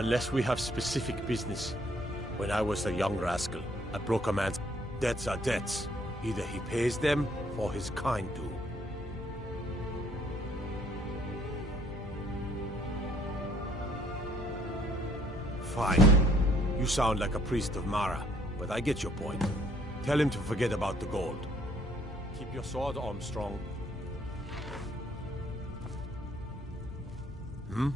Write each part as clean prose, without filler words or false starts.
Unless we have specific business. When I was a young rascal, I broke a man's... Debts are debts. Either he pays them, or his kind do. Fine. You sound like a priest of Mara, but I get your point. Tell him to forget about the gold. Keep your sword, Armstrong. Hmm?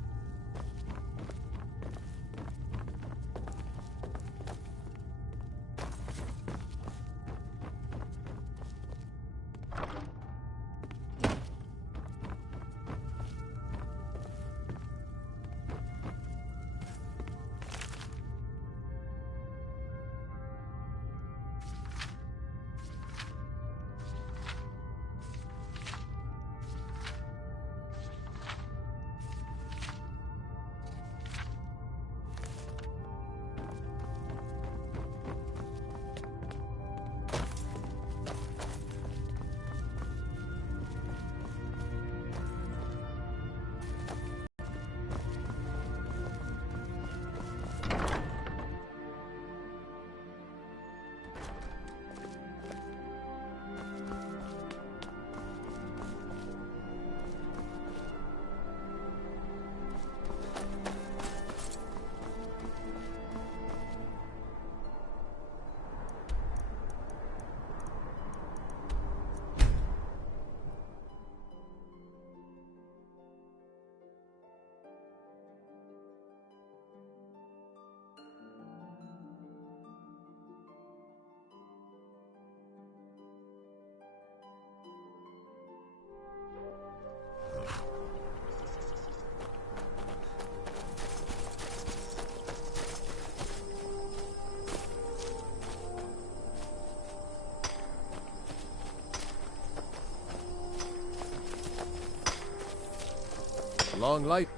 Long light.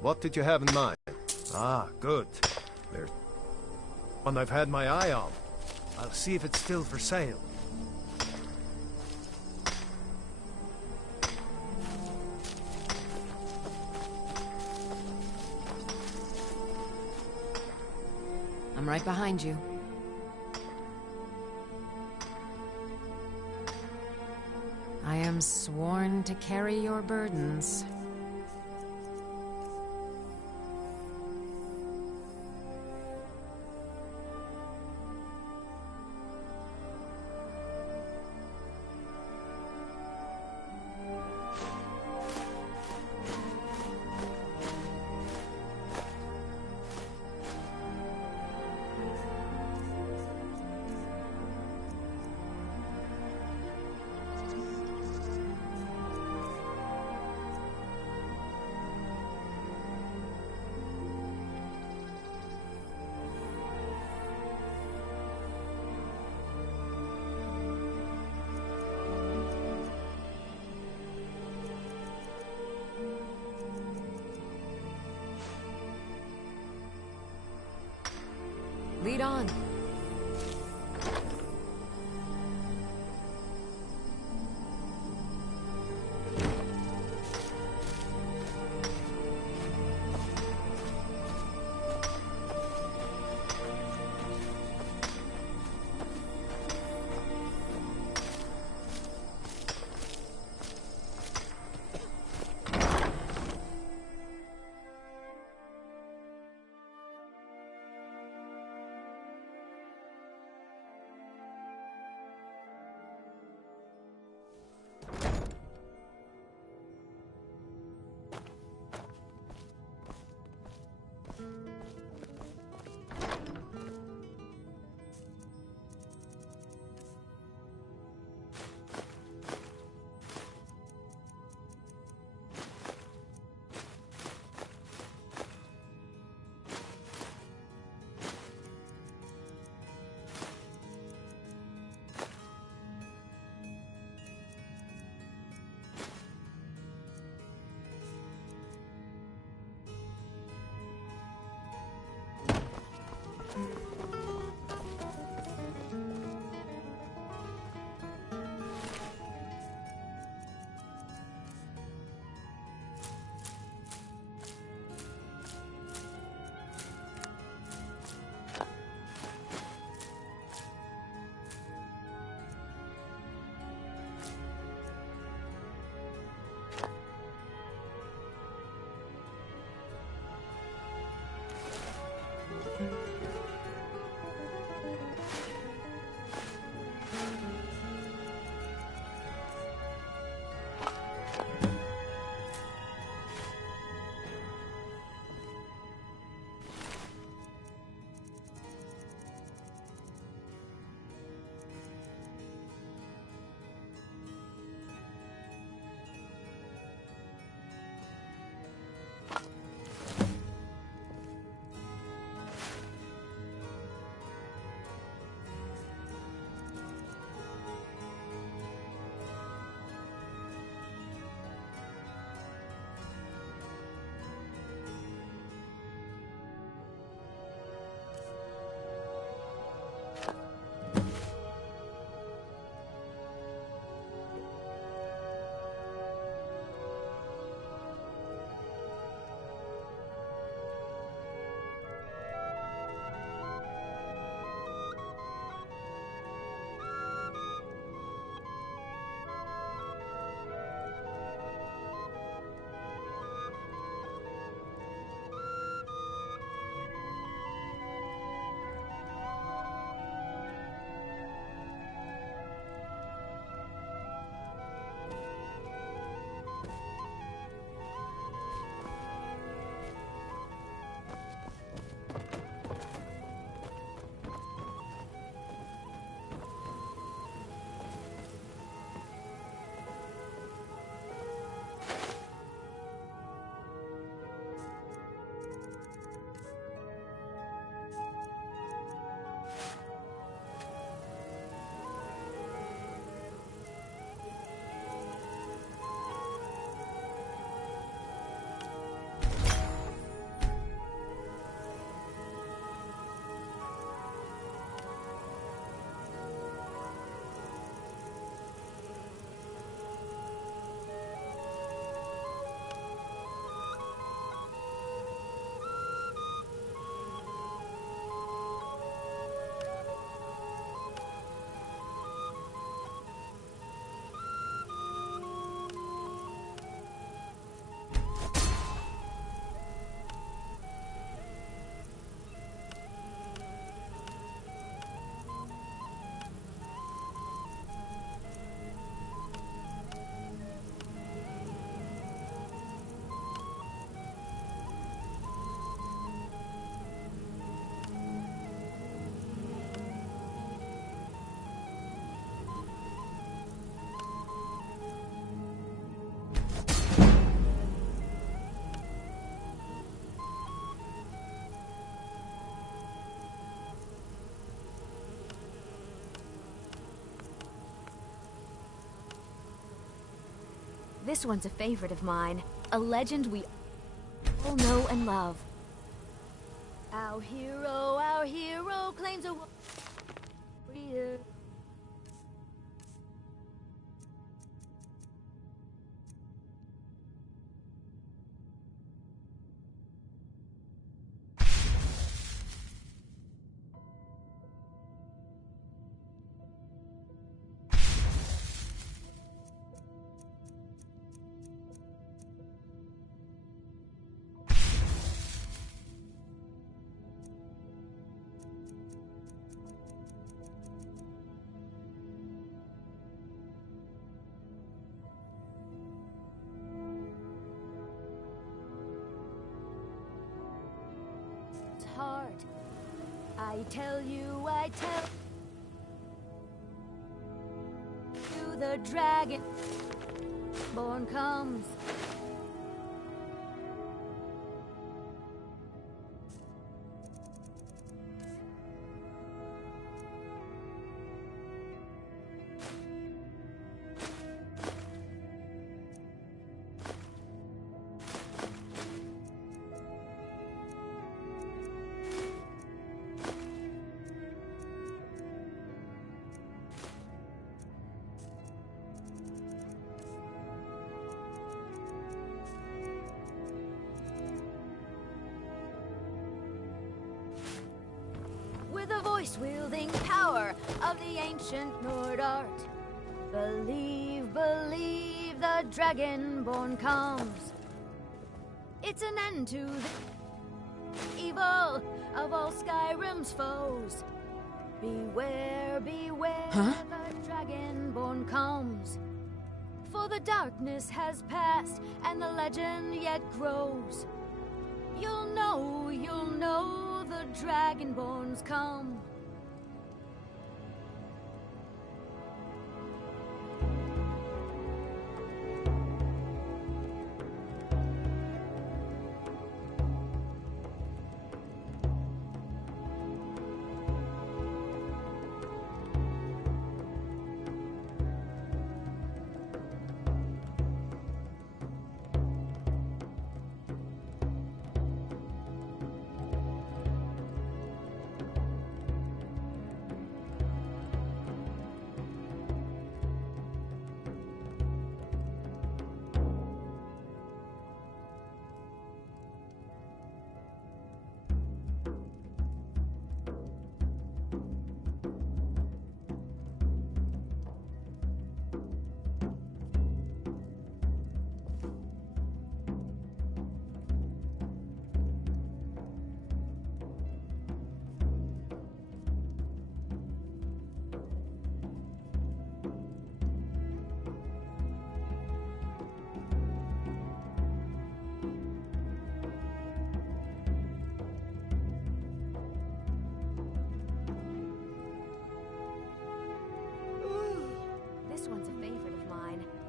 What did you have in mind? Ah, good. There's one I've had my eye on. I'll see if it's still for sale. I'm right behind you. I am sworn to carry your burdens. Lead on. This one's a favorite of mine. A legend we all know and love. Our hero claims a warrior. Heart. I tell you, the dragon born comes. With the voice-wielding power of the ancient Nord art. Believe, believe the Dragonborn comes. It's an end to the evil of all Skyrim's foes. Beware, beware, the Dragonborn comes. For the darkness has passed and the legend yet grows. You'll know the Dragonborns come.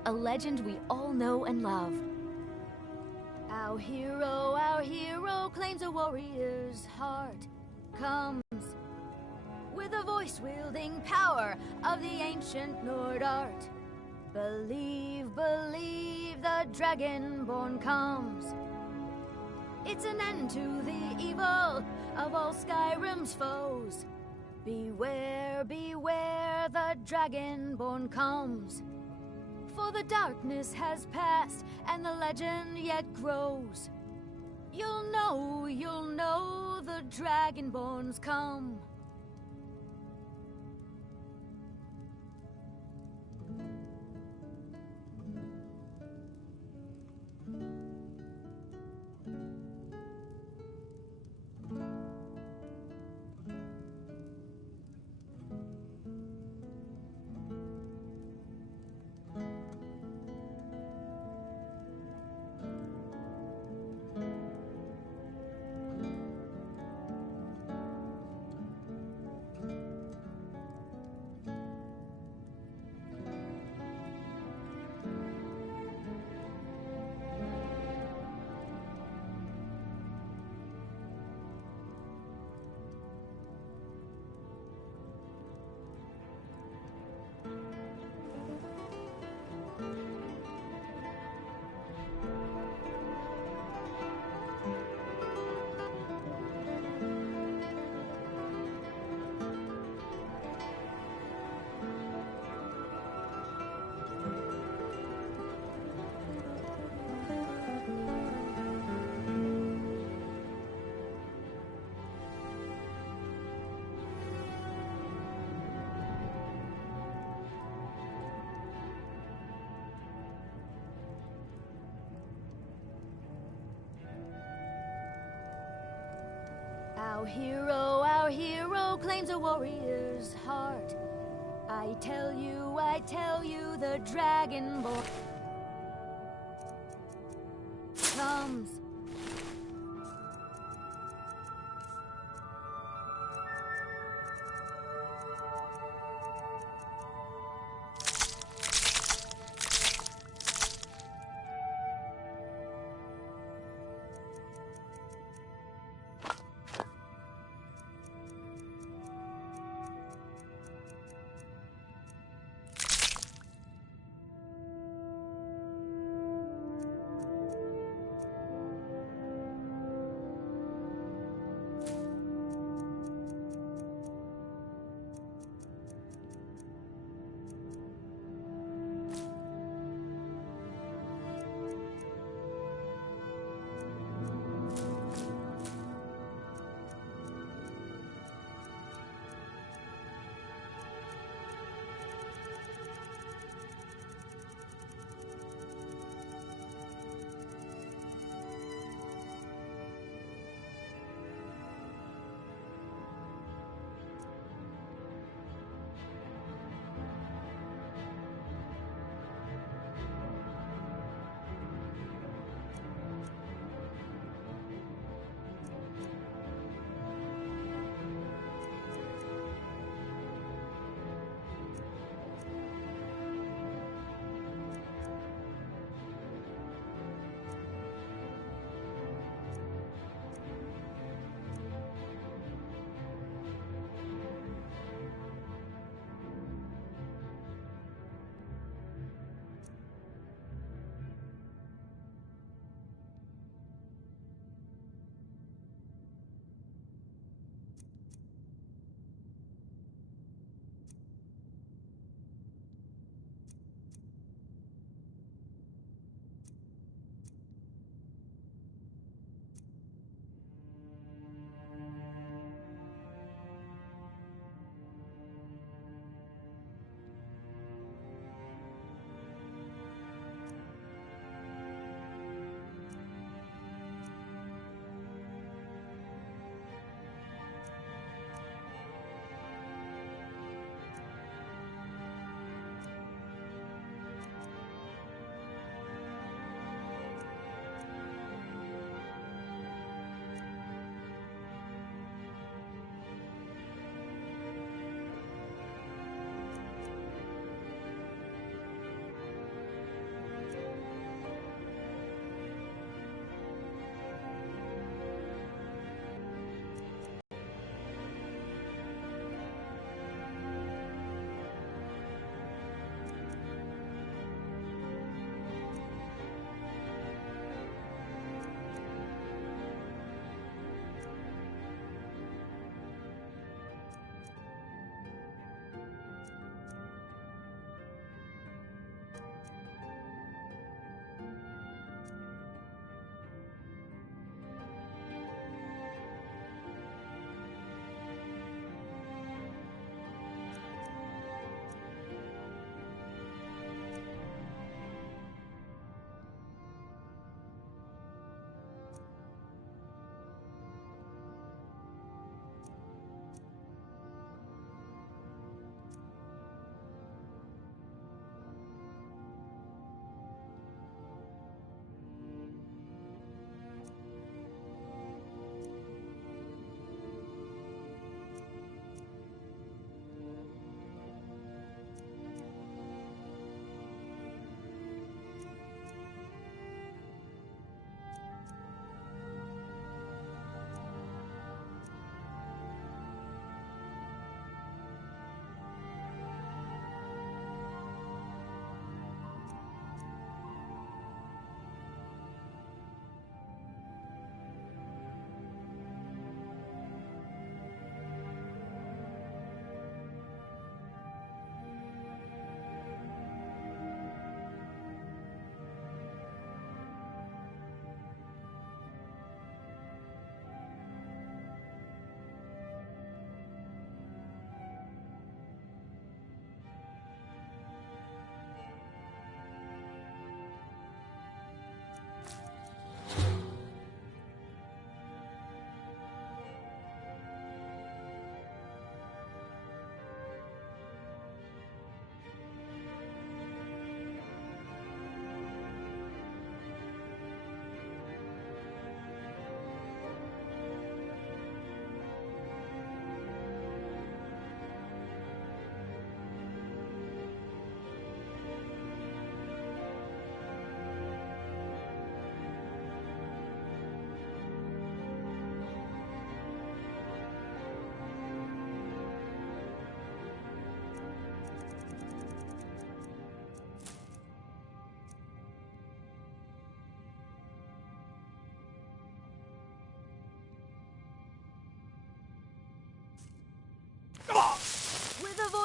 A legend we all know and love. Our hero claims a warrior's heart. Comes with the voice-wielding power of the ancient Nord art. Believe, believe the Dragonborn comes. It's an end to the evil of all Skyrim's foes. Beware, beware, the Dragonborn comes. For the darkness has passed and the legend yet grows. You'll know the Dragonborns come. Our hero claims a warrior's heart. I tell you, the Dragon Boy comes.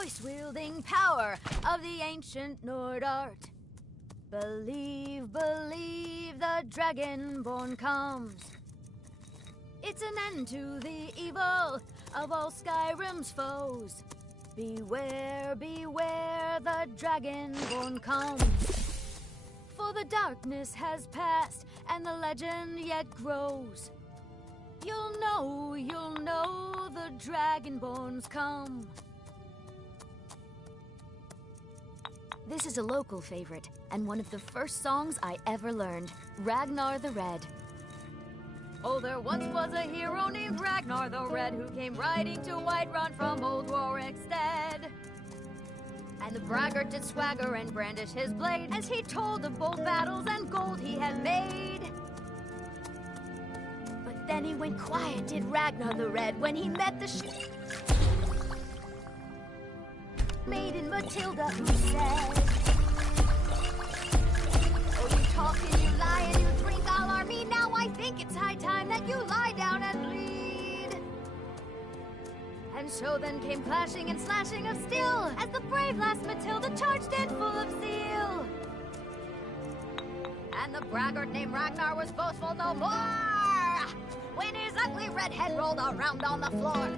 voice-wielding power of the ancient Nord art. Believe, believe the Dragonborn comes. It's an end to the evil of all Skyrim's foes. Beware, beware, the Dragonborn comes. For the darkness has passed, and the legend yet grows. You'll know, the Dragonborns come. This is a local favorite, and one of the first songs I ever learned, Ragnar the Red. Oh, there once was a hero named Ragnar the Red who came riding to Whiterun from old Rorikstead. And the braggart did swagger and brandish his blade as he told of bold battles and gold he had made. But then he went quiet, did Ragnar the Red, when he met the maiden Matilda, who said, "Oh, you talk and you lie and you drink all our mead. Now I think it's high time that you lie down and bleed." And so then came clashing and slashing of steel as the brave lass Matilda charged in full of zeal. And the braggart named Ragnar was boastful no more when his ugly red head rolled around on the floor.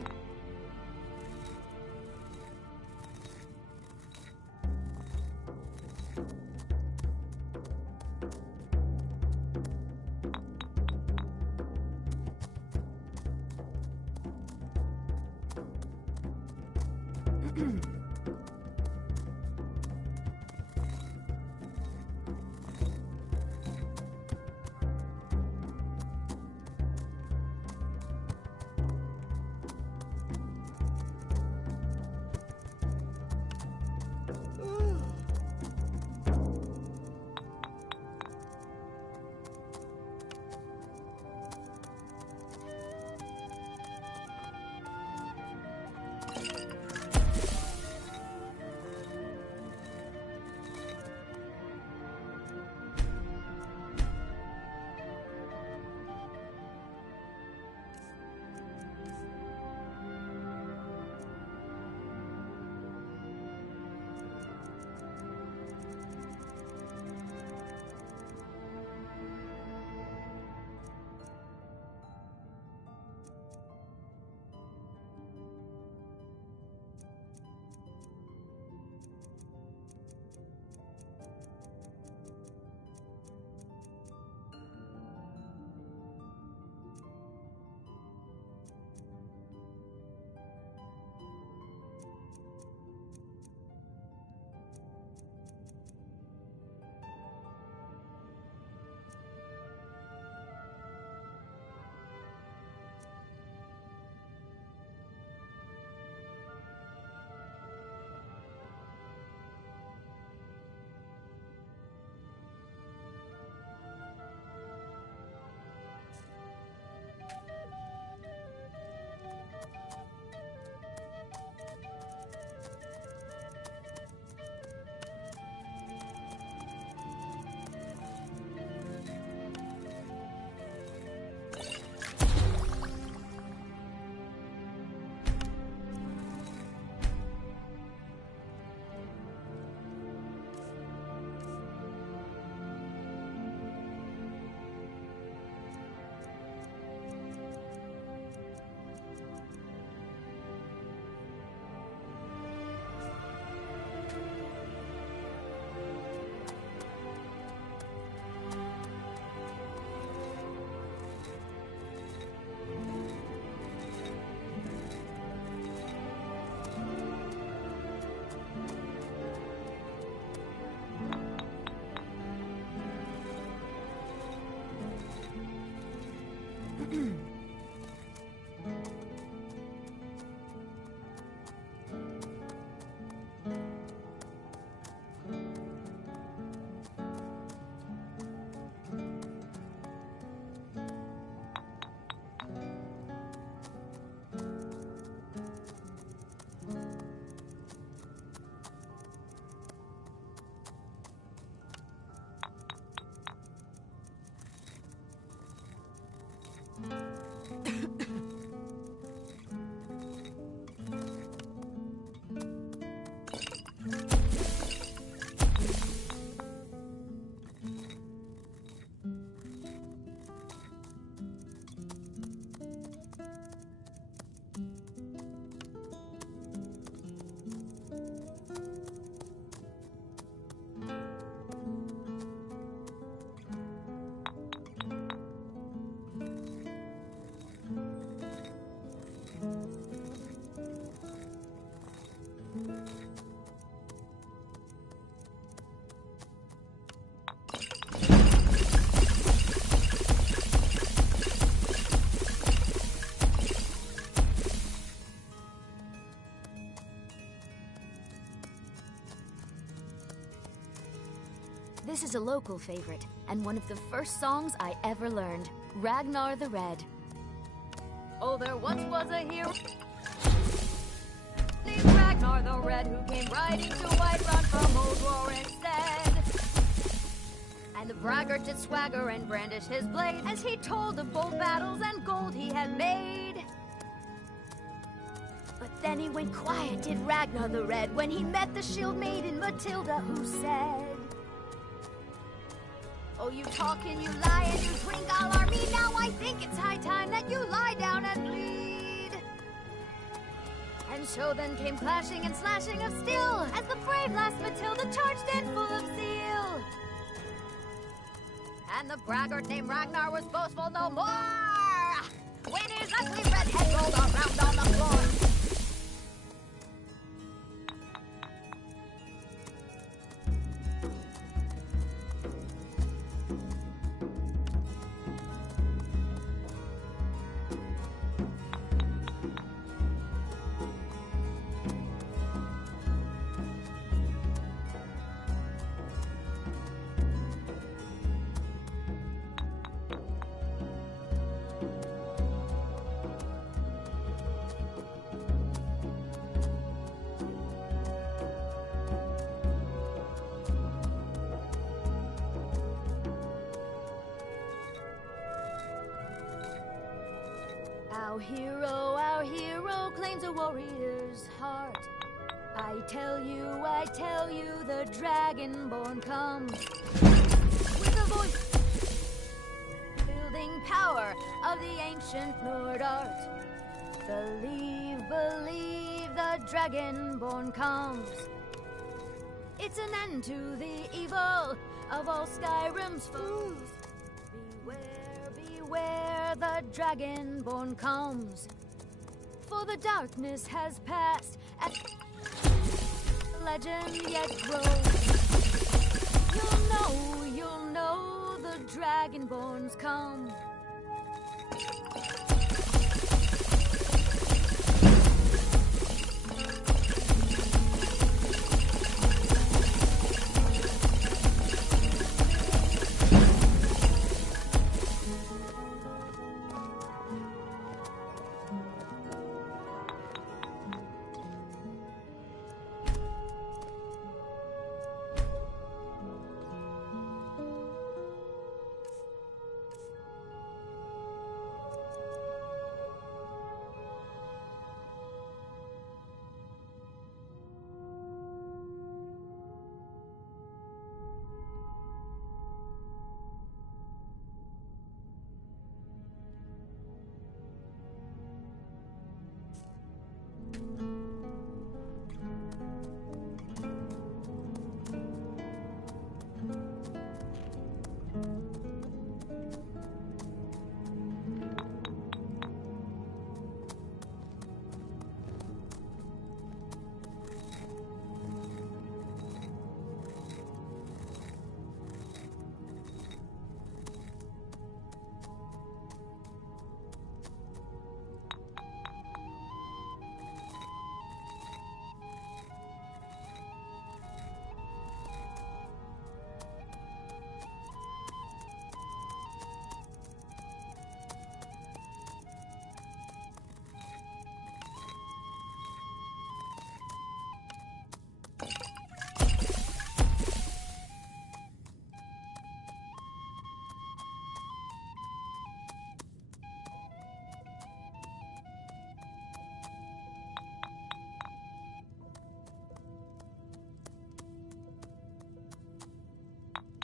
This is a local favorite, and one of the first songs I ever learned. Ragnar the Red. Oh, there once was a hero named Ragnar the Red who came riding to Whiterun from Old War instead. And the braggart did swagger and brandish his blade as he told of bold battles and gold he had made. But then he went quiet, did Ragnar the Red, when he met the shield maiden Matilda, who said, "Oh, you talk and you lie and you drink all our mead. Now I think it's high time that you lie down and bleed." And so then came clashing and slashing of steel as the brave lass Matilda charged in full of zeal. And the braggart named Ragnar was boastful no more when his ugly red head rolled around on the floor. Our hero claims a warrior's heart. I tell you, the Dragonborn comes with a voice, building power of the ancient Nord art. Believe, the Dragonborn comes. It's an end to the evil of all Skyrim's foes. Beware, the Dragonborn comes. For the darkness has passed, and legend yet grows. You'll know, the Dragonborns come.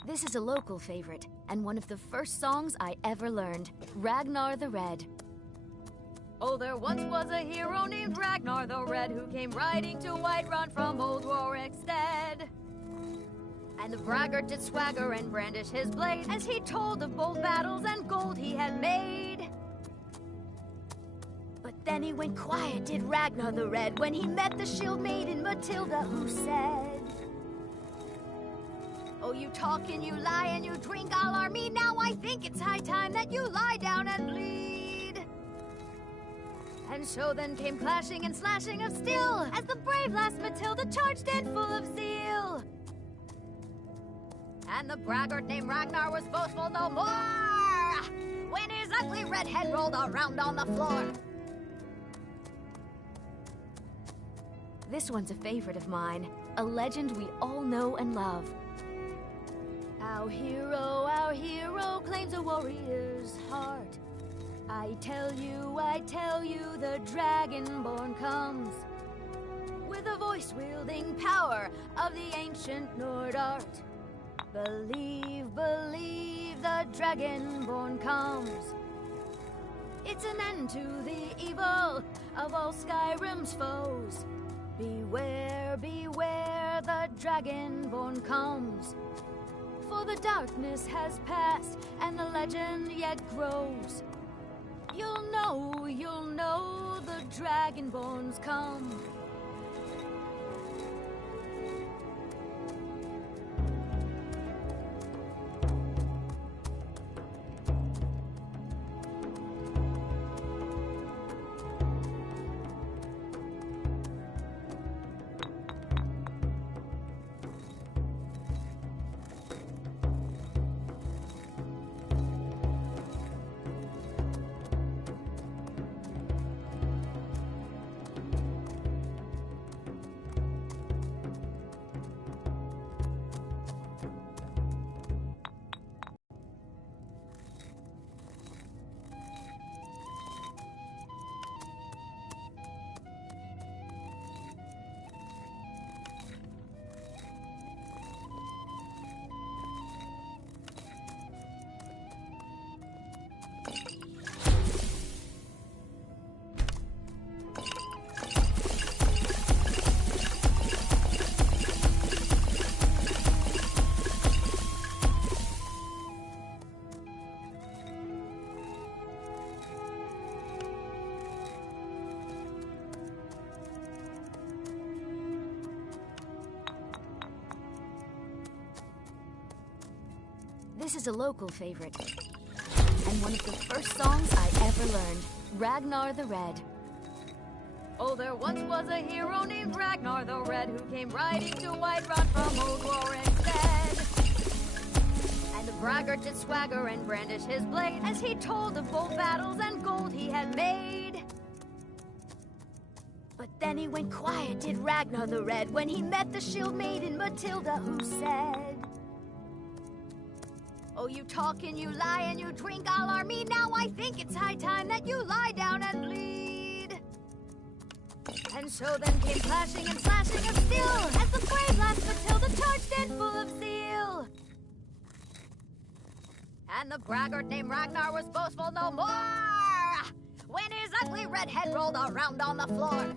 This is a local favorite, and one of the first songs I ever learned. Ragnar the Red. Oh, there once was a hero named Ragnar the Red who came riding to Whiterun from Old Warwickstead. And the braggart did swagger and brandish his blade as he told of bold battles and gold he had made. But then he went quiet, did Ragnar the Red, when he met the shield maiden Matilda, who said, "Oh, you talk and you lie and you drink all our mead. Now I think it's high time that you lie down and bleed." And so then came clashing and slashing of steel as the brave lass Matilda charged in full of zeal. And the braggart named Ragnar was boastful no more when his ugly red head rolled around on the floor. This one's a favorite of mine, a legend we all know and love. Our hero claims a warrior's heart. I tell you, the Dragonborn comes with the voice-wielding power of the ancient Nord art. Believe, the Dragonborn comes. It's an end to the evil of all Skyrim's foes. Beware, the Dragonborn comes. For the darkness has passed, and the legend yet grows. You'll know, the Dragonborns come. This is a local favorite, and one of the first songs I ever learned, Ragnar the Red. Oh, there once was a hero named Ragnar the Red who came riding to Whiterun from Old War instead. And the braggart did swagger and brandish his blade as he told of bold battles and gold he had made. But then he went quiet, did Ragnar the Red, when he met the shield maiden Matilda, who said, "Oh, you talk and you lie and you drink all our mead. Now I think it's high time that you lie down and bleed." And so then came clashing and slashing of steel as the brave last Matilda charged in full of zeal. And the braggart named Ragnar was boastful no more when his ugly red head rolled around on the floor.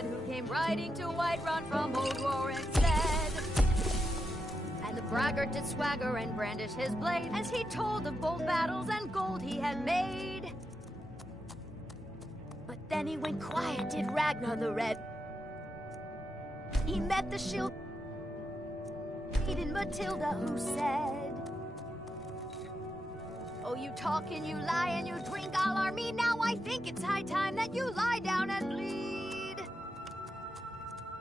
Who came riding to Whiterun from Old War instead. And the braggart did swagger and brandish his blade as he told of bold battles and gold he had made. But then he went quiet, did Ragnar the Red. He met the shield maiden Matilda, who said, "Oh, you talk and you lie and you drink all our mead. Now I think it's high time that you lie down and bleed."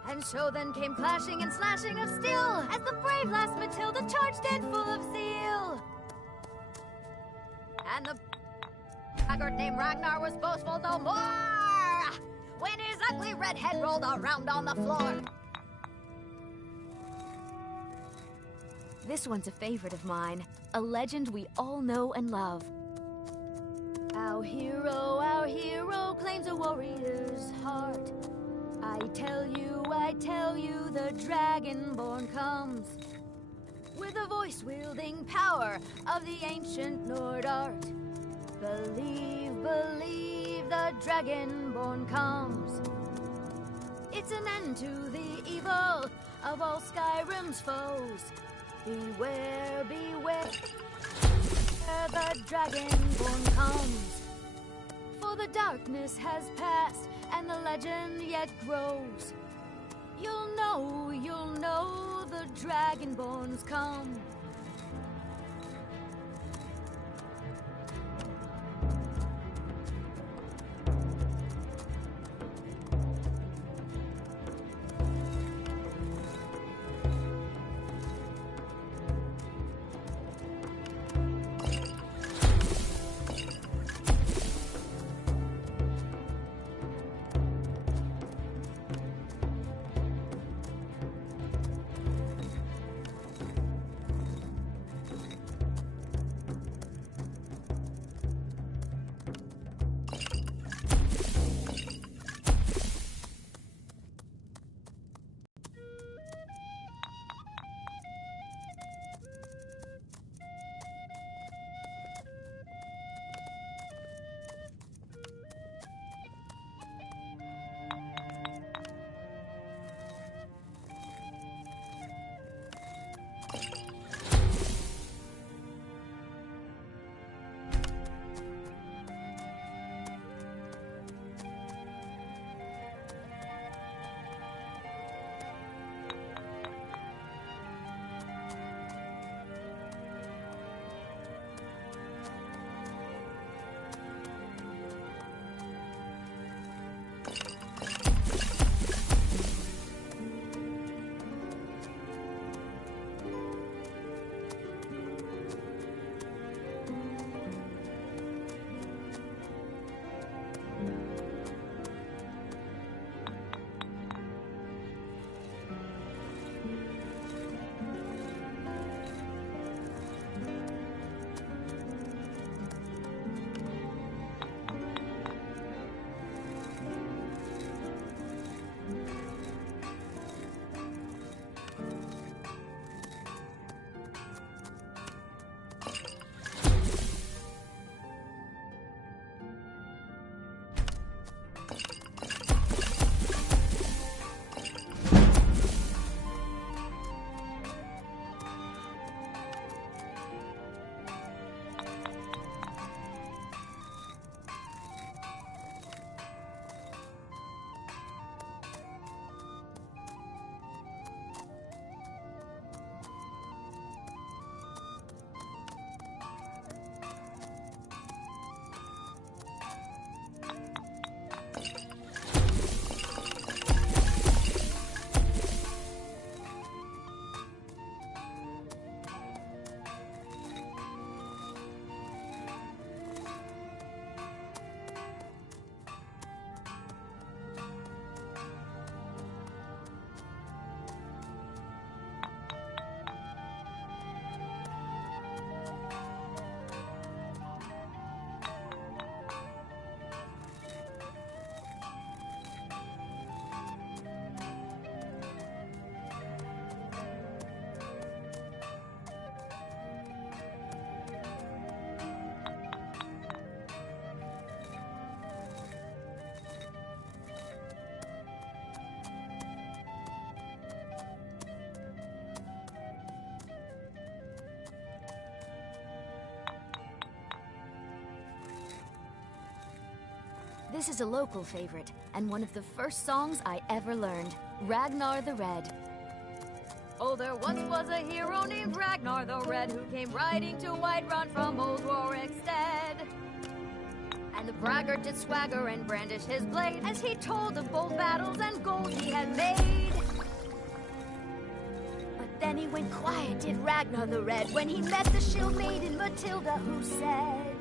And so then came clashing and slashing of steel as the brave last Matilda charged in full of zeal. And the braggart named Ragnar was boastful no more when his ugly red head rolled around on the floor. This one's a favorite of mine, a legend we all know and love. Our hero claims a warrior's heart. I tell you, the Dragonborn comes with the voice-wielding power of the ancient Nord art. Believe, the Dragonborn comes. It's an end to the evil of all Skyrim's foes. Beware, the Dragonborn comes. For the darkness has passed, and the legend yet grows. You'll know the Dragonborn's come. This is a local favorite, and one of the first songs I ever learned, Ragnar the Red. Oh, there once was a hero named Ragnar the Red who came riding to Whiterun from old Rorikstead. And the braggart did swagger and brandish his blade as he told of bold battles and gold he had made. But then he went quiet, did Ragnar the Red, when he met the shield maiden Matilda, who said,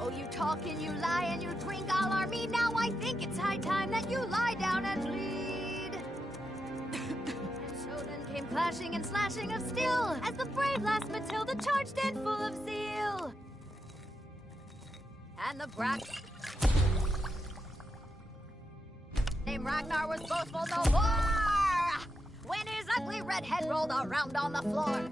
"Oh, you talk and you lie and you drink all our mead. Now I think it's high time that you lie down and bleed." And so then came clashing and slashing of steel as the brave lass Matilda charged in full of zeal. And the name Ragnar was boastful no more when his ugly red head rolled around on the floor.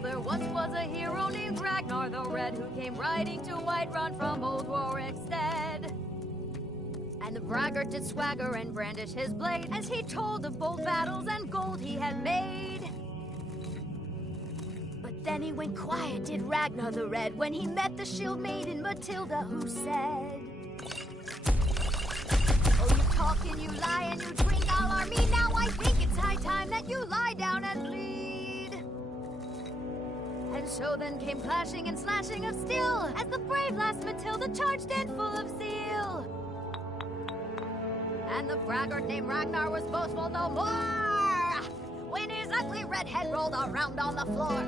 There once was a hero named Ragnar the Red who came riding to Whiterun from old Warwickstead. And the braggart did swagger and brandish his blade as he told of bold battles and gold he had made. But then he went quiet, did Ragnar the Red, when he met the shield maiden Matilda, who said, "Oh, you talk and you lie and you drink all our mead. Now I think it's high time that you lie down and bleed." And so then came clashing and slashing of steel as the brave lass Matilda charged in full of zeal. And the braggart named Ragnar was boastful no more when his ugly red head rolled around on the floor.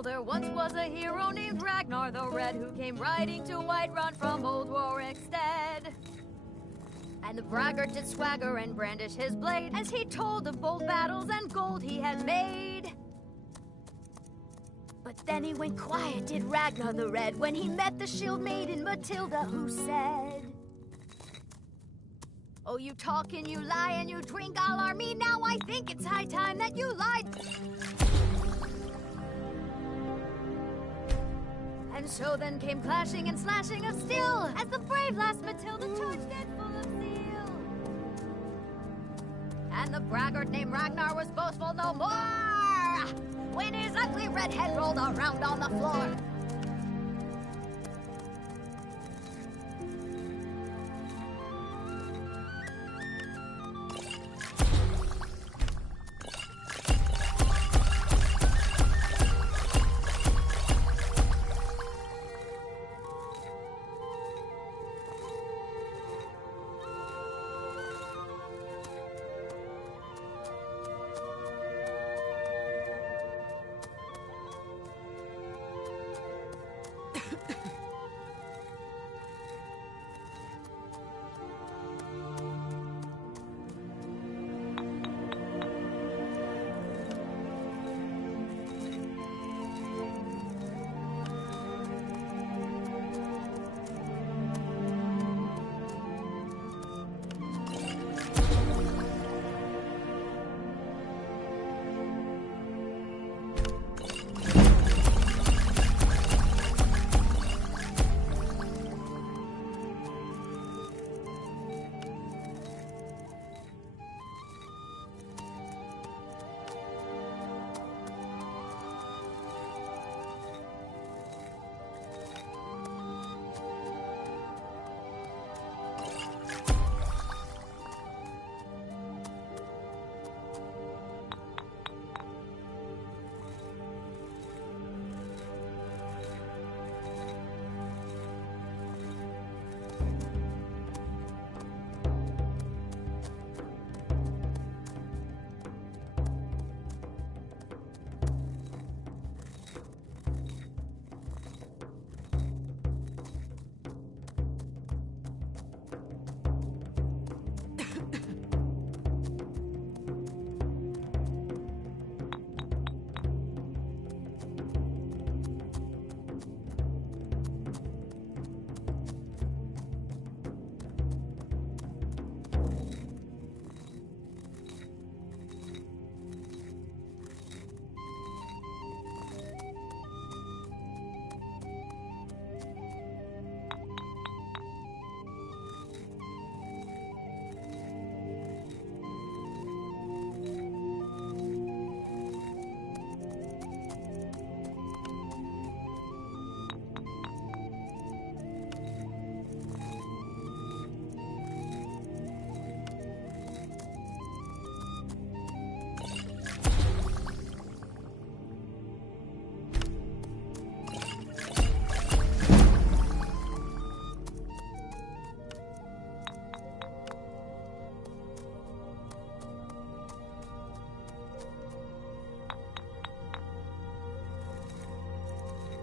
Oh, there once was a hero named Ragnar the Red who came riding to Whiterun from old Warwickstead. And the braggart did swagger and brandish his blade as he told of bold battles and gold he had made. But then he went quiet, did Ragnar the Red, when he met the shield maiden Matilda, who said, "Oh, you talk and you lie and you drink all our mead. Now I think it's high time that you lied." And so then came clashing and slashing of steel as the brave lass Matilda charged in full of zeal. And the braggart named Ragnar was boastful no more when his ugly red head rolled around on the floor.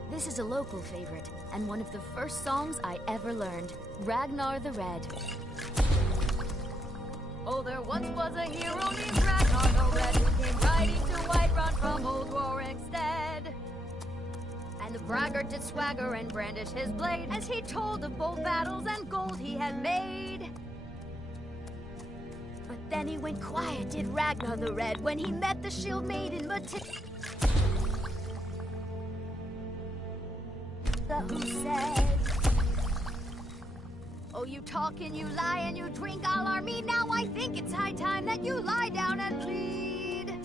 This is a local favorite, and one of the first songs I ever learned, Ragnar the Red. Oh, there once was a hero named Ragnar the Red who came riding to Whiterun from old Warwickstead. And the braggart did swagger and brandish his blade as he told of bold battles and gold he had made. But then he went quiet, did Ragnar the Red, when he met the shield maiden Matilda, who said, "Oh, you talk and you lie and you drink all our mead. Now I think it's high time that you lie down and bleed."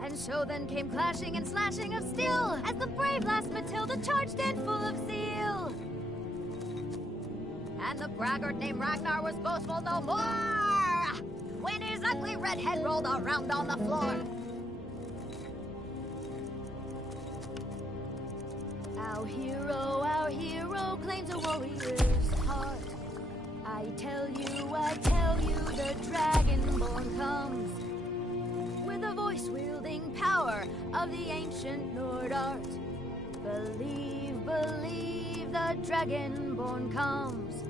And so then came clashing and slashing of steel as the brave lass Matilda charged in full of zeal. And the braggart named Ragnar was boastful no more when his ugly red head rolled around on the floor. Our hero claims a warrior's heart. I tell you, the dragonborn comes. with the voice-wielding power of the ancient Nord art. Believe, believe, the Dragonborn comes.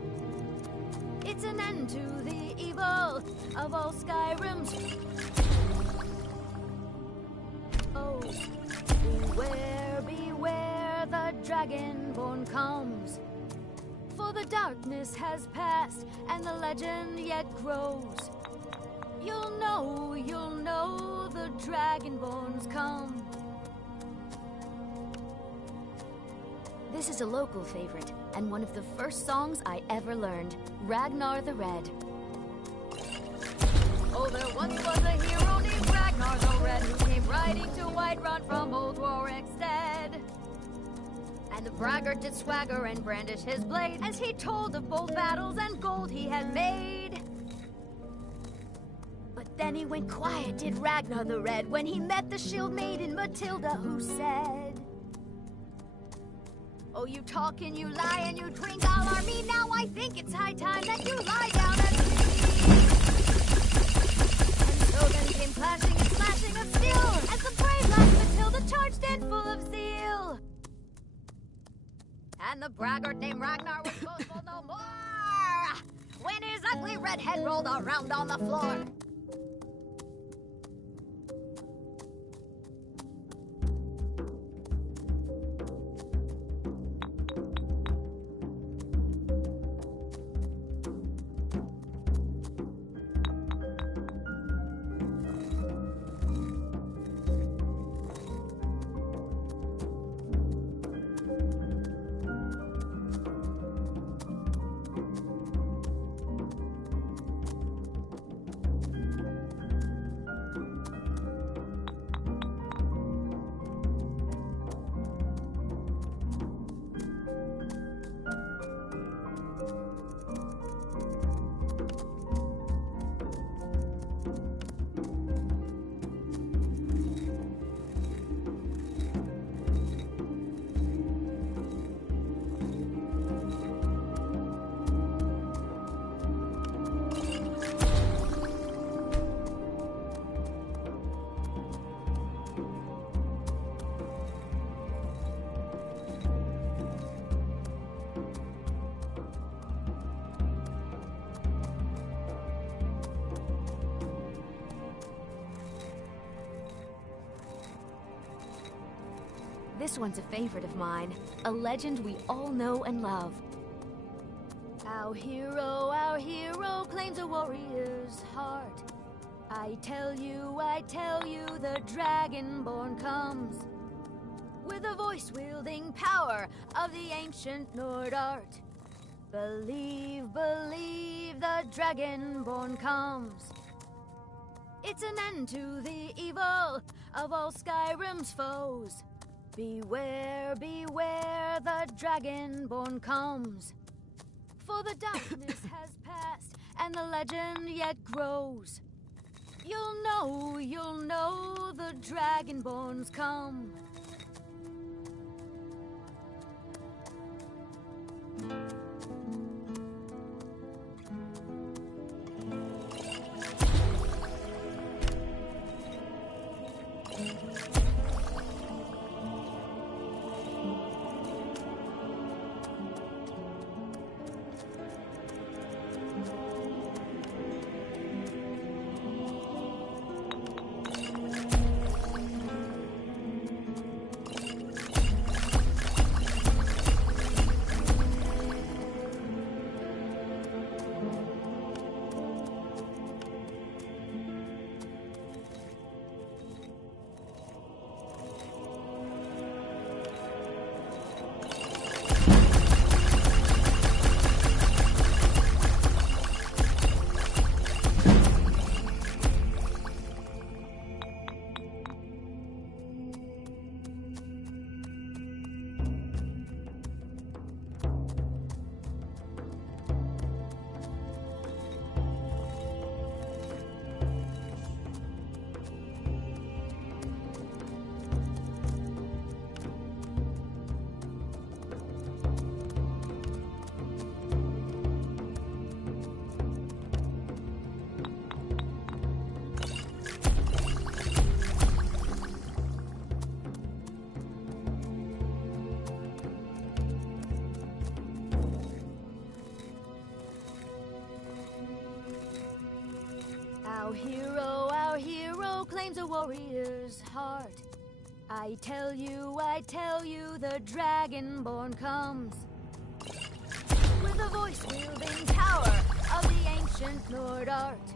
It's an end to the evil of all Skyrim's. Oh, beware, beware, the Dragonborn comes. For the darkness has passed, and the legend yet grows. You'll know, the Dragonborns come. This is a local favorite, and one of the first songs I ever learned, Ragnar the Red. Oh, there once was a hero named Ragnar the Red who came riding to Whiterun from old Rorikstead. And the braggart did swagger and brandish his blade as he told of bold battles and gold he had made. But then he went quiet, did Ragnar the Red, when he met the shield maiden Matilda, who said, "Oh, you talk and you lie and you drink all our mead. Now I think it's high time that you lie down and sleep." And so then came clashing and slashing of steel as the brave lass Matilda charged in full of zeal. And the braggart named Ragnar was boastful no more when his ugly red head rolled around on the floor. This one's a favorite of mine, a legend we all know and love. Our hero claims a warrior's heart. I tell you, the Dragonborn comes. With the voice-wielding power of the ancient Nord art. Believe, believe, the Dragonborn comes. It's an end to the evil of all Skyrim's foes. Beware, beware, the Dragonborn comes. For the darkness has passed, and the legend yet grows. You'll know, the Dragonborns come. Our hero claims a warrior's heart. I tell you, the Dragonborn comes. With the voice-wielding power of the ancient Nord art.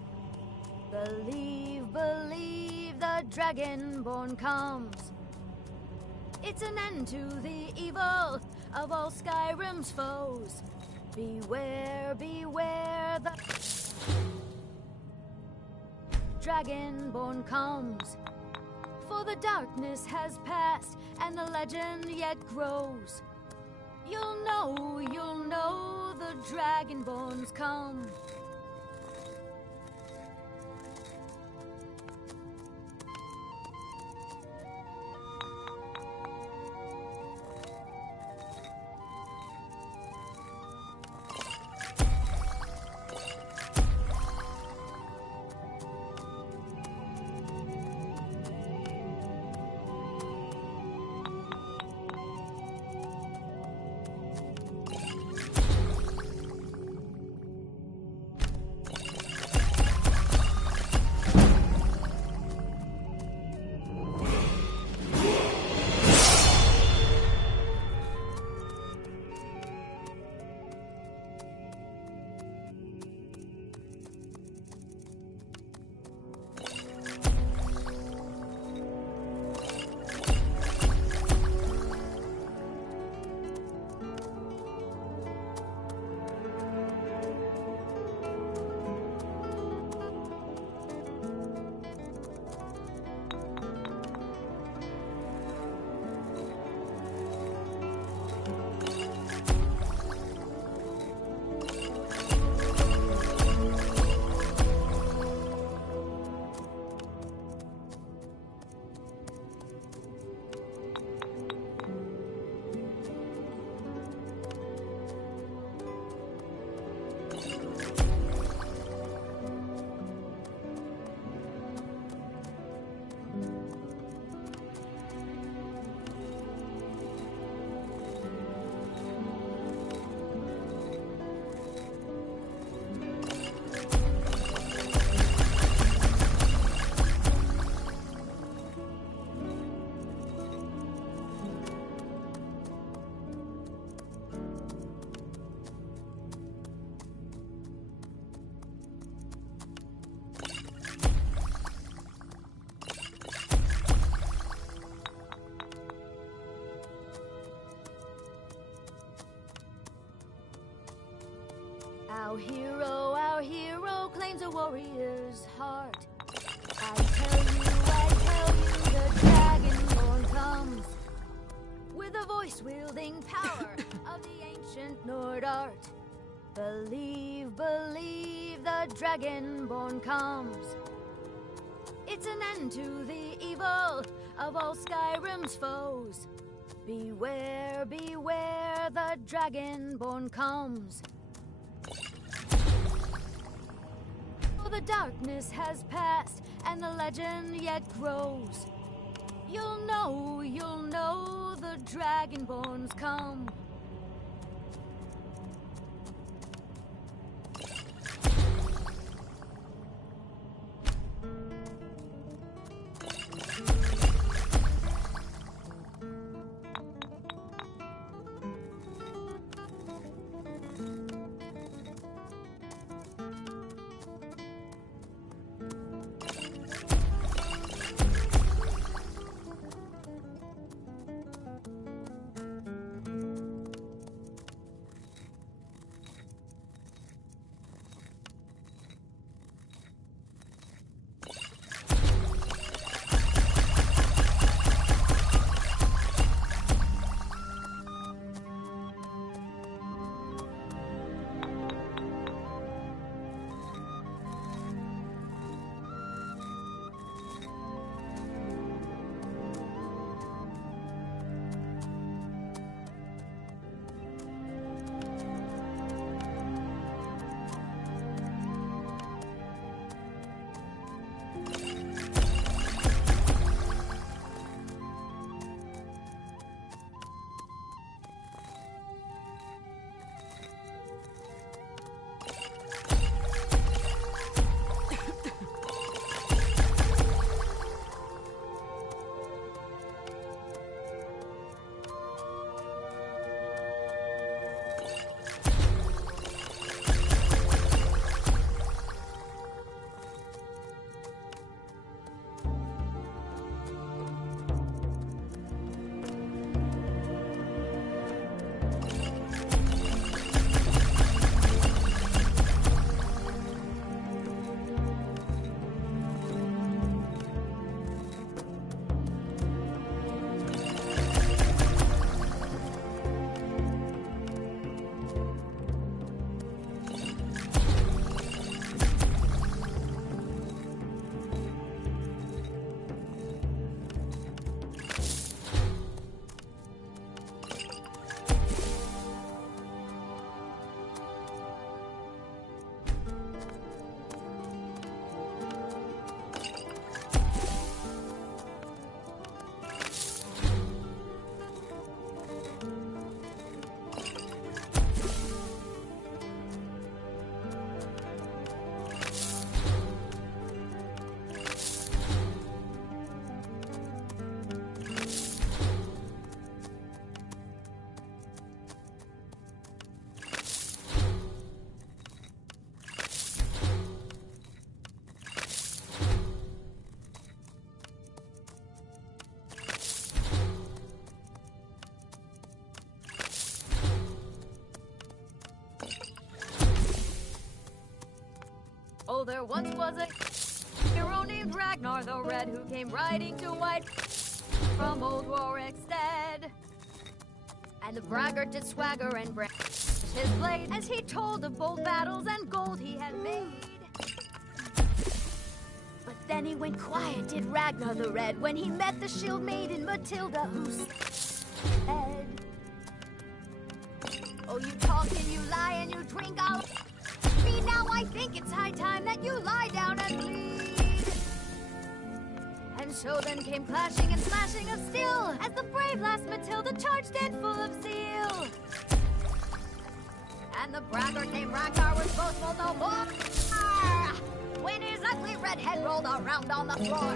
Believe, the Dragonborn comes. It's an end to the evil of all Skyrim's foes. Beware, the Dragonborn comes. For the darkness has passed and the legend yet grows. You'll know the Dragonborns come. Our hero claims a warrior's heart. I tell you, the Dragonborn comes. With the voice-wielding power of the ancient Nord art. Believe, the Dragonborn comes. It's an end to the evil of all Skyrim's foes. Beware, the Dragonborn comes. For the darkness has passed and the legend yet grows. You'll know the Dragonborns come. Oh, there once was a hero named Ragnar the Red who came riding to White from old Warwick's stead. And the braggart did swagger and brandished his blade as he told of bold battles and gold he had made. But then he went quiet, did Ragnar the Red, when he met the shield maiden Matilda, who said, "Oh, you talk and you lie and you drink all me. Now I think it's high time that you lie down and bleed." And so then came clashing and slashing of steel as the brave lass Matilda charged in full of zeal. And the braggart named Ragnar was boastful no more when his ugly red head rolled around on the floor.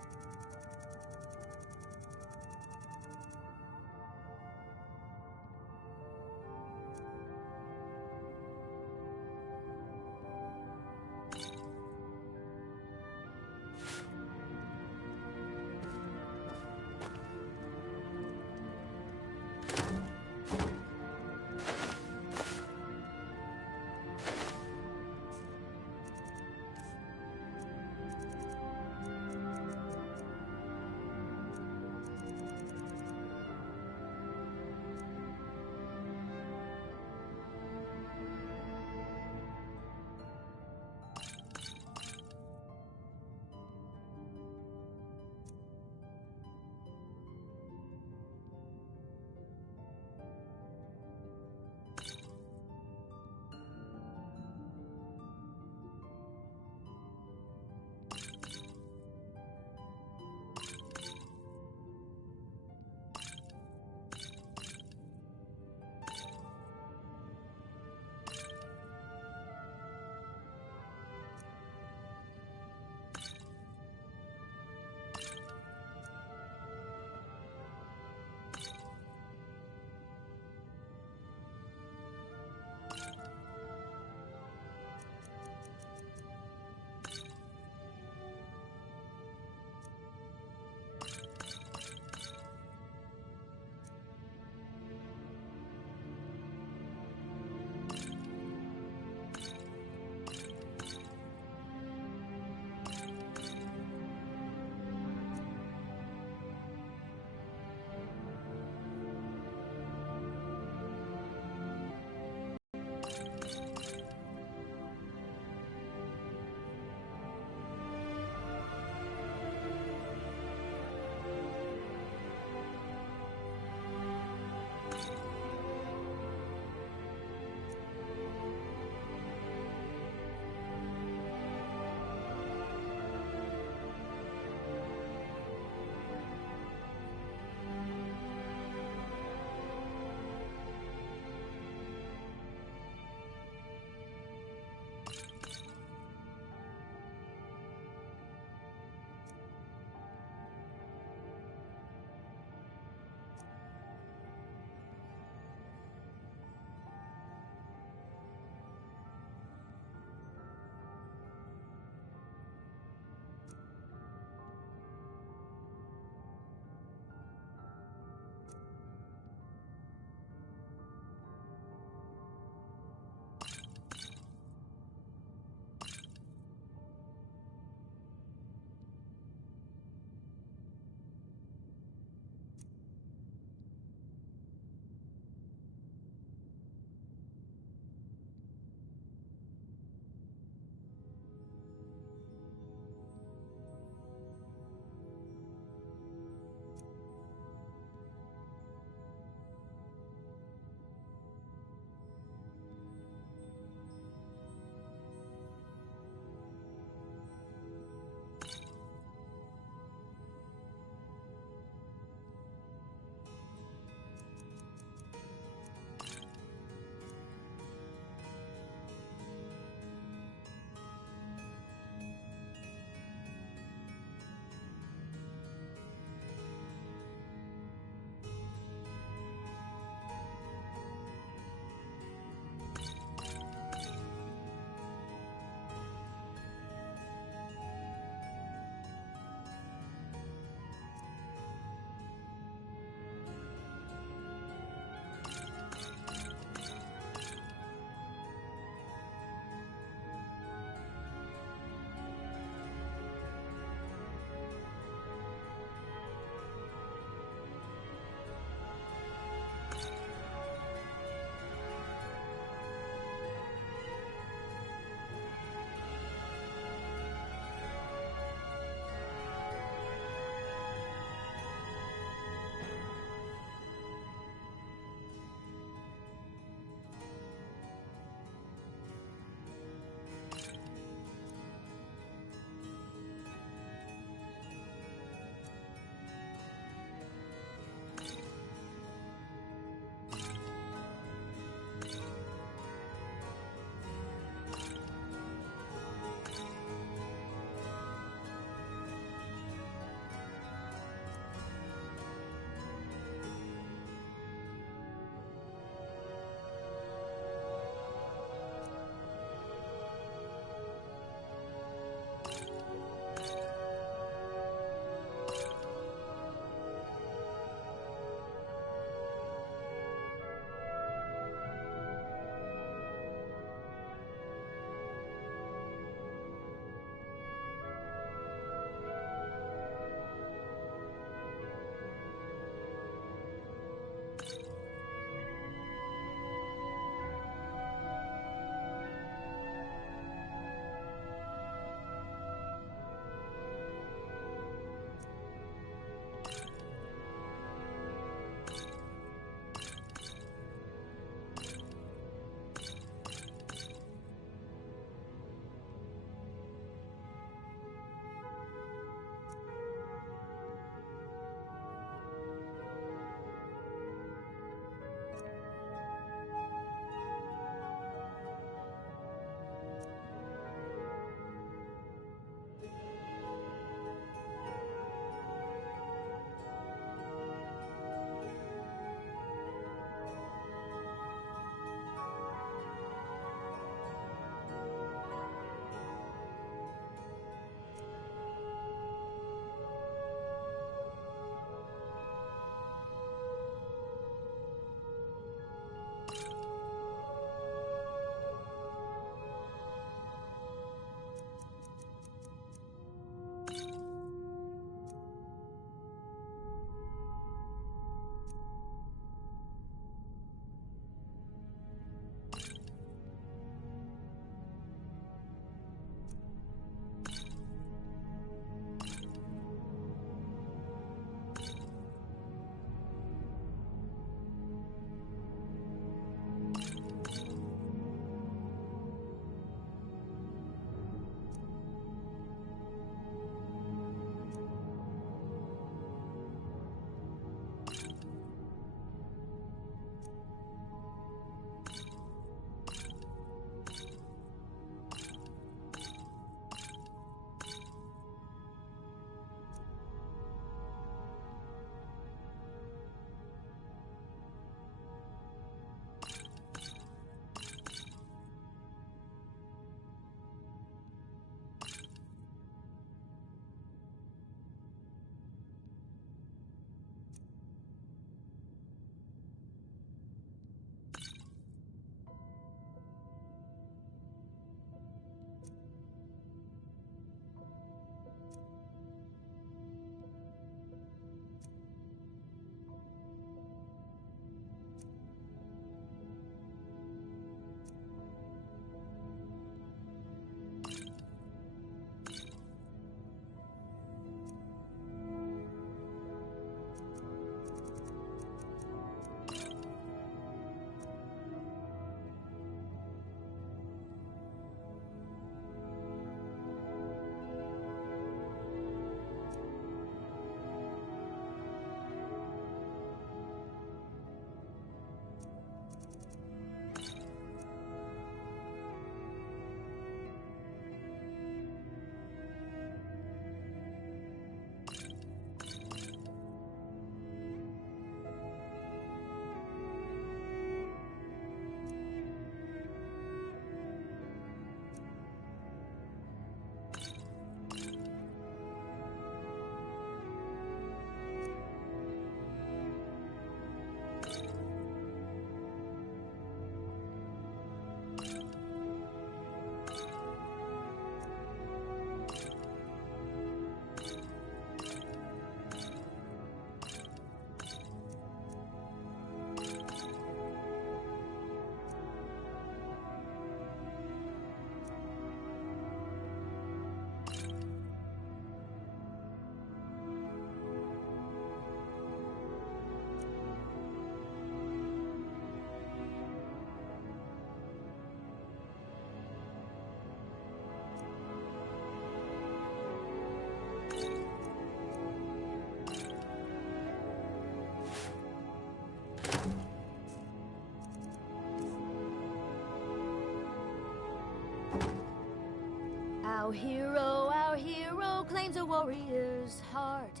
Our hero claims a warrior's heart.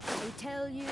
They tell you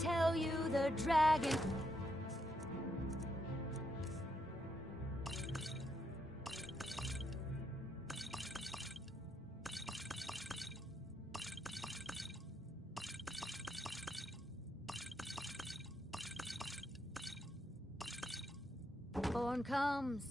tell you the dragon... Born comes.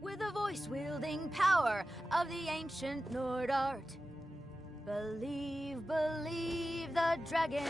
With the voice-wielding power of the ancient Nord art. Believe, believe the dragon.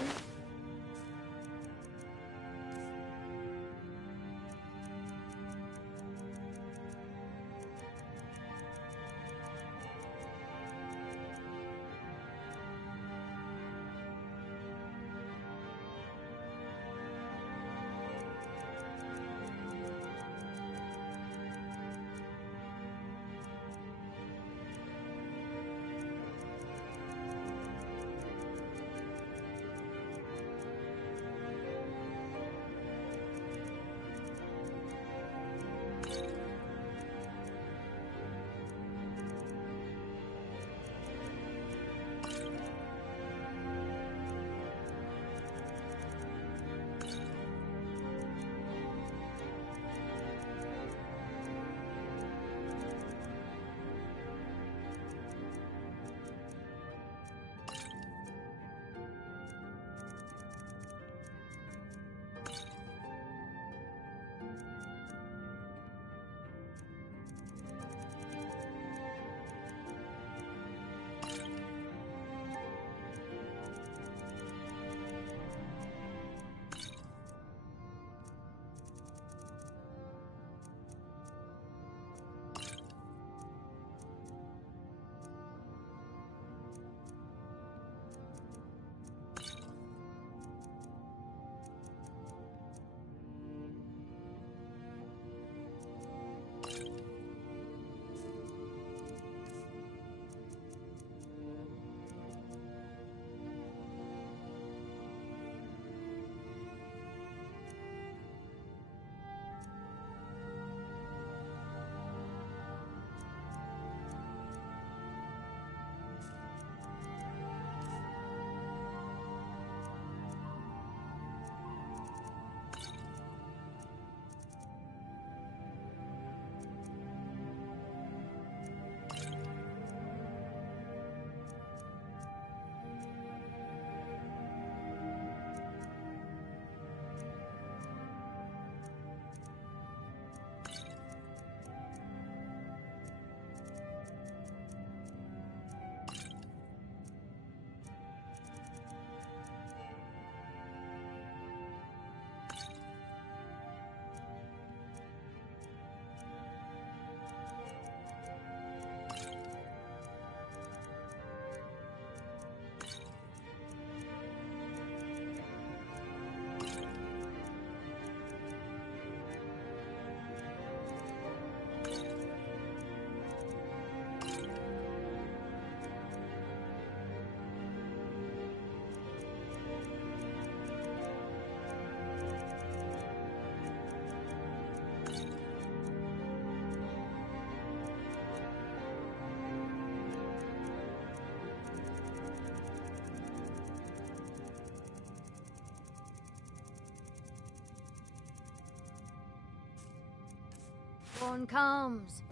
Born comes.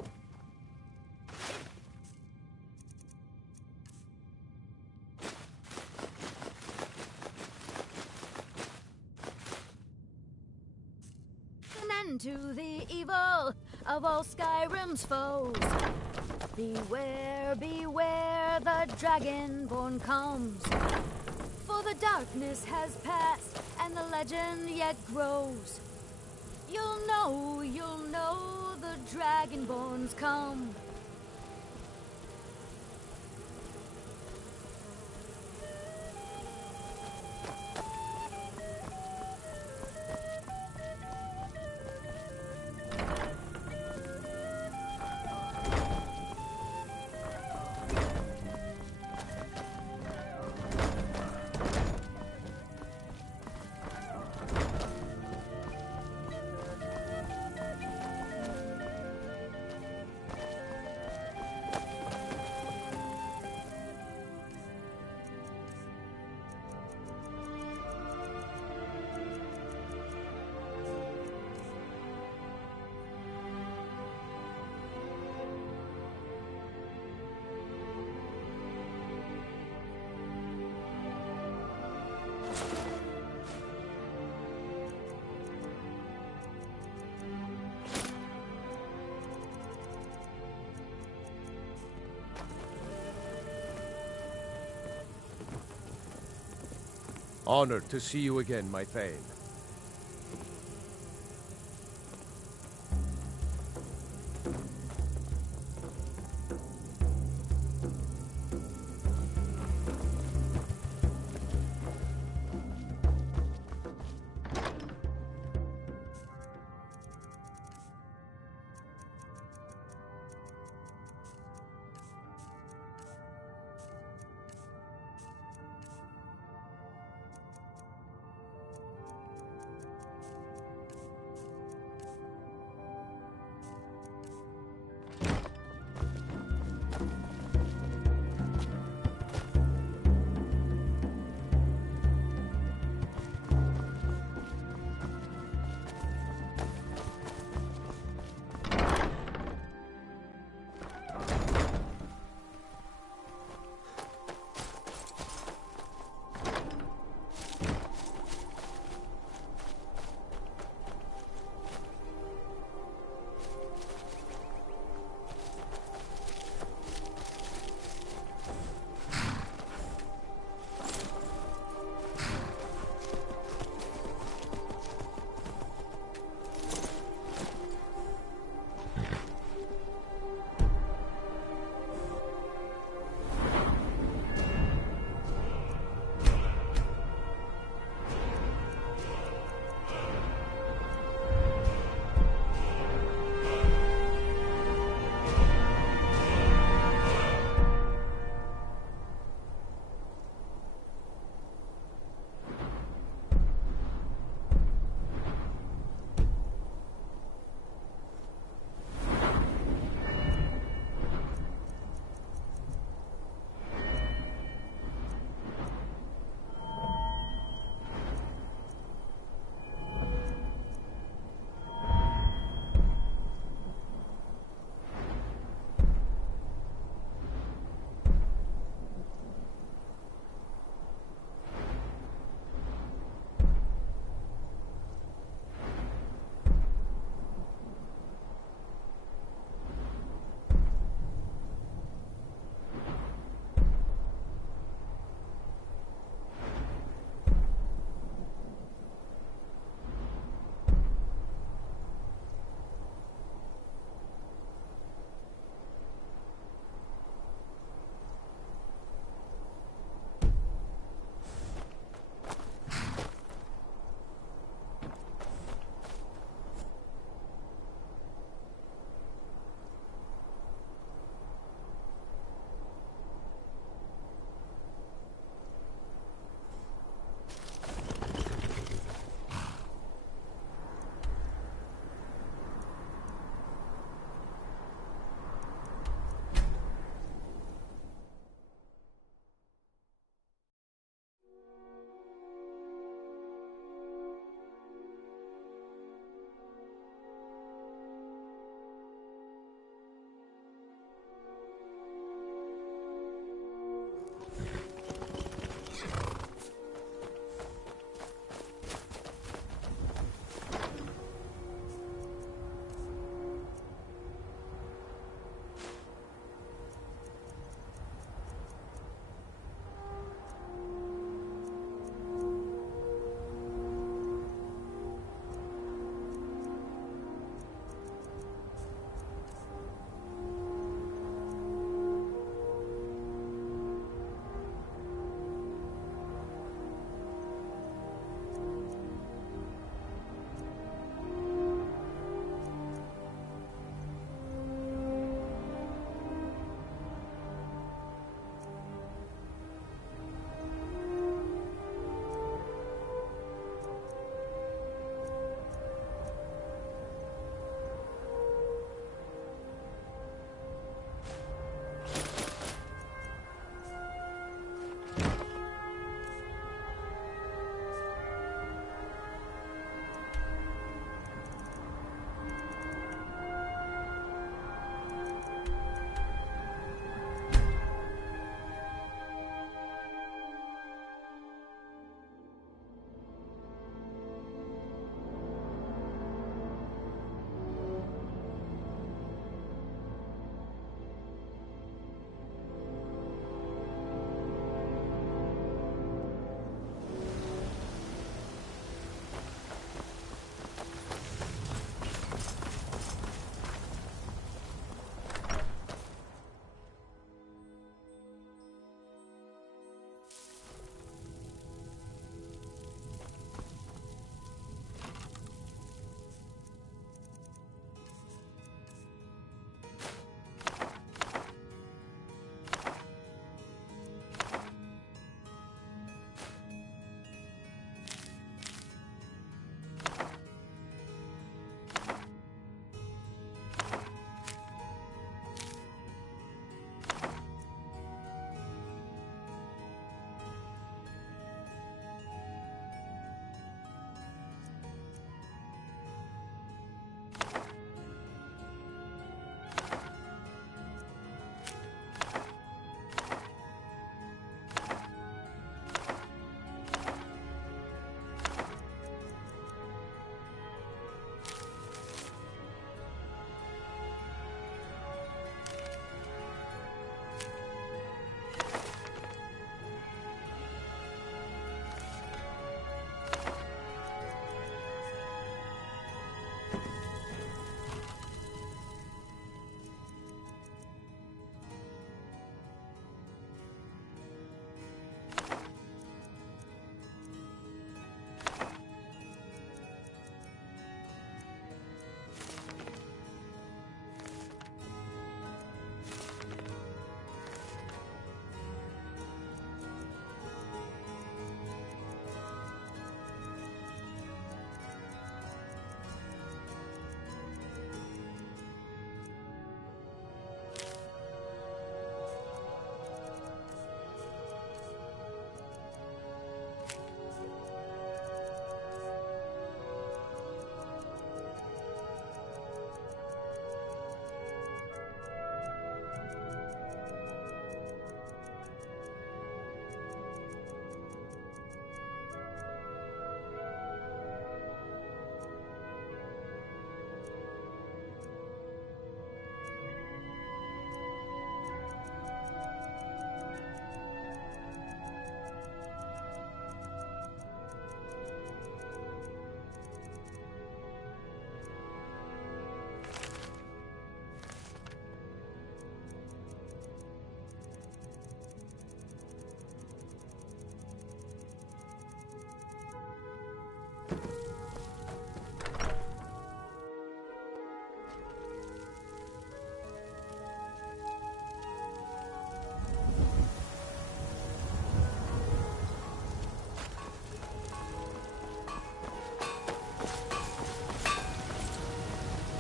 An end to the evil of all Skyrim's foes. Beware, beware, the Dragonborn comes. For the darkness has passed, and the legend yet grows. You'll know, the Dragonborns come. Honored to see you again, my Thane.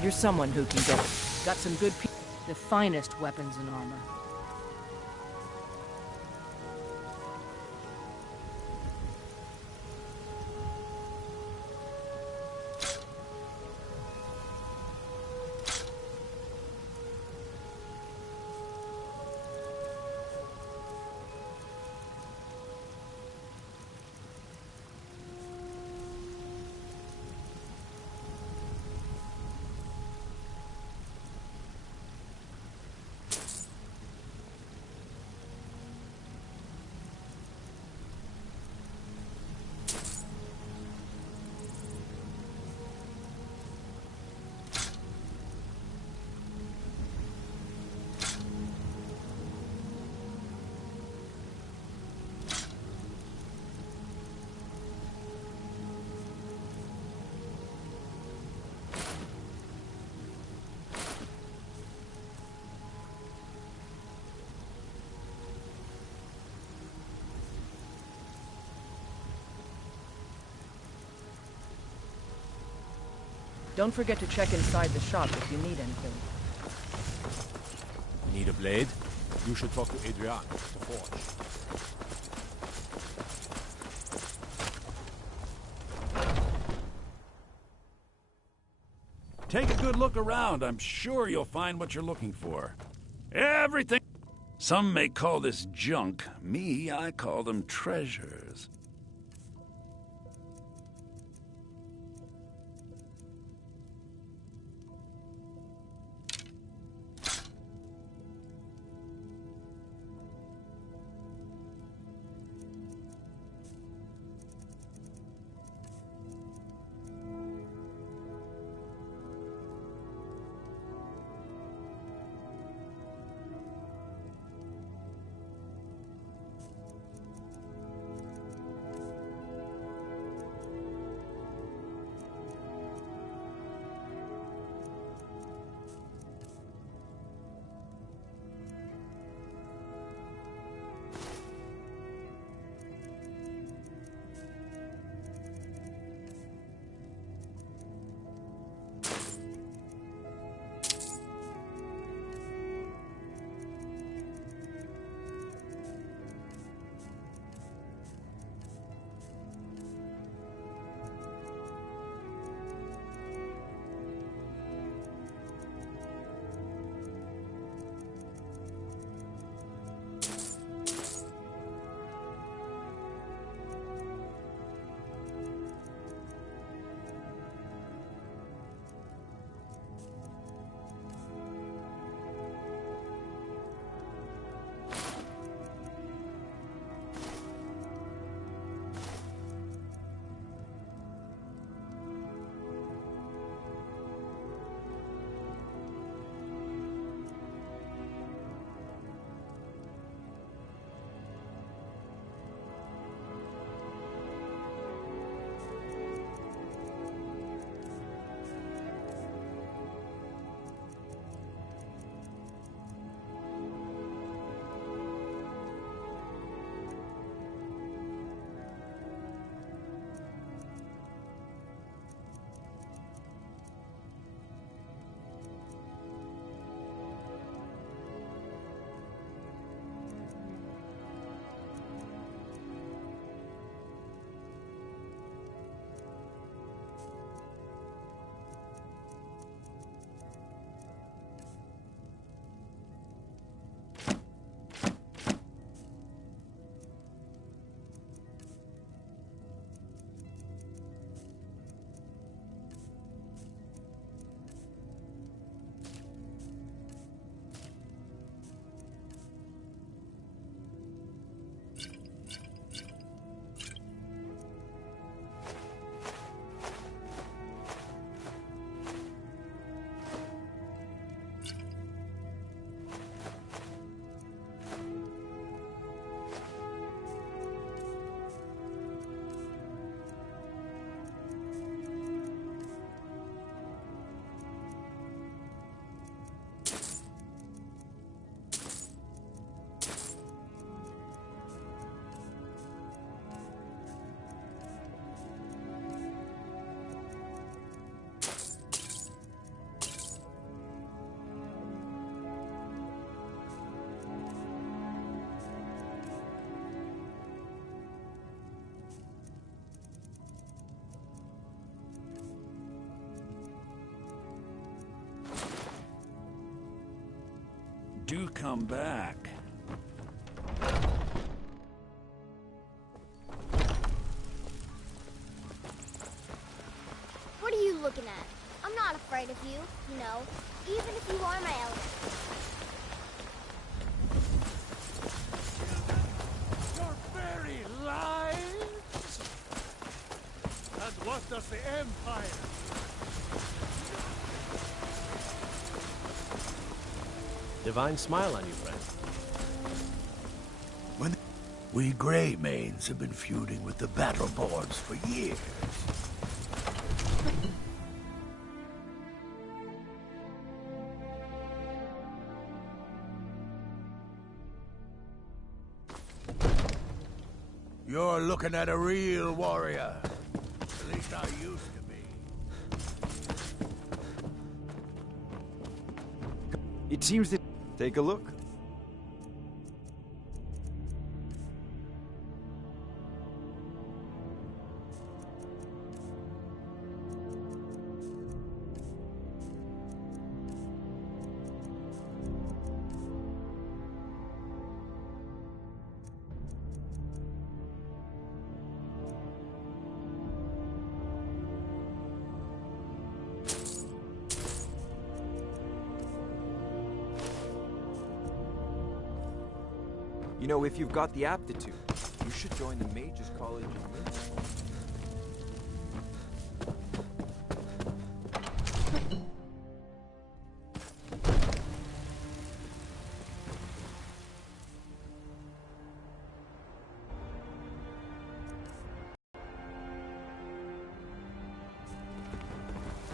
You're someone who can get it. Got some good people. The finest weapons and armor. Don't forget to check inside the shop if you need anything. Need a blade? You should talk to Adrian at the forge. Take a good look around. I'm sure you'll find what you're looking for. Everything. Some may call this junk. Me, I call them treasures. do come back. What are you looking at? I'm not afraid of you, you know, even if you are my element. Your very lives? And what does the Empire? Divine smile on you, friend. We Greymanes have been feuding with the Battleborns for years. You're looking at a real warrior. At least I used to be. It seems that... Take a look. You know, if you've got the aptitude, you should join the Mages College in Winter.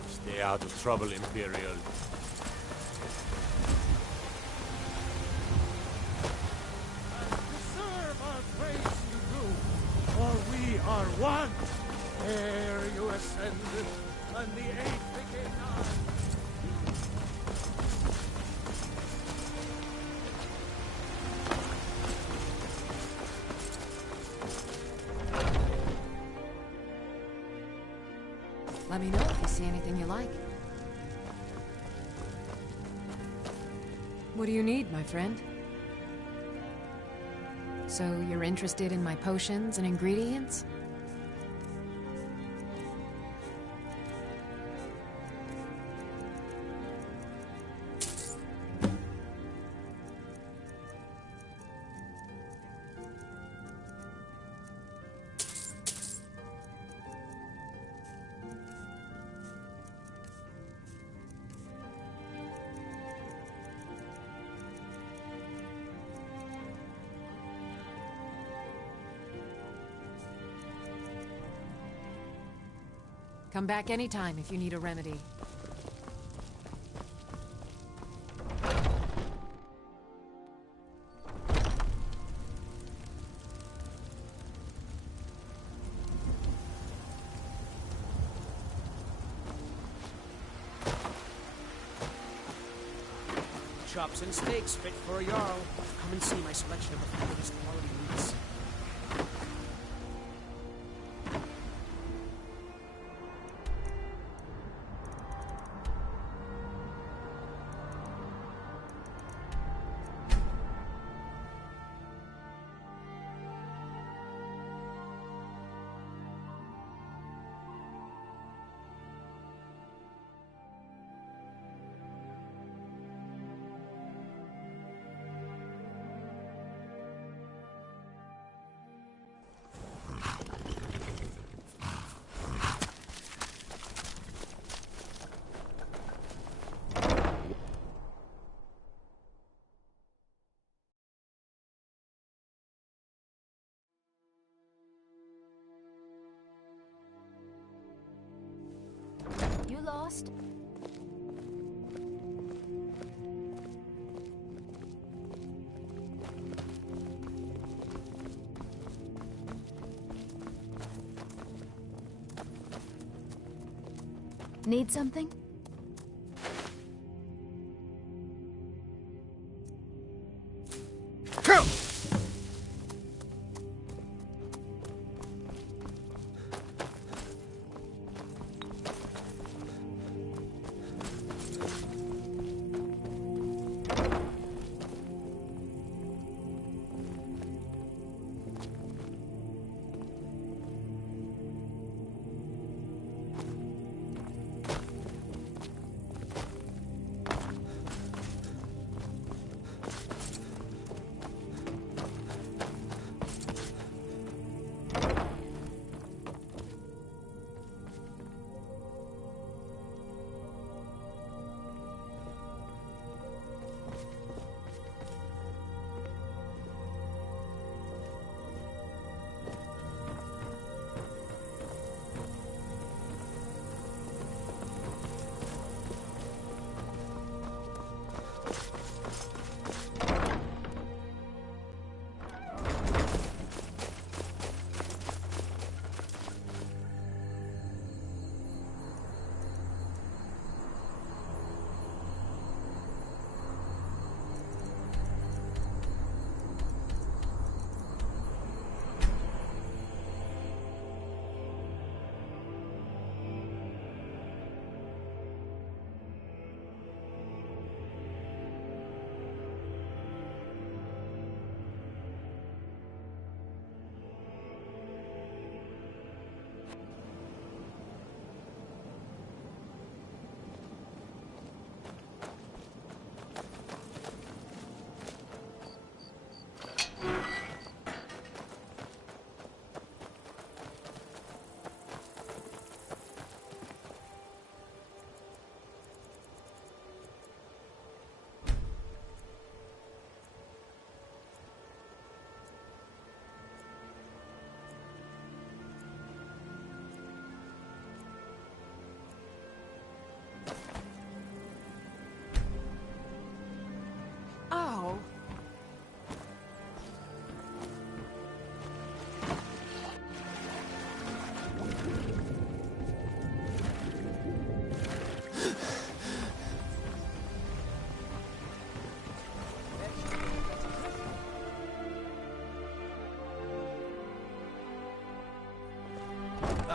Stay out of trouble, Imperial. Are one, ere you ascended, and the eighth became nine. Let me know if you see anything you like. What do you need, my friend? So you're interested in my potions and ingredients? Come back anytime if you need a remedy. Chops and steaks fit for a Jarl. Come and see my selection of the finest quality meats. You lost? Need something?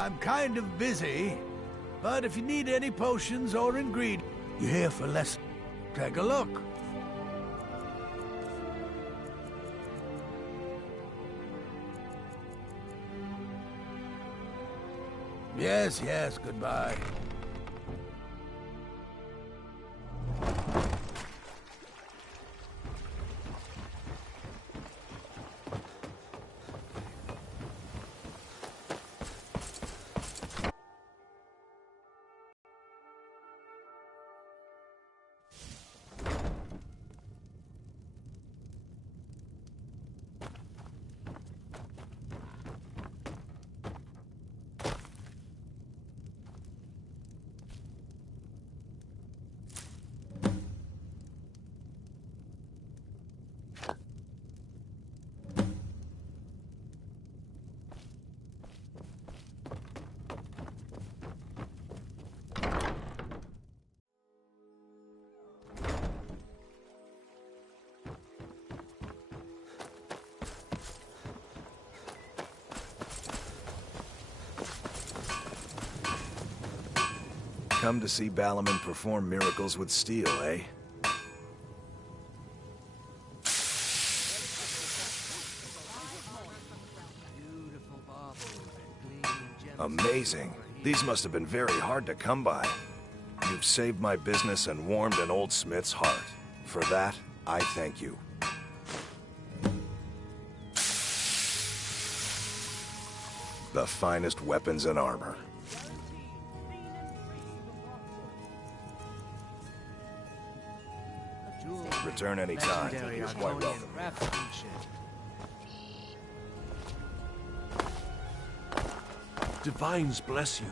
I'm kind of busy, but if you need any potions or ingredients, you're here for less. Take a look. Yes, yes, goodbye. Come to see Balaman perform miracles with steel, eh? Amazing. These must have been very hard to come by. You've saved my business and warmed an old smith's heart. For that, I thank you. The finest weapons and armor. Return any time. You're quite welcome. Divines bless you.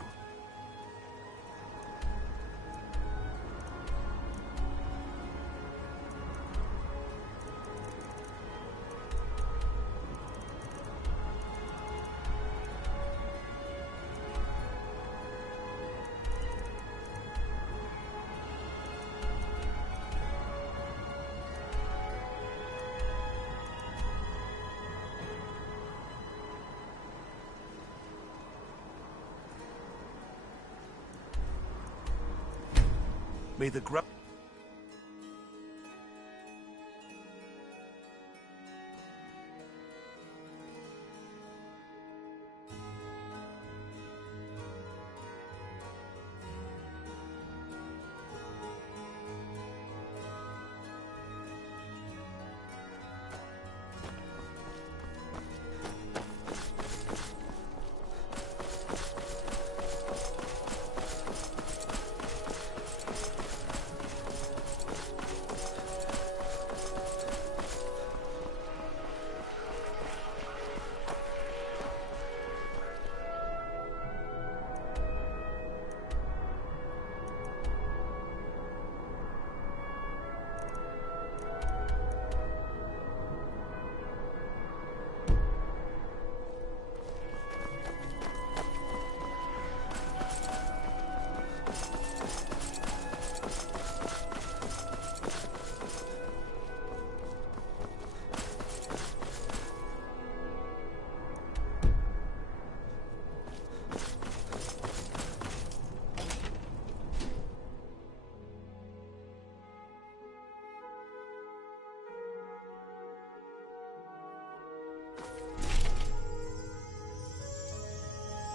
May the ground...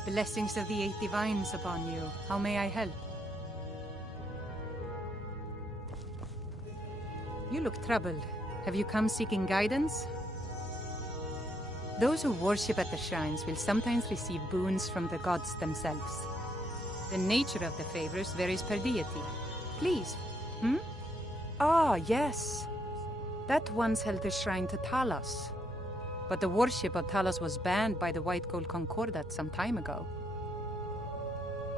Blessings of the Eight Divines upon you. How may I help? You look troubled. Have you come seeking guidance? Those who worship at the shrines will sometimes receive boons from the gods themselves. The nature of the favors varies per deity. Please. Ah, yes. That once held a shrine to Talos. But the worship of Talos was banned by the White Gold Concordat some time ago.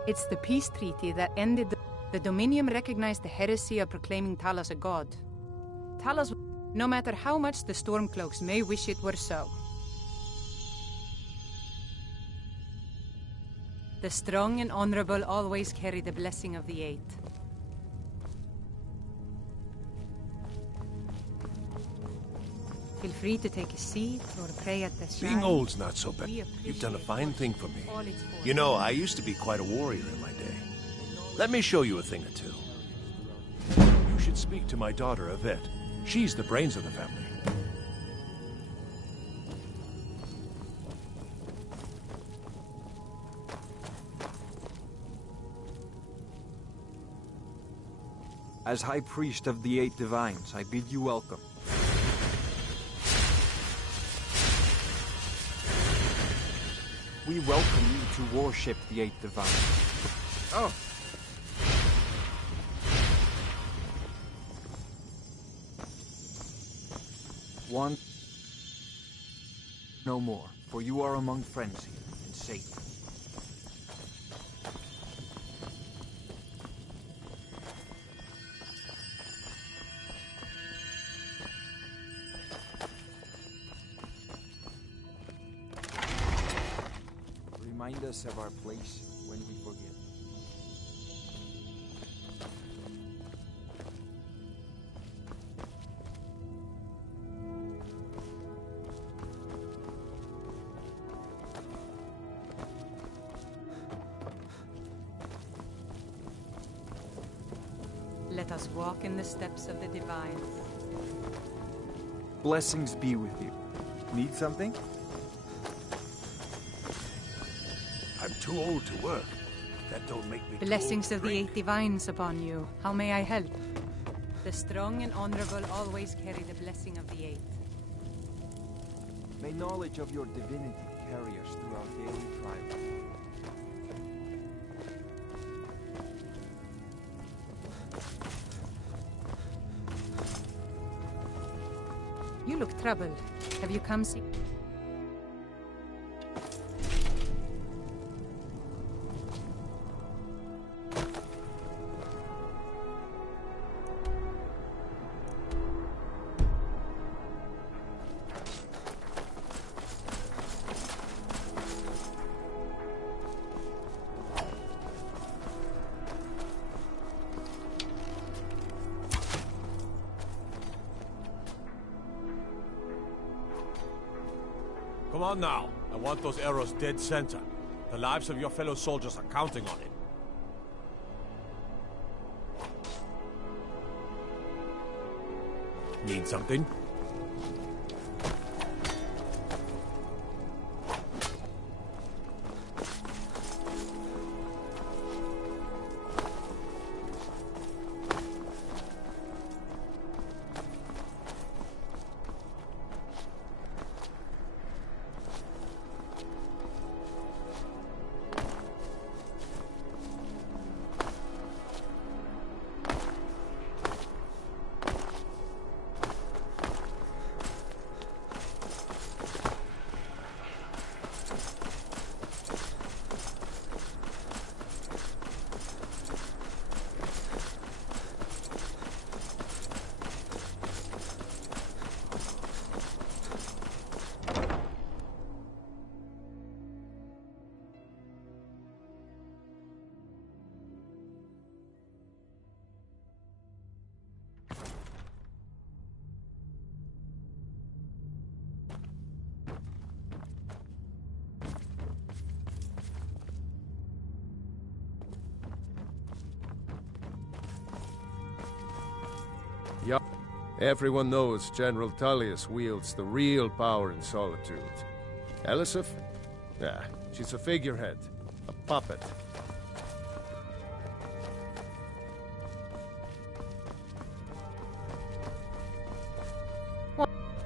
It's the peace treaty that ended the Dominium recognized the heresy of proclaiming Talos a god. Talos, no matter how much the Stormcloaks may wish it were so. The strong and honorable always carry the blessing of the Eight. Feel free to take a seat or pray at the shrine. Being old's not so bad. We You've done a appreciate fine what thing for me. all its forces. You know, I used to be quite a warrior in my day. Let me show you a thing or two. You should speak to my daughter, Yvette. She's the brains of the family. As High Priest of the Eight Divines, I bid you welcome. We welcome you to worship the Eight Divines. Oh! One... No more, for you are among friends here, and safe. Remind us of our place when we forget. Let us walk in the steps of the divine. Blessings be with you. Need something? I'm too old to work. That don't make me Blessings too of old the to drink. Eight Divines upon you. How may I help? The strong and honorable always carry the blessing of the Eight. May knowledge of your divinity carry us through our daily trials. You look troubled. Have you come see? Come on now. I want those arrows dead center. The lives of your fellow soldiers are counting on it. Need something? Yup. Everyone knows General Tullius wields the real power in Solitude. Elisif? Yeah, she's a figurehead. A puppet.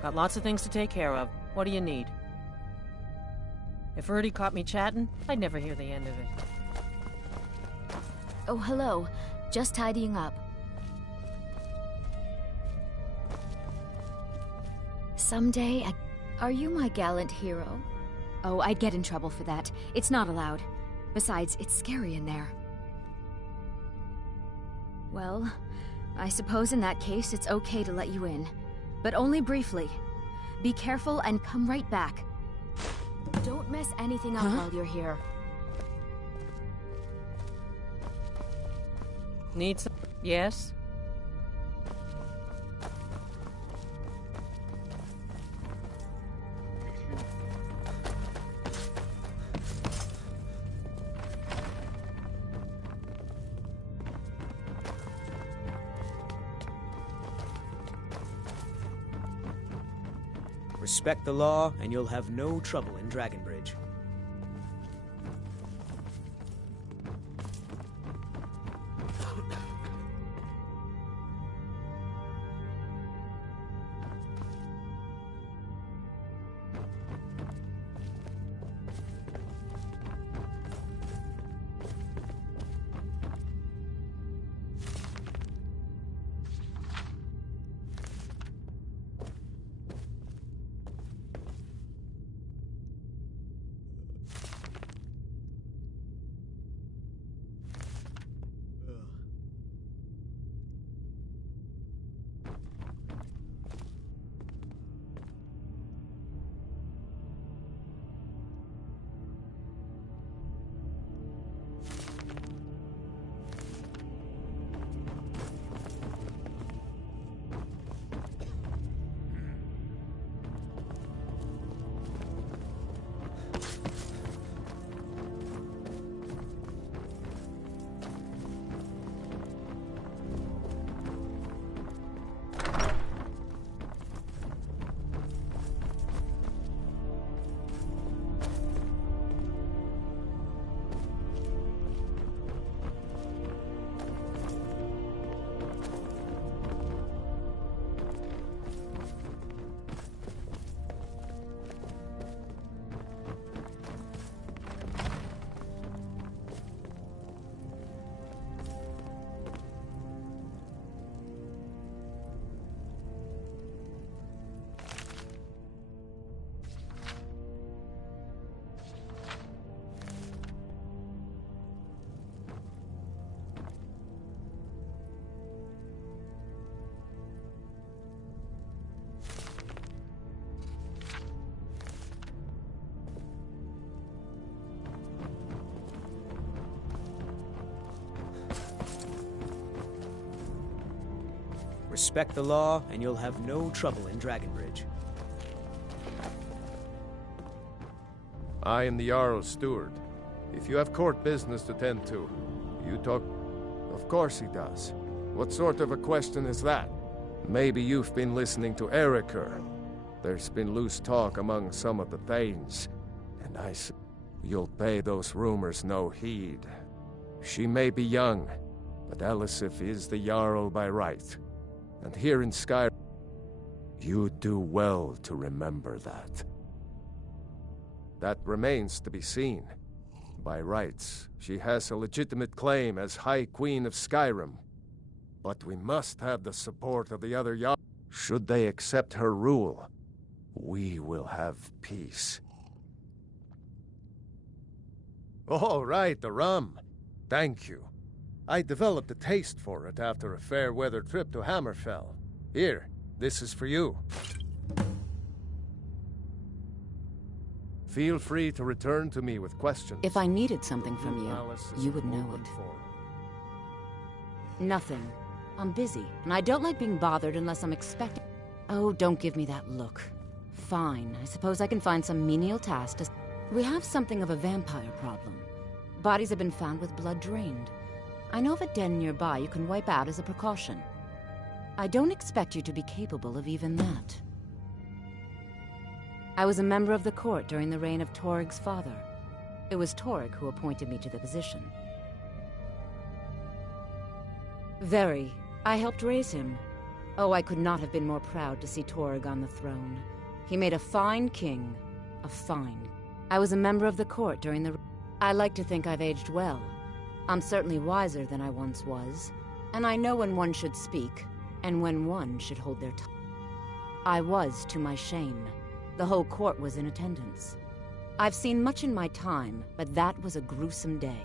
Got lots of things to take care of. What do you need? If Erdy caught me chatting, I'd never hear the end of it. Oh, hello. Just tidying up. Someday, are you my gallant hero? Oh, I'd get in trouble for that. It's not allowed. Besides, it's scary in there. Well, I suppose in that case it's okay to let you in. But only briefly. Be careful and come right back. Don't mess anything up while you're here. Need some? Yes? Respect the law, and you'll have no trouble in Dragonbridge. Respect the law, and you'll have no trouble in Dragonbridge. I am the Jarl's steward. If you have court business to tend to, you talk... Of course he does. What sort of a question is that? Maybe you've been listening to Eriker. There's been loose talk among some of the Thanes, and you'll pay those rumors no heed. She may be young, but Elisif is the Jarl by right. And here in Skyrim, you do well to remember that. That remains to be seen. By rights, she has a legitimate claim as High Queen of Skyrim. But we must have the support of the other Jarls. Should they accept her rule, we will have peace. Oh, right, the rum. Thank you. I developed a taste for it after a fair-weather trip to Hammerfell. Here, this is for you. Feel free to return to me with questions. If I needed something from you, you would know it. Nothing. I'm busy, and I don't like being bothered unless I'm expecting... Oh, don't give me that look. Fine, I suppose I can find some menial task to... We have something of a vampire problem. Bodies have been found with blood drained. I know of a den nearby you can wipe out as a precaution. I don't expect you to be capable of even that. I was a member of the court during the reign of Torg's father. It was Torg who appointed me to the position. Very. I helped raise him. Oh, I could not have been more proud to see Torg on the throne. He made a fine king. A fine. I was a member of the court during the... I like to think I've aged well. I'm certainly wiser than I once was, and I know when one should speak, and when one should hold their tongue. I was, to my shame. The whole court was in attendance. I've seen much in my time, but that was a gruesome day.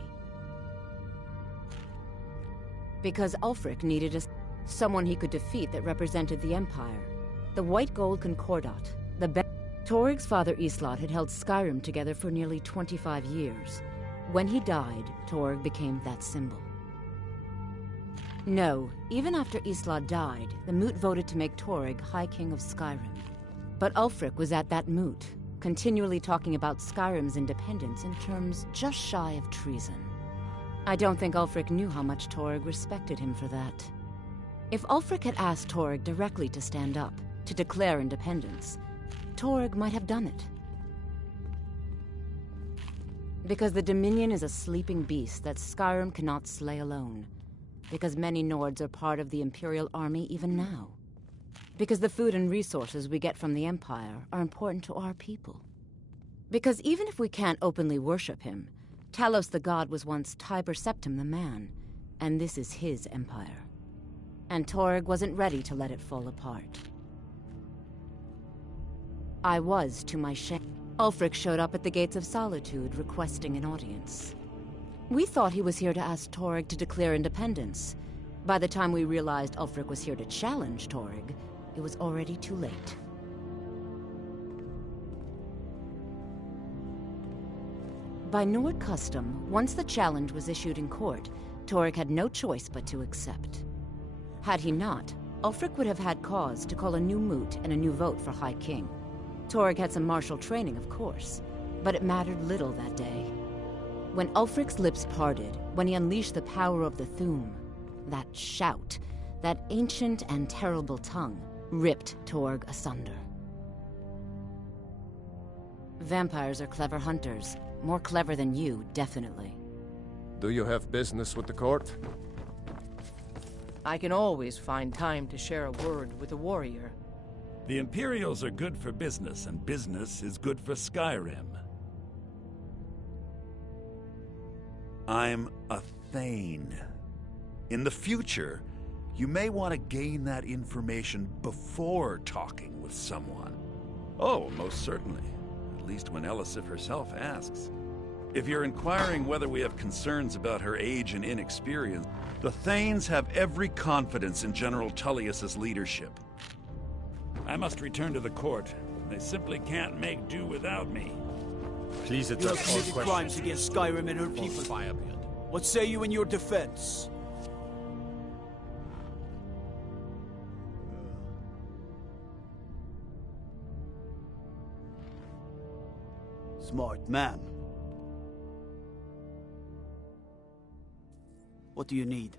Because Ulfric needed someone he could defeat that represented the Empire. The White Gold Concordat, Torg's father Islot had held Skyrim together for nearly 25 years. When he died, Torg became that symbol. No, even after Islot died, the Moot voted to make Torg High King of Skyrim. But Ulfric was at that Moot, continually talking about Skyrim's independence in terms just shy of treason. I don't think Ulfric knew how much Torg respected him for that. If Ulfric had asked Torg directly to stand up, to declare independence, Torg might have done it. Because the Dominion is a sleeping beast that Skyrim cannot slay alone. Because many Nords are part of the Imperial Army even now. Because the food and resources we get from the Empire are important to our people. Because even if we can't openly worship him, Talos the god was once Tiber Septim the man, and this is his empire. And Torg wasn't ready to let it fall apart. I was, to my shame. Ulfric showed up at the Gates of Solitude requesting an audience. We thought he was here to ask Torg to declare independence. By the time we realized Ulfric was here to challenge Torg, it was already too late. By Nord custom, once the challenge was issued in court, Torg had no choice but to accept. Had he not, Ulfric would have had cause to call a new moot and a new vote for High King. Torg had some martial training, of course, but it mattered little that day. When Ulfric's lips parted, when he unleashed the power of the Thu'um, that shout, that ancient and terrible tongue, ripped Torg asunder. Vampires are clever hunters. More clever than you, definitely. Do you have business with the court? I can always find time to share a word with a warrior. The Imperials are good for business, and business is good for Skyrim. I'm a Thane. In the future, you may want to gain that information before talking with someone. Oh, most certainly. At least when Elisif herself asks. If you're inquiring whether we have concerns about her age and inexperience, the Thanes have every confidence in General Tullius's leadership. I must return to the court. They simply can't make do without me. Please You have address all committed questions. crimes against Skyrim and her people. Firebeard. What say you in your defense? Smart man. What do you need?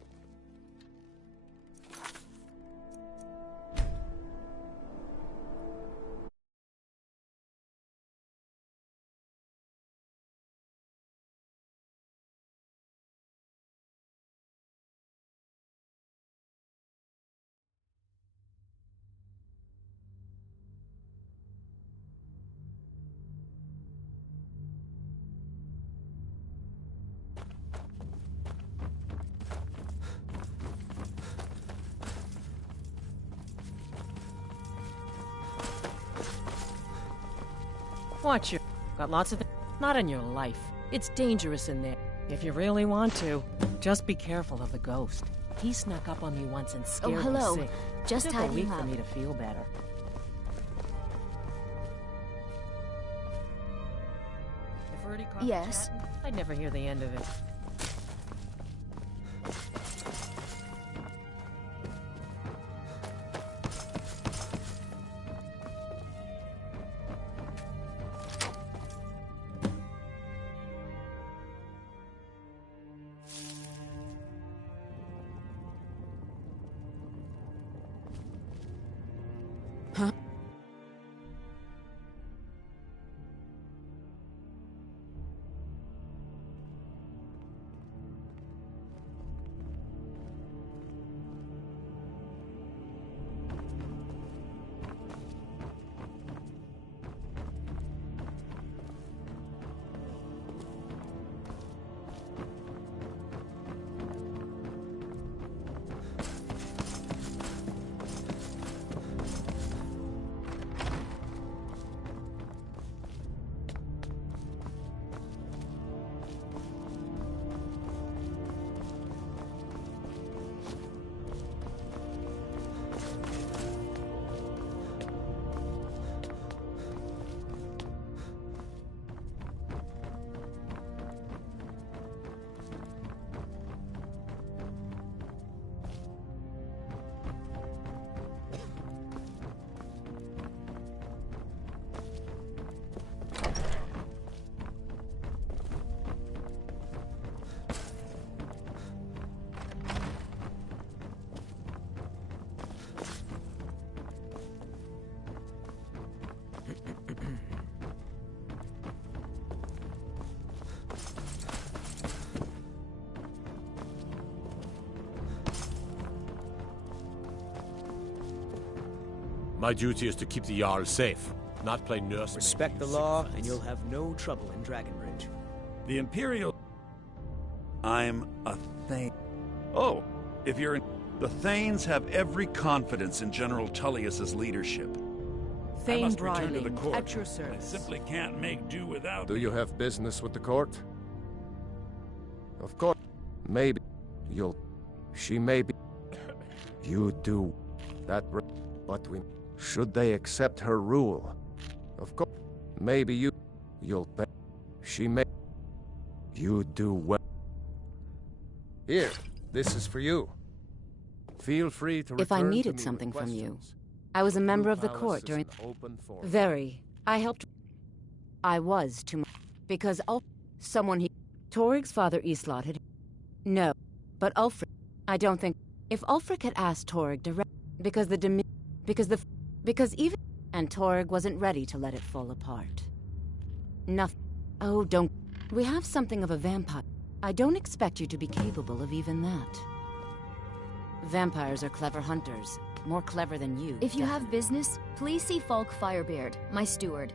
Watch your... Got lots of... Not in your life. It's dangerous in there. If you really want to, just be careful of the ghost. He snuck up on me once and scared hello. me sick. Just Took a tidying week up. for me to feel better. If Ernie caught me Yes? chatting, I'd never hear the end of it. Huh? My duty is to keep the Jarl safe, not play nurse. Respect the law, and you'll have no trouble in Dragonbridge. The Imperial... I'm a Thane. Oh, if you're in... The Thanes have every confidence in General Tullius's leadership. Thane I must return to the Bryling, court. at your I service. simply can't make do without... Do you have business with the court? Of course. Maybe you'll... She may be... You do that, but we... Should they accept her rule? Of course. Maybe you'll... She may... You do well. Here, this is for you. Feel free to If I return to needed me something with from you, questions. I was a member of the Palace court is during... an open forum. Very. I helped... I was too much. Because someone he... Torig's father Islot had... No. But Ulfric... I don't think... If Ulfric had asked Torig direct... Because the Because even... And Torig wasn't ready to let it fall apart. Nothing. Oh, don't... We have something of a vampire. I don't expect you to be capable of even that. Vampires are clever hunters. More clever than you. If you have business, please see Falk Firebeard, my steward.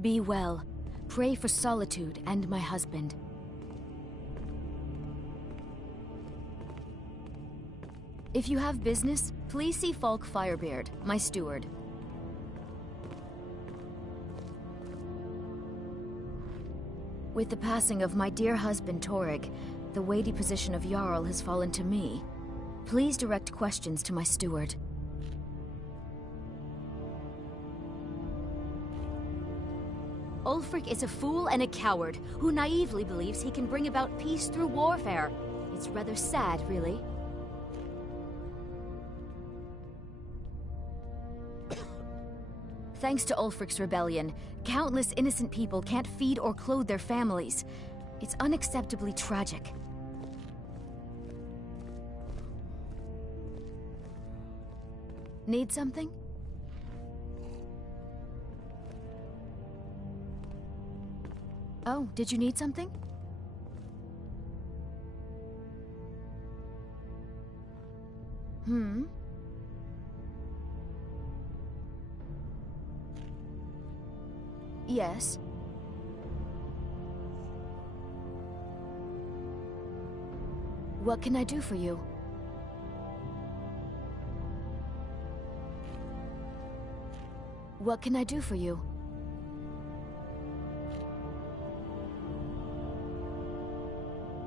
Be well. Pray for Solitude and my husband. If you have business, please see Falk Firebeard, my steward. With the passing of my dear husband Torig, the weighty position of Jarl has fallen to me. Please direct questions to my steward. Ulfric is a fool and a coward who naively believes he can bring about peace through warfare. It's rather sad, really. Thanks to Ulfric's rebellion, countless innocent people can't feed or clothe their families. It's unacceptably tragic. Need something? Oh, did you need something? Yes. What can I do for you? What can I do for you?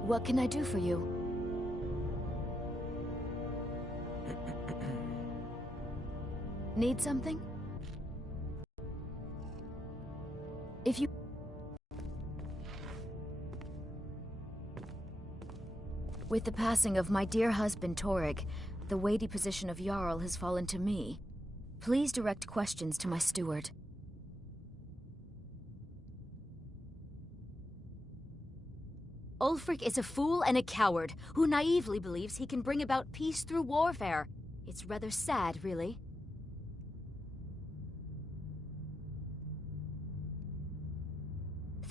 What can I do for you? Need something? If you... With the passing of my dear husband Torig, the weighty position of Jarl has fallen to me. Please direct questions to my steward. Ulfric is a fool and a coward who naively believes he can bring about peace through warfare. It's rather sad, really.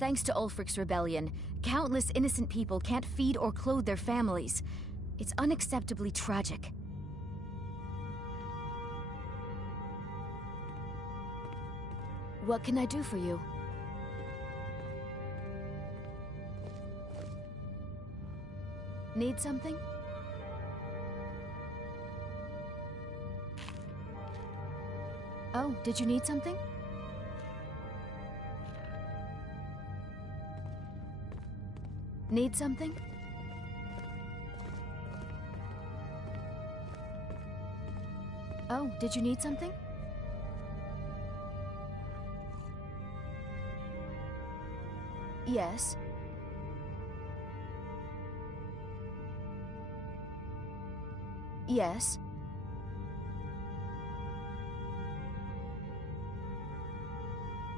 Thanks to Ulfric's rebellion, countless innocent people can't feed or clothe their families. It's unacceptably tragic. What can I do for you? Need something? Oh, did you need something? Need something? Oh, did you need something? Yes. Yes.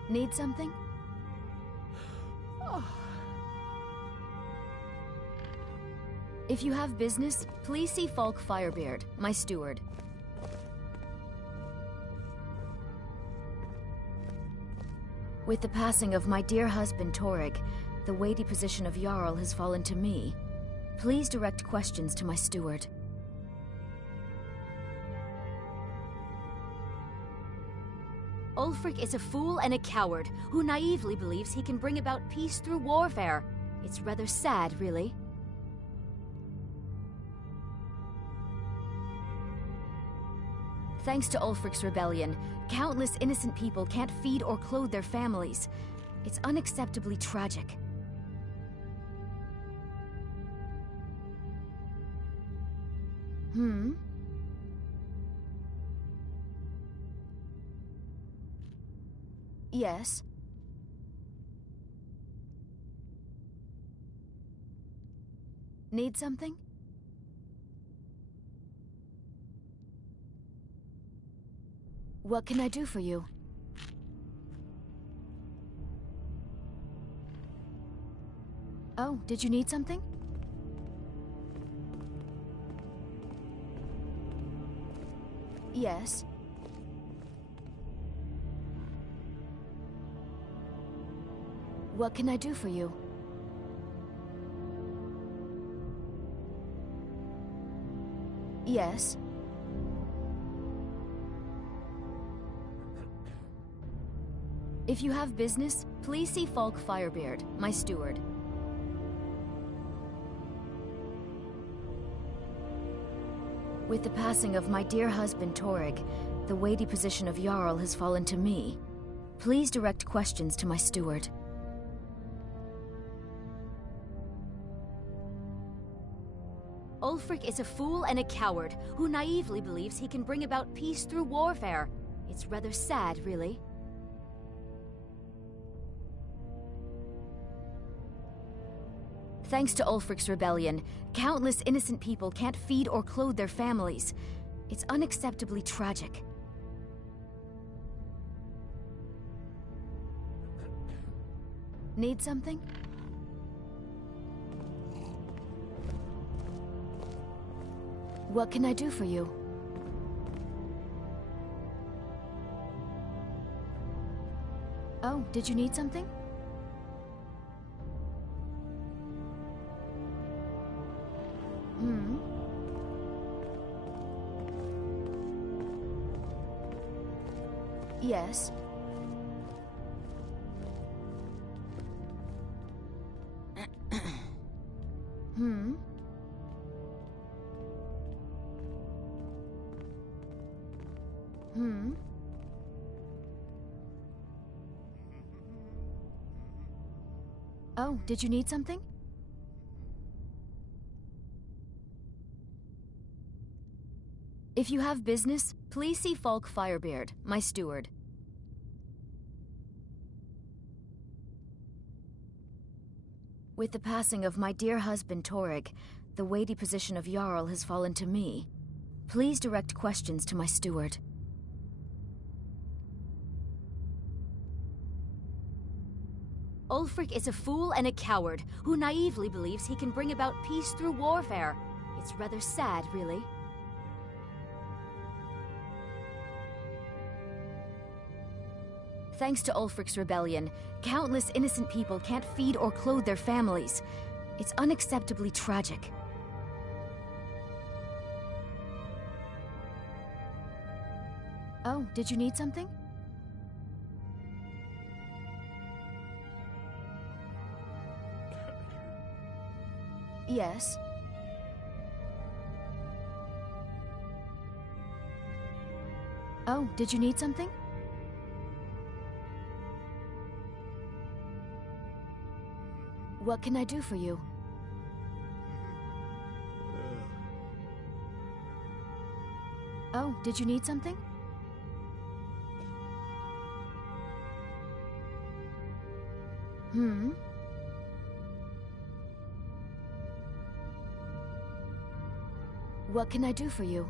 Need something? If you have business, please see Falk Firebeard, my steward. With the passing of my dear husband Torig, the weighty position of Jarl has fallen to me. Please direct questions to my steward. Ulfric is a fool and a coward who naively believes he can bring about peace through warfare. It's rather sad, really. Thanks to Ulfric's rebellion, countless innocent people can't feed or clothe their families. It's unacceptably tragic. Yes. Need something? What can I do for you? Oh, did you need something? Yes. What can I do for you? Yes. If you have business, please see Falk Firebeard, my steward. With the passing of my dear husband Torig, the weighty position of Jarl has fallen to me. Please direct questions to my steward. Ulfric is a fool and a coward who naively believes he can bring about peace through warfare. It's rather sad, really. Thanks to Ulfric's rebellion, countless innocent people can't feed or clothe their families. It's unacceptably tragic. Need something? What can I do for you? Oh, did you need something? Yes. Oh, did you need something? If you have business, please see Falk Firebeard, my steward. With the passing of my dear husband Torrig, the weighty position of Jarl has fallen to me. Please direct questions to my steward. Ulfric is a fool and a coward who naively believes he can bring about peace through warfare. It's rather sad, really. Thanks to Ulfric's rebellion, countless innocent people can't feed or clothe their families. It's unacceptably tragic. Oh, did you need something? Yes. Oh, did you need something? What can I do for you? Oh, did you need something? What can I do for you?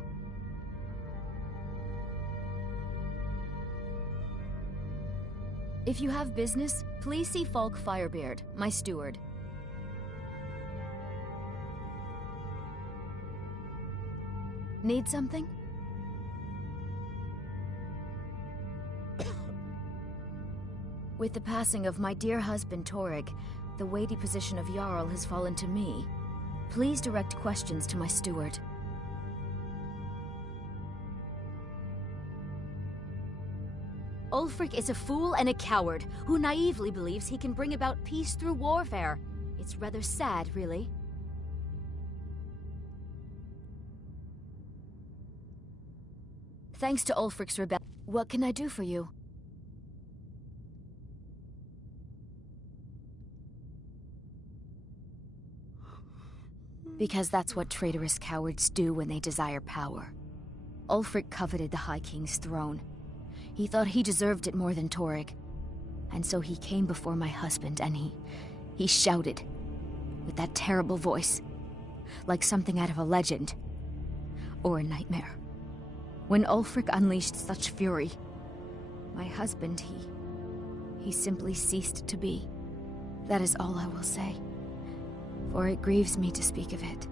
If you have business, please see Falk Firebeard, my steward. Need something? With the passing of my dear husband Torrig, the weighty position of Jarl has fallen to me. Please direct questions to my steward. Ulfric is a fool and a coward who naively believes he can bring about peace through warfare. It's rather sad, really. Thanks to Ulfric's rebellion, what can I do for you? Because that's what traitorous cowards do when they desire power. Ulfric coveted the High King's throne. He thought he deserved it more than Torrig. And so he came before my husband and he shouted with that terrible voice, like something out of a legend or a nightmare. When Ulfric unleashed such fury, my husband, he simply ceased to be. That is all I will say, for it grieves me to speak of it.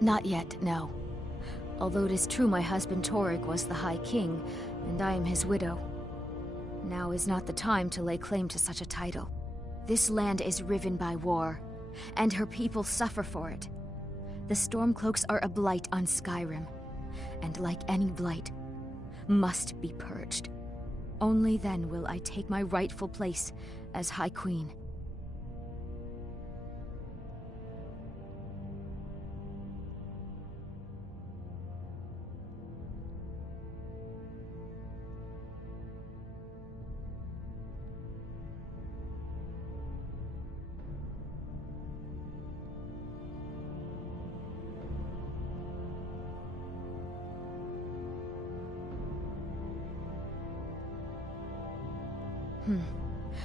Not yet, no. Although it is true my husband Torrig was the High King, and I am his widow. Now is not the time to lay claim to such a title. This land is riven by war, and her people suffer for it. The Stormcloaks are a blight on Skyrim, and like any blight, must be purged. Only then will I take my rightful place as High Queen.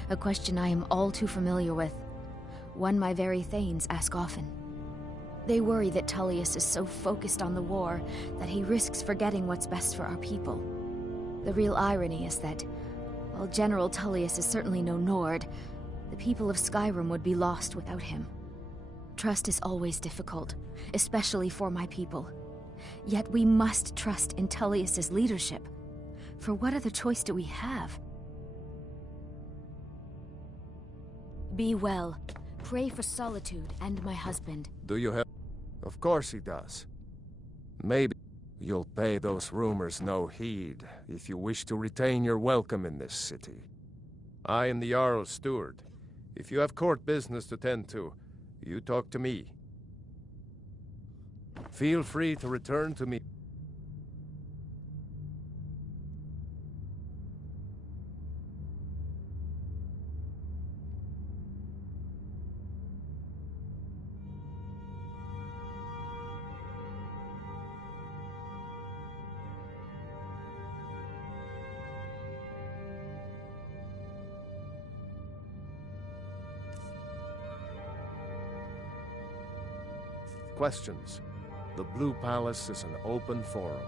A question I am all too familiar with. One my very Thanes ask often. They worry that Tullius is so focused on the war that he risks forgetting what's best for our people. The real irony is that, while General Tullius is certainly no Nord, the people of Skyrim would be lost without him. Trust is always difficult, especially for my people. Yet we must trust in Tullius's leadership. For what other choice do we have? Be well. Pray for Solitude and my husband. Do you have... Of course he does. Maybe you'll pay those rumors no heed if you wish to retain your welcome in this city. I am the Jarl's steward. If you have court business to tend to, you talk to me. Feel free to return to me. questions. The Blue Palace is an open forum.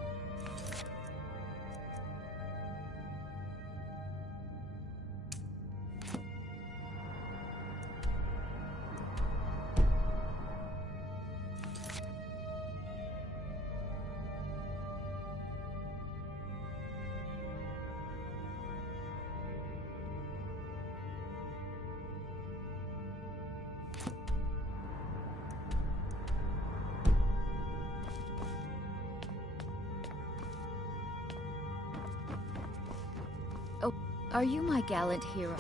Are you my gallant hero?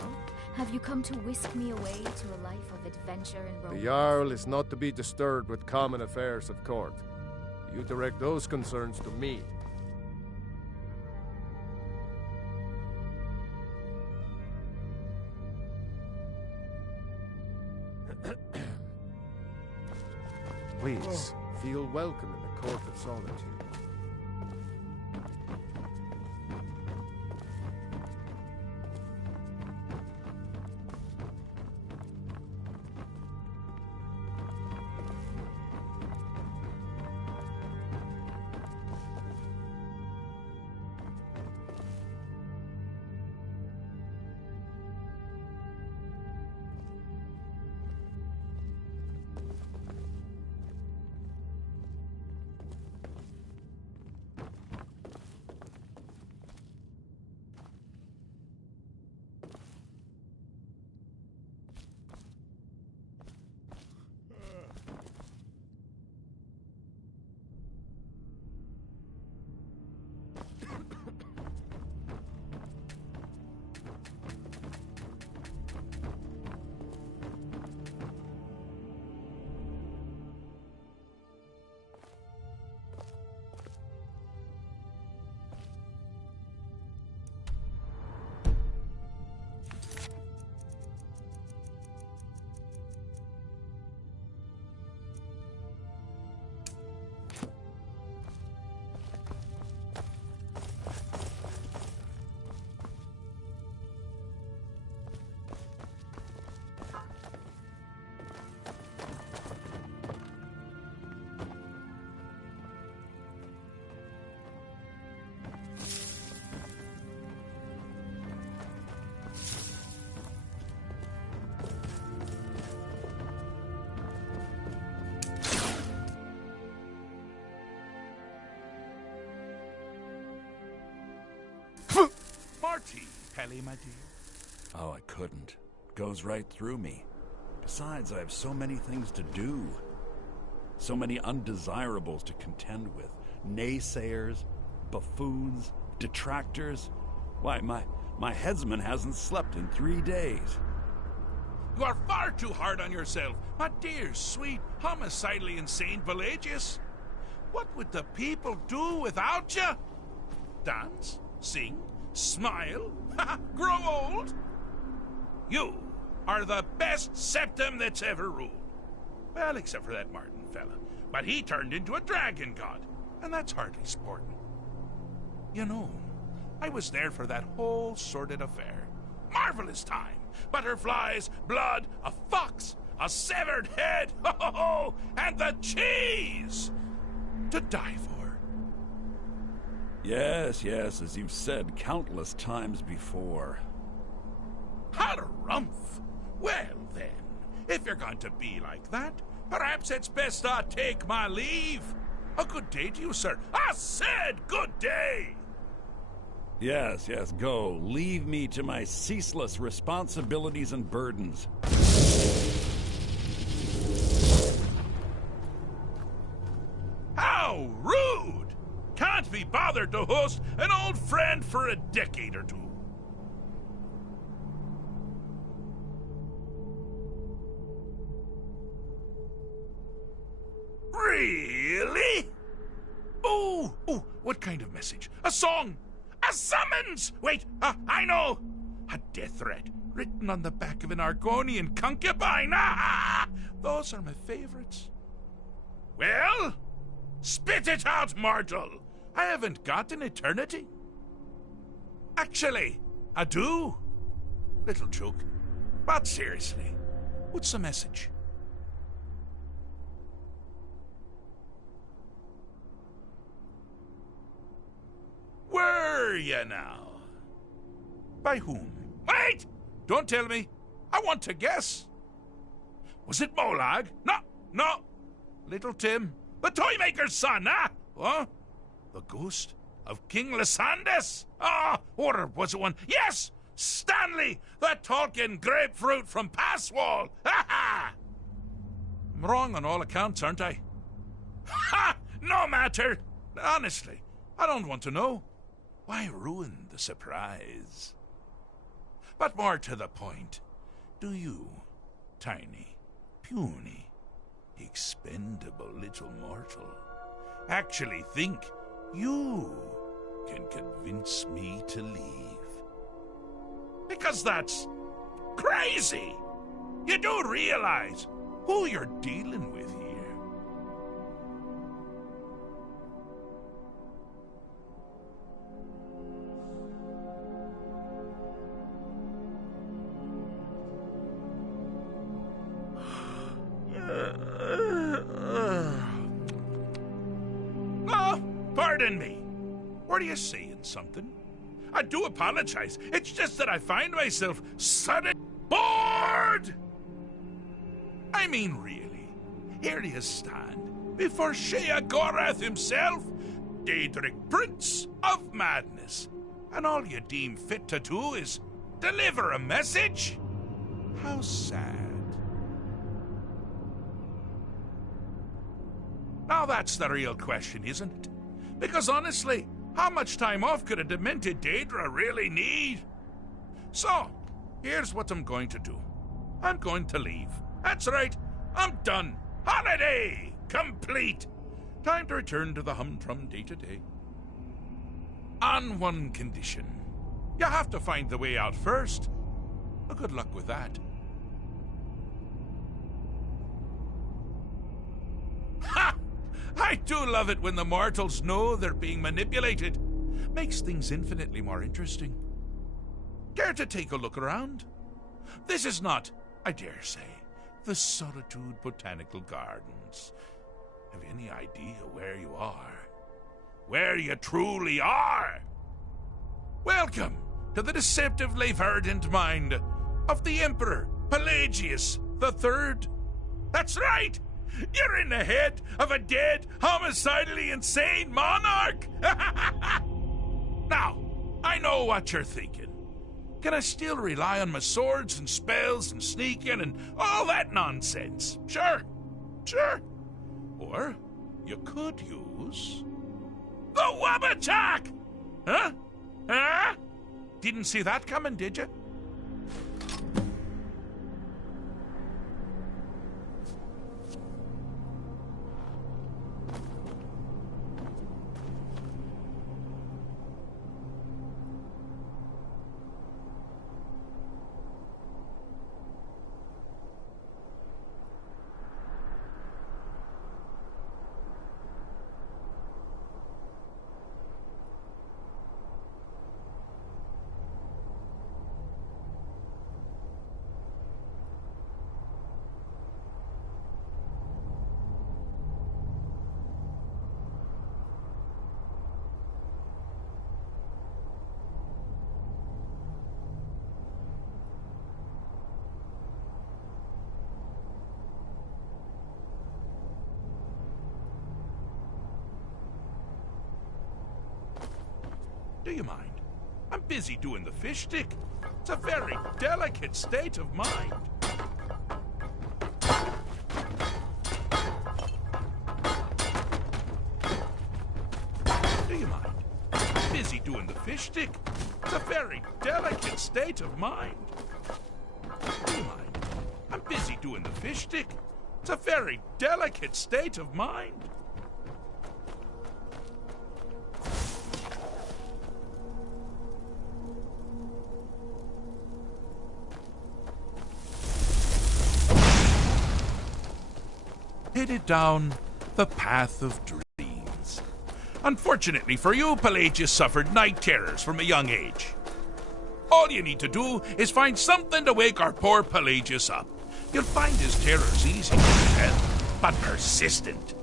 Have you come to whisk me away to a life of adventure and romance? The Jarl is not to be disturbed with common affairs of court. You direct those concerns to me. Please, feel welcome in the Court of Solitude. Marty, Pelly, my dear. Oh, I couldn't. Goes right through me. Besides, I have so many things to do. So many undesirables to contend with. Naysayers, buffoons, detractors. Why, my headsman hasn't slept in 3 days. You are far too hard on yourself, my dear, sweet, homicidally insane Pelagius. What would the people do without you? Dance? Sing? Smile? Grow old? You are the best septum that's ever ruled. Well, except for that Martin fella. But he turned into a dragon god, and that's hardly sporting. You know, I was there for that whole sordid affair. Marvelous time. Butterflies, blood, a fox, a severed head, ho, and the cheese to die for. Yes, as you've said countless times before. Harumph! Well then, if you're going to be like that, perhaps it's best I take my leave. A good day to you, sir. I said good day! Yes, go. Leave me to my ceaseless responsibilities and burdens. How rude! Can't be bothered to host an old friend for a decade or two. Really? Oh, what kind of message? A song? A summons! Wait, I know! A death threat written on the back of an Argonian concubine. Those are my favorites. Well, spit it out, mortal. I haven't got an eternity. Actually, I do. Little joke. But seriously, what's the message? hear you now. By whom? Wait! Don't tell me. I want to guess. Was it Molag? No. Little Tim, the Toymaker's son, huh? Huh? The ghost of King Lysandas? Or was it one? Yes! Stanley, the talking grapefruit from Passwall! Ha ha! I'm wrong on all accounts, aren't I? Ha! No matter! Honestly, I don't want to know. Why ruin the surprise? But more to the point, do you, tiny, puny, expendable little mortal, actually think you can convince me to leave? Because that's crazy! You do realize who you're dealing with here. Pardon me. Were you saying something? I do apologize. It's just that I find myself suddenly bored. I mean, really. Here you stand before Sheogorath himself, Daedric Prince of Madness, and all you deem fit to do is deliver a message? How sad. Now that's the real question, isn't it? Because honestly, how much time off could a demented Daedra really need? So, here's what I'm going to do. I'm going to leave. That's right, I'm done. Holiday complete. Time to return to the humdrum day-to-day. On one condition. You have to find the way out first. Well, good luck with that. Ha! I do love it when the mortals know they're being manipulated. Makes things infinitely more interesting. Care to take a look around? This is not, I dare say, the Solitude Botanical Gardens. Have you any idea where you are? Where you truly are? Welcome to the deceptively verdant mind of the Emperor Pelagius III. That's right! You're in the head of a dead, homicidally insane monarch! Now, I know what you're thinking. Can I still rely on my swords and spells and sneaking and all that nonsense? Sure. Or you could use the Wabachak! Huh? Didn't see that coming, did you? Do you mind? I'm busy doing the fish stick. It's a very delicate state of mind. Do you mind? I'm busy doing the fish stick. It's a very delicate state of mind. Do you mind? I'm busy doing the fish stick. It's a very delicate state of mind. Headed down the path of dreams. Unfortunately for you, Pelagius suffered night terrors from a young age. All you need to do is find something to wake our poor Pelagius up. You'll find his terrors easy to detect, but persistent.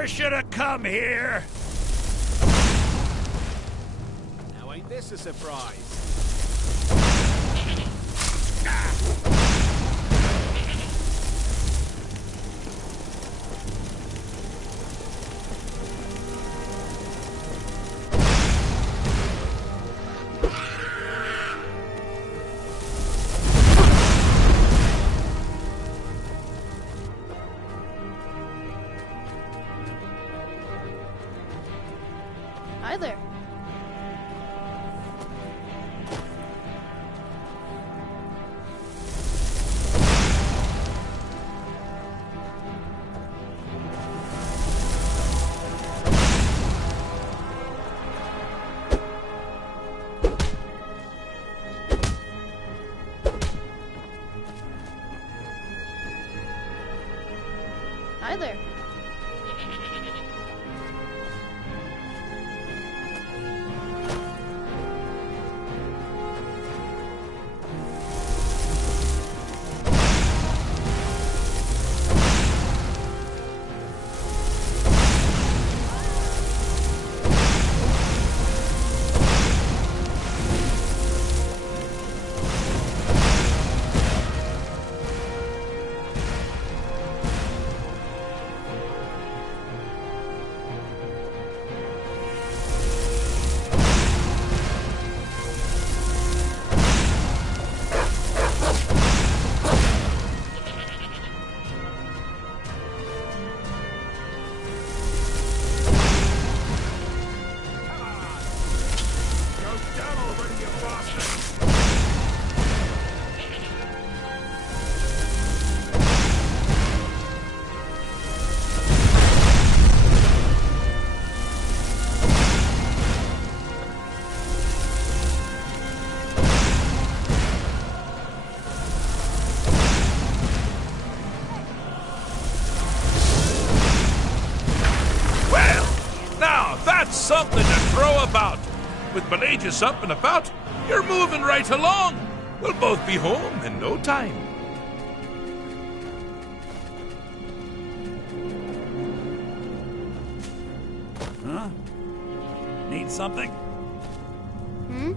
never should have come here. Now ain't this a surprise? Hi there. Hi there. Something to throw about. With Pelagius up and about, you're moving right along. We'll both be home in no time. Huh? Need something? Hmm?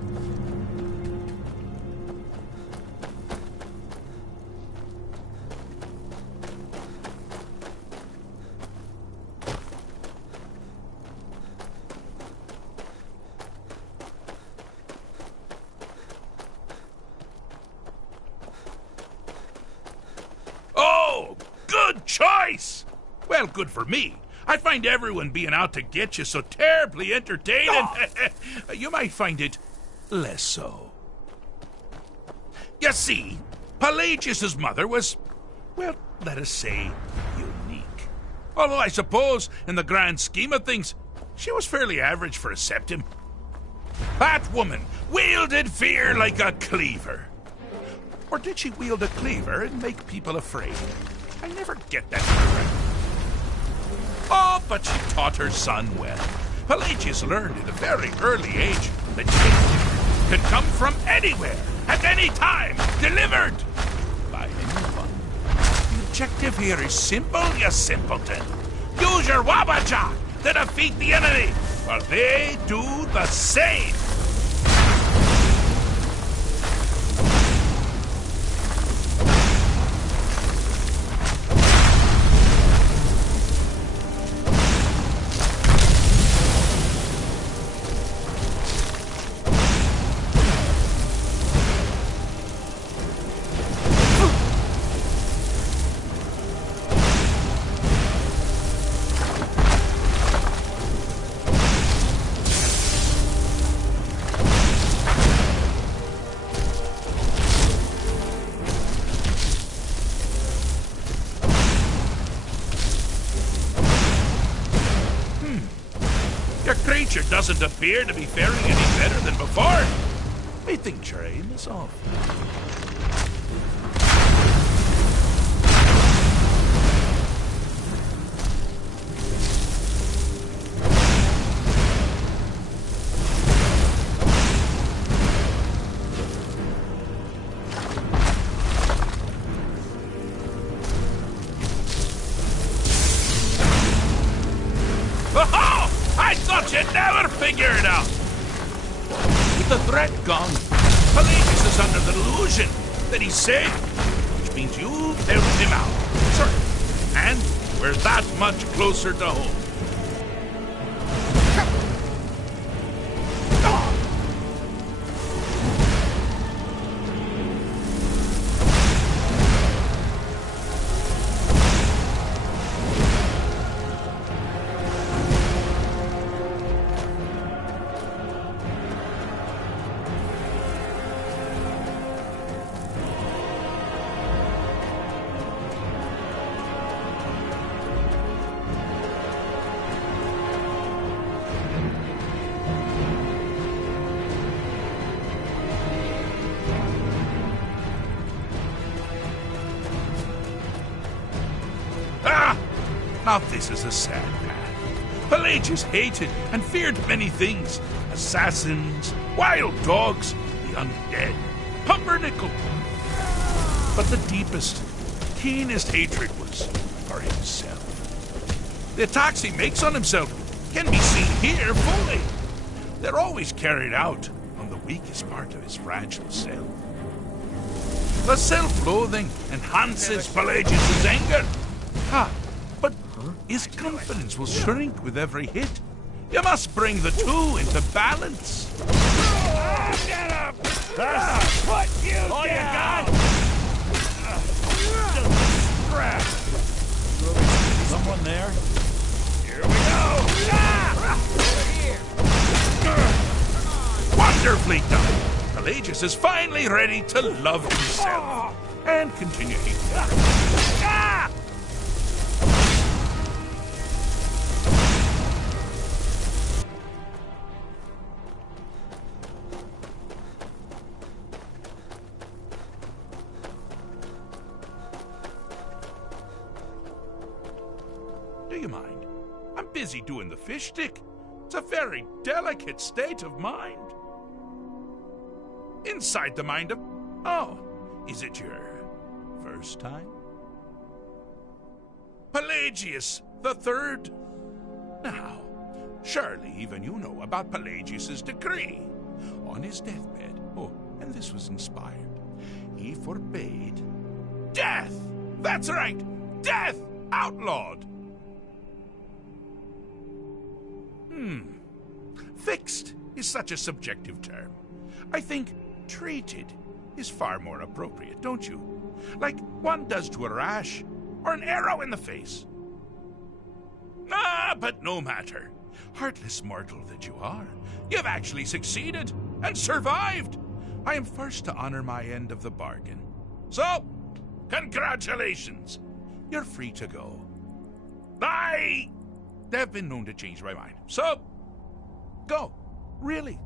Oh, good choice! Well, good for me. I find everyone being out to get you so terribly entertaining. You might find it less so. You see, Pelagius's mother was, well, let us say, unique. Although I suppose, in the grand scheme of things, she was fairly average for a septim. That woman wielded fear like a cleaver. Or did she wield a cleaver and make people afraid? I never get that correct. Oh, but she taught her son well. Pelagius learned at a very early age that change could come from anywhere, at any time, delivered by anyone. The objective here is simple, you simpleton. Use your Wabaja to defeat the enemy, while they do the same. Your creature doesn't appear to be faring any better than before. Methinks your aim is off. Figure it out. With the threat gone, Pelagius is under the delusion that he's safe, which means you helped him out. Sure. And we're that much closer to home. Now this is a sad path. Pelagius hated and feared many things. Assassins, wild dogs, the undead, pumpernickel. But the deepest, keenest hatred was for himself. The attacks he makes on himself can be seen here fully. They're always carried out on the weakest part of his fragile self. The self-loathing enhances Pelagius' anger. But his confidence will shrink with every hit. You must bring the two into balance. Get up! Put you down! Scrap! Someone there? Here we go! Wonderfully done! Pelagius is finally ready to love himself and continue hating. Do you mind? I'm busy doing the fish stick. It's a very delicate state of mind. Inside the mind of... Oh, is it your first time? Pelagius the Third? Now, surely even you know about Pelagius's decree. On his deathbed, and this was inspired, he forbade death! That's right! Death! Outlawed! Fixed is such a subjective term. I think treated is far more appropriate, don't you? Like one does to a rash or an arrow in the face. But no matter. Heartless mortal that you are, you've actually succeeded and survived. I am first to honor my end of the bargain. So, congratulations. You're free to go. They've been known to change my mind. So, go. Really.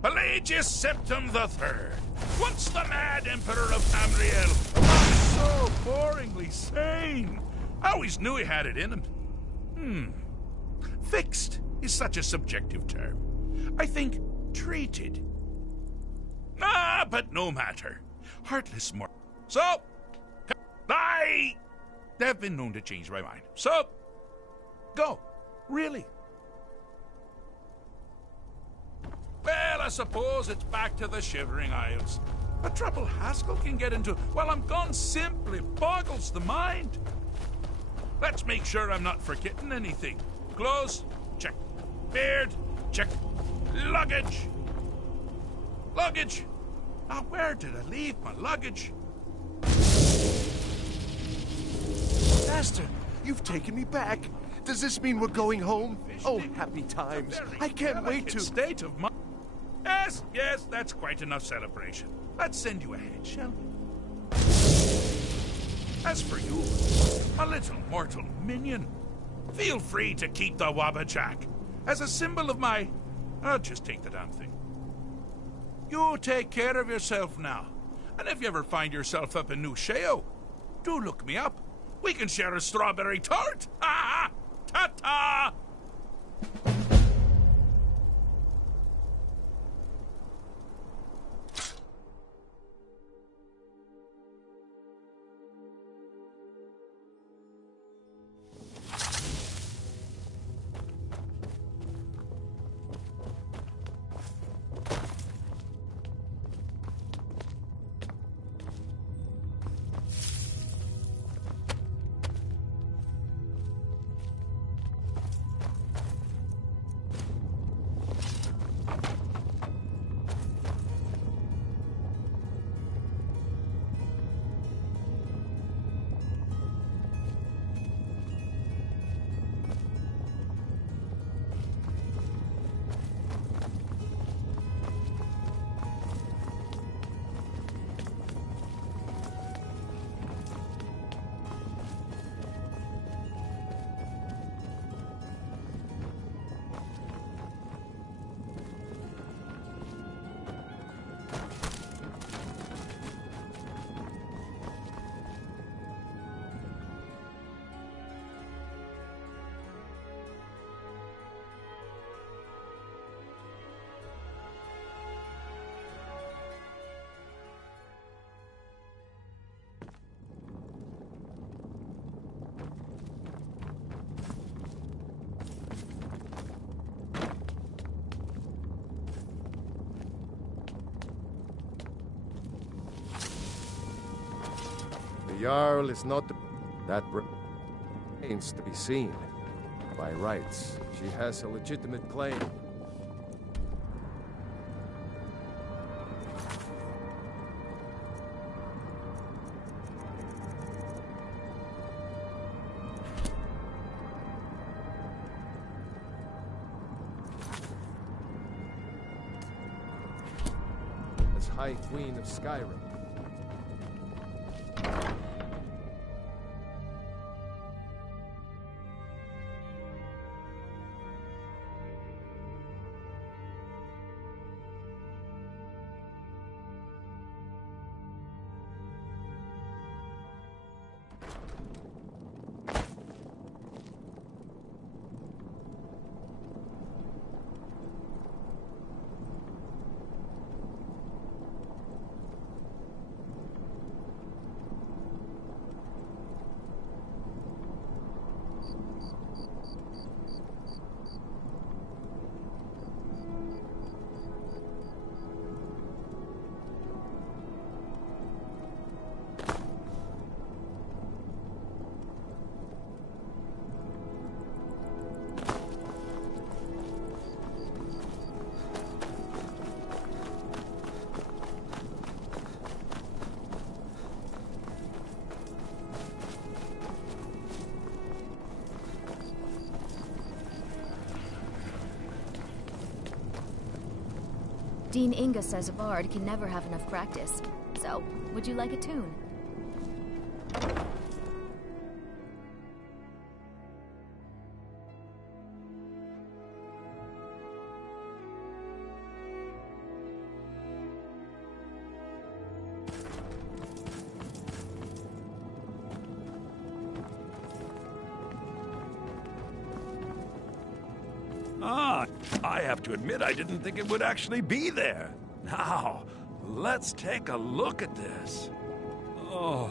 Pelagius Septim the Third, once the mad Emperor of Tamriel, so boringly sane. I always knew he had it in him. Fixed is such a subjective term. I think treated. But no matter. Heartless more. So, they've been known to change my mind. So, go. Really. Well, I suppose it's back to the Shivering Isles. The trouble Haskell can get into while I'm gone simply boggles the mind. Let's make sure I'm not forgetting anything. Clothes, check. Beard, check. Luggage. Luggage. Now, where did I leave my luggage? Master, you've taken me back. Does this mean we're going home? Oh, happy times. I can't wait to... State of mind. Yes, that's quite enough celebration. Let's send you ahead, shall we? As for you, a little mortal minion, feel free to keep the Wabbajack as a symbol of my... I'll just take the damn thing. You take care of yourself now. And if you ever find yourself up in New Sheo, do look me up. We can share a strawberry tart. Ha! Ta-ta! The Jarl is not the... That remains to be seen. By rights, she has a legitimate claim. As High Queen of Skyrim. Dean Inga says a bard can never have enough practice. So, would you like a tune? I have to admit I didn't think it would actually be there. Now, let's take a look at this. Oh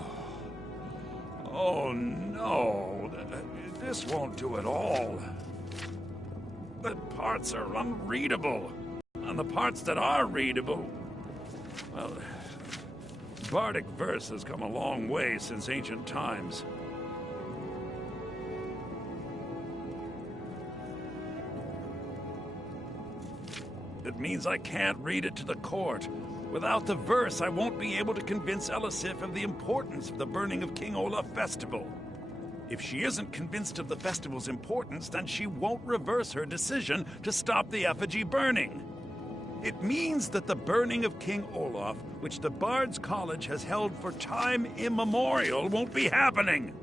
no, this won't do at all. The parts are unreadable, and the parts that are readable, well, bardic verse has come a long way since ancient times. It means I can't read it to the court. Without the verse, I won't be able to convince Elisif of the importance of the burning of King Olaf festival. If she isn't convinced of the festival's importance, then she won't reverse her decision to stop the effigy burning. It means that the burning of King Olaf, which the Bards' College has held for time immemorial, won't be happening.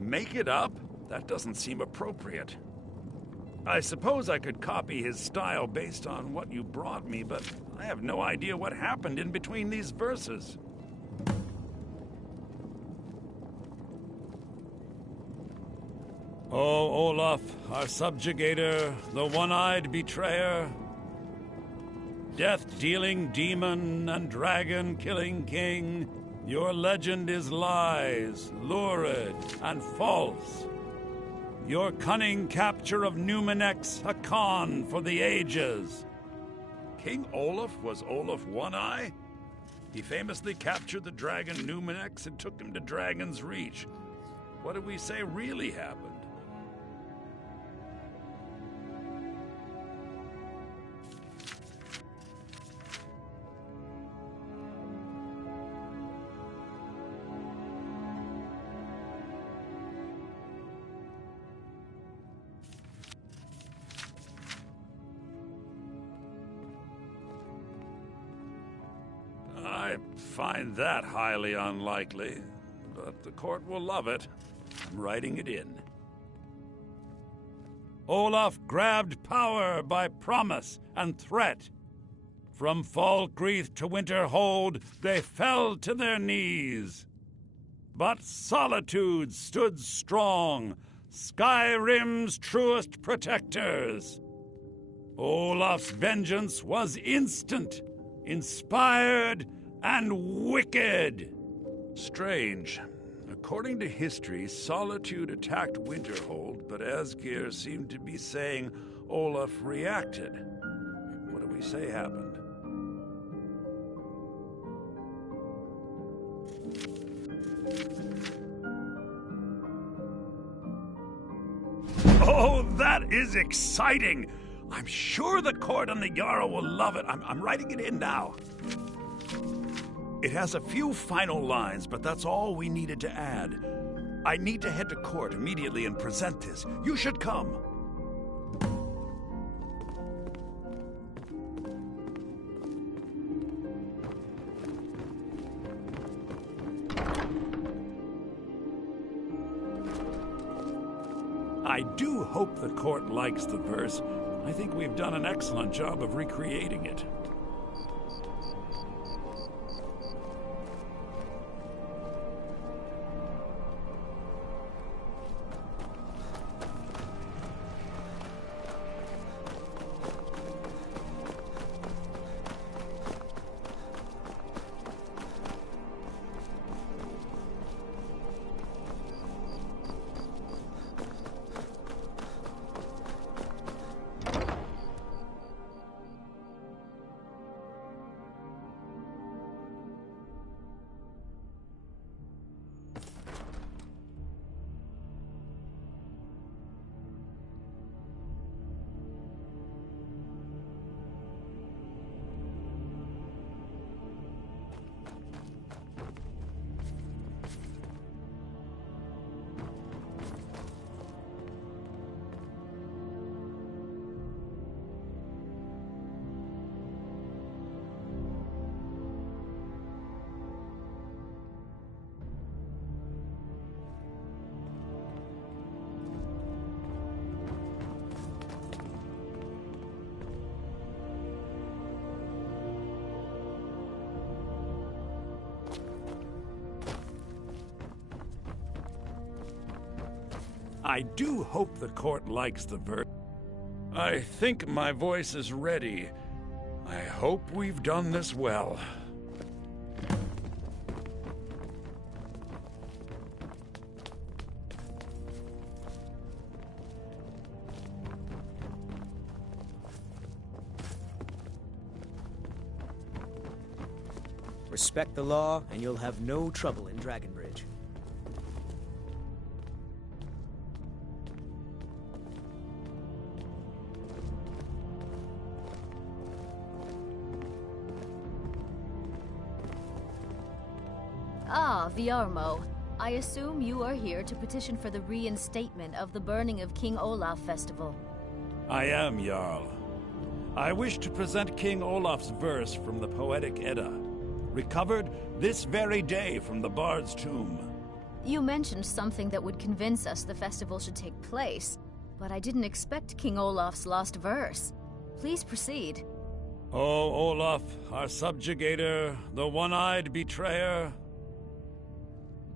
Make it up? That doesn't seem appropriate. I suppose I could copy his style based on what you brought me, but I have no idea what happened in between these verses. O Olaf, our subjugator, the one-eyed betrayer, death-dealing demon and dragon-killing king, your legend is lies, lurid, and false. Your cunning capture of Numenex, a con for the ages. King Olaf was Olaf One-Eye? He famously captured the dragon Numenex and took him to Dragon's Reach. What do we say really happened? I find that highly unlikely, but the court will love it. I'm writing it in. Olaf grabbed power by promise and threat. From Falkreath to Winterhold, they fell to their knees. But solitude stood strong, Skyrim's truest protectors. Olaf's vengeance was instant, inspired, and wicked. Strange. According to history, Solitude attacked Winterhold, but Asgeir seemed to be saying Olaf reacted. What do we say happened? Oh, that is exciting! I'm sure the court and the Jarl will love it. I'm writing it in now. It has a few final lines, but that's all we needed to add. I need to head to court immediately and present this. You should come. I do hope the court likes the verse. I think we've done an excellent job of recreating it. I do hope the court likes the verse. I think my voice is ready. I hope we've done this well. Respect the law, and you'll have no trouble in Dragonbridge. Ah, Viarmo. I assume you are here to petition for the reinstatement of the burning of King Olaf festival. I am, Jarl. I wish to present King Olaf's verse from the Poetic Edda, recovered this very day from the Bard's tomb. You mentioned something that would convince us the festival should take place, but I didn't expect King Olaf's lost verse. Please proceed. O Olaf, our subjugator, the one-eyed betrayer,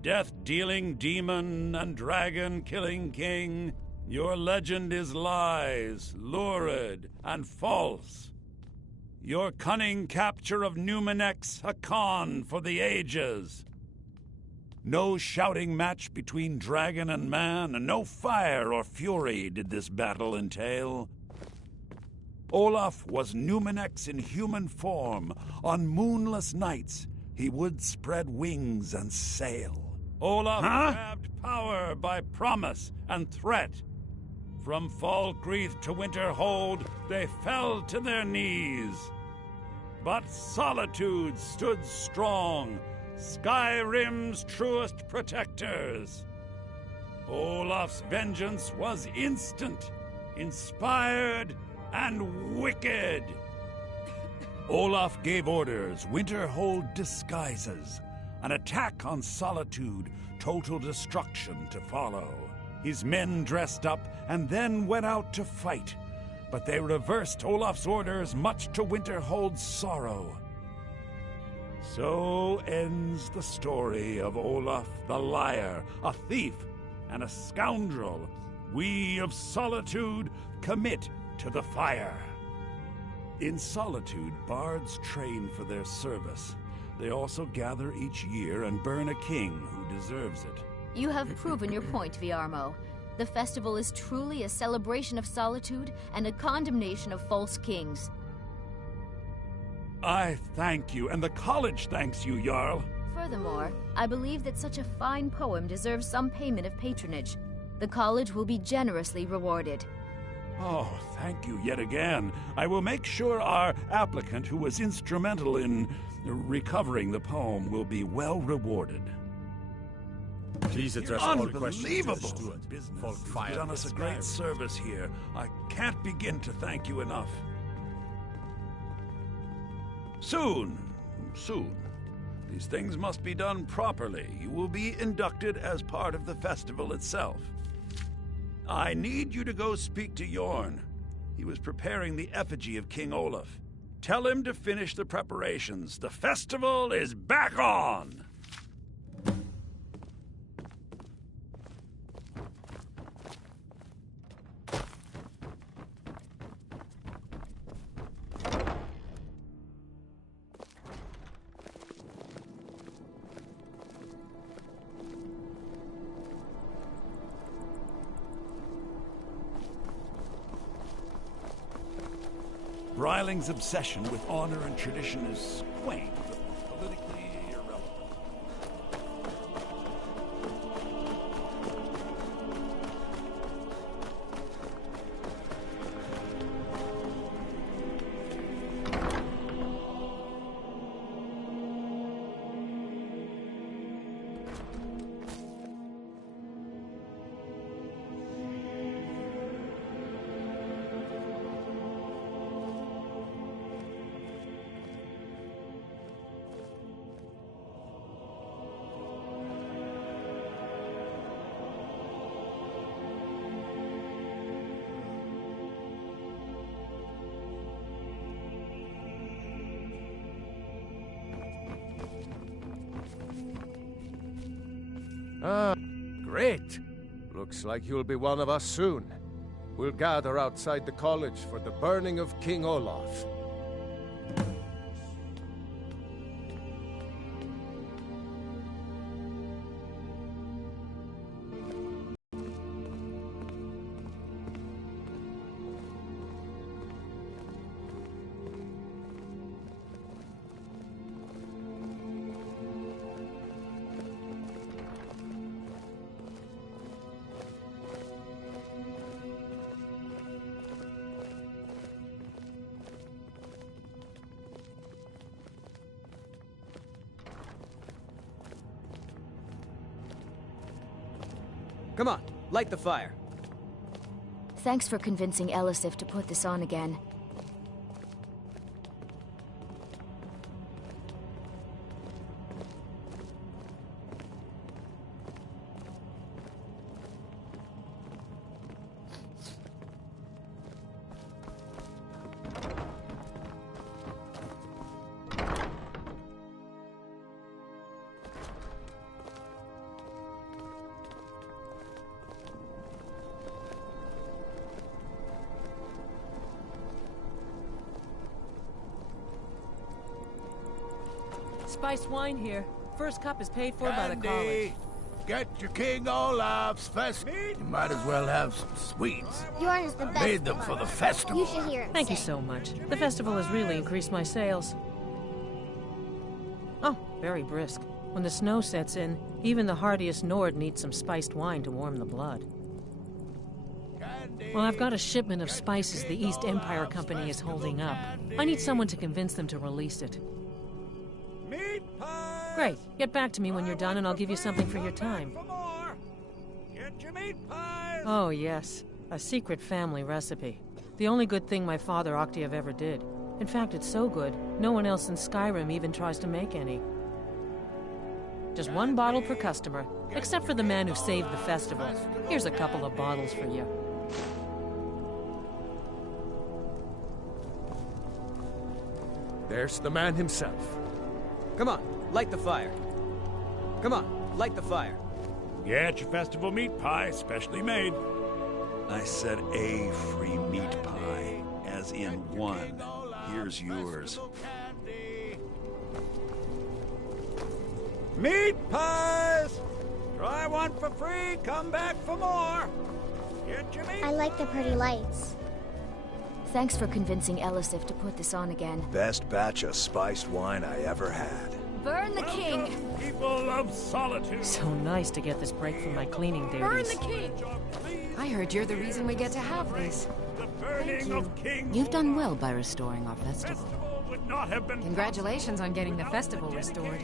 death-dealing demon and dragon-killing king, your legend is lies, lurid, and false. Your cunning capture of Numenex a con for the ages. No shouting match between dragon and man, and no fire or fury did this battle entail. Olaf was Numenex in human form. On moonless nights, he would spread wings and sail. Olaf grabbed power by promise and threat. From Falkreath to Winterhold, they fell to their knees. But Solitude stood strong, Skyrim's truest protectors. Olaf's vengeance was instant, inspired, and wicked. Olaf gave orders, Winterhold disguises, an attack on Solitude, total destruction to follow. His men dressed up and then went out to fight, but they reversed Olaf's orders, much to Winterhold's sorrow. So ends the story of Olaf the liar, a thief and a scoundrel we of Solitude commit to the fire. In Solitude, bards train for their service. They also gather each year and burn a king who deserves it. You have proven your point, Viarmo. The festival is truly a celebration of solitude and a condemnation of false kings. I thank you, and the college thanks you, Jarl. Furthermore, I believe that such a fine poem deserves some payment of patronage. The college will be generously rewarded. Oh, thank you yet again. I will make sure our applicant, who was instrumental in recovering the poem, will be well rewarded. Please address all questions. Unbelievable! Folk fire. You've done us a great service here. I can't begin to thank you enough. Soon. These things must be done properly. You will be inducted as part of the festival itself. I need you to go speak to Yorn. He was preparing the effigy of King Olaf. Tell him to finish the preparations. The festival is back on! Bryling's obsession with honor and tradition is quaint, but politically irrelevant. Ah, great. Looks like you'll be one of us soon. We'll gather outside the college for the burning of King Olaf. Come on, light the fire. Thanks for convincing Elisif to put this on again. Spiced wine here. First cup is paid for by the college. Get your King Olaf's fest. You might as well have some sweets. Yorn is the best. Made them for the festival. You should hear him Thank you say. so much. The festival has really increased my sales. Oh, very brisk. When the snow sets in, even the hardiest Nord needs some spiced wine to warm the blood. Well, I've got a shipment of spices the East Empire Company is holding up. I need someone to convince them to release it. Great. Get back to me when you're done and I'll give you something for your time. Get your meat pies. Oh, yes. A secret family recipe. The only good thing my father Octiev ever did. In fact, it's so good, no one else in Skyrim even tries to make any. Just one bottle per customer, except for the man who saved the festival. Here's a couple of bottles for you. There's the man himself. Come on, light the fire. Come on, light the fire. Get your festival meat pie, specially made. I said a free meat pie, as in one. Here's yours. Meat pies! Try one for free, come back for more. Get your meat. I like the pretty lights. Thanks for convincing Elisif to put this on again. Best batch of spiced wine I ever had. Burn the king! People of solitude. So nice to get this break from my cleaning duties. Burn the king! I heard you're the reason we get to have this. The burning of King You've done well by restoring our festival. would not have been Congratulations on getting the festival restored.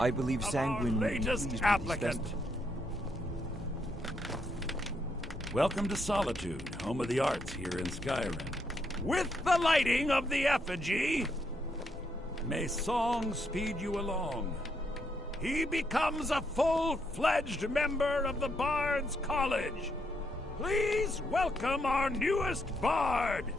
I believe Sanguine will be pleased latest with this applicant. festival. Welcome to Solitude, home of the arts here in Skyrim. With the lighting of the effigy, May song speed you along. he becomes a full-fledged member of the Bard's College. Please welcome our newest bard.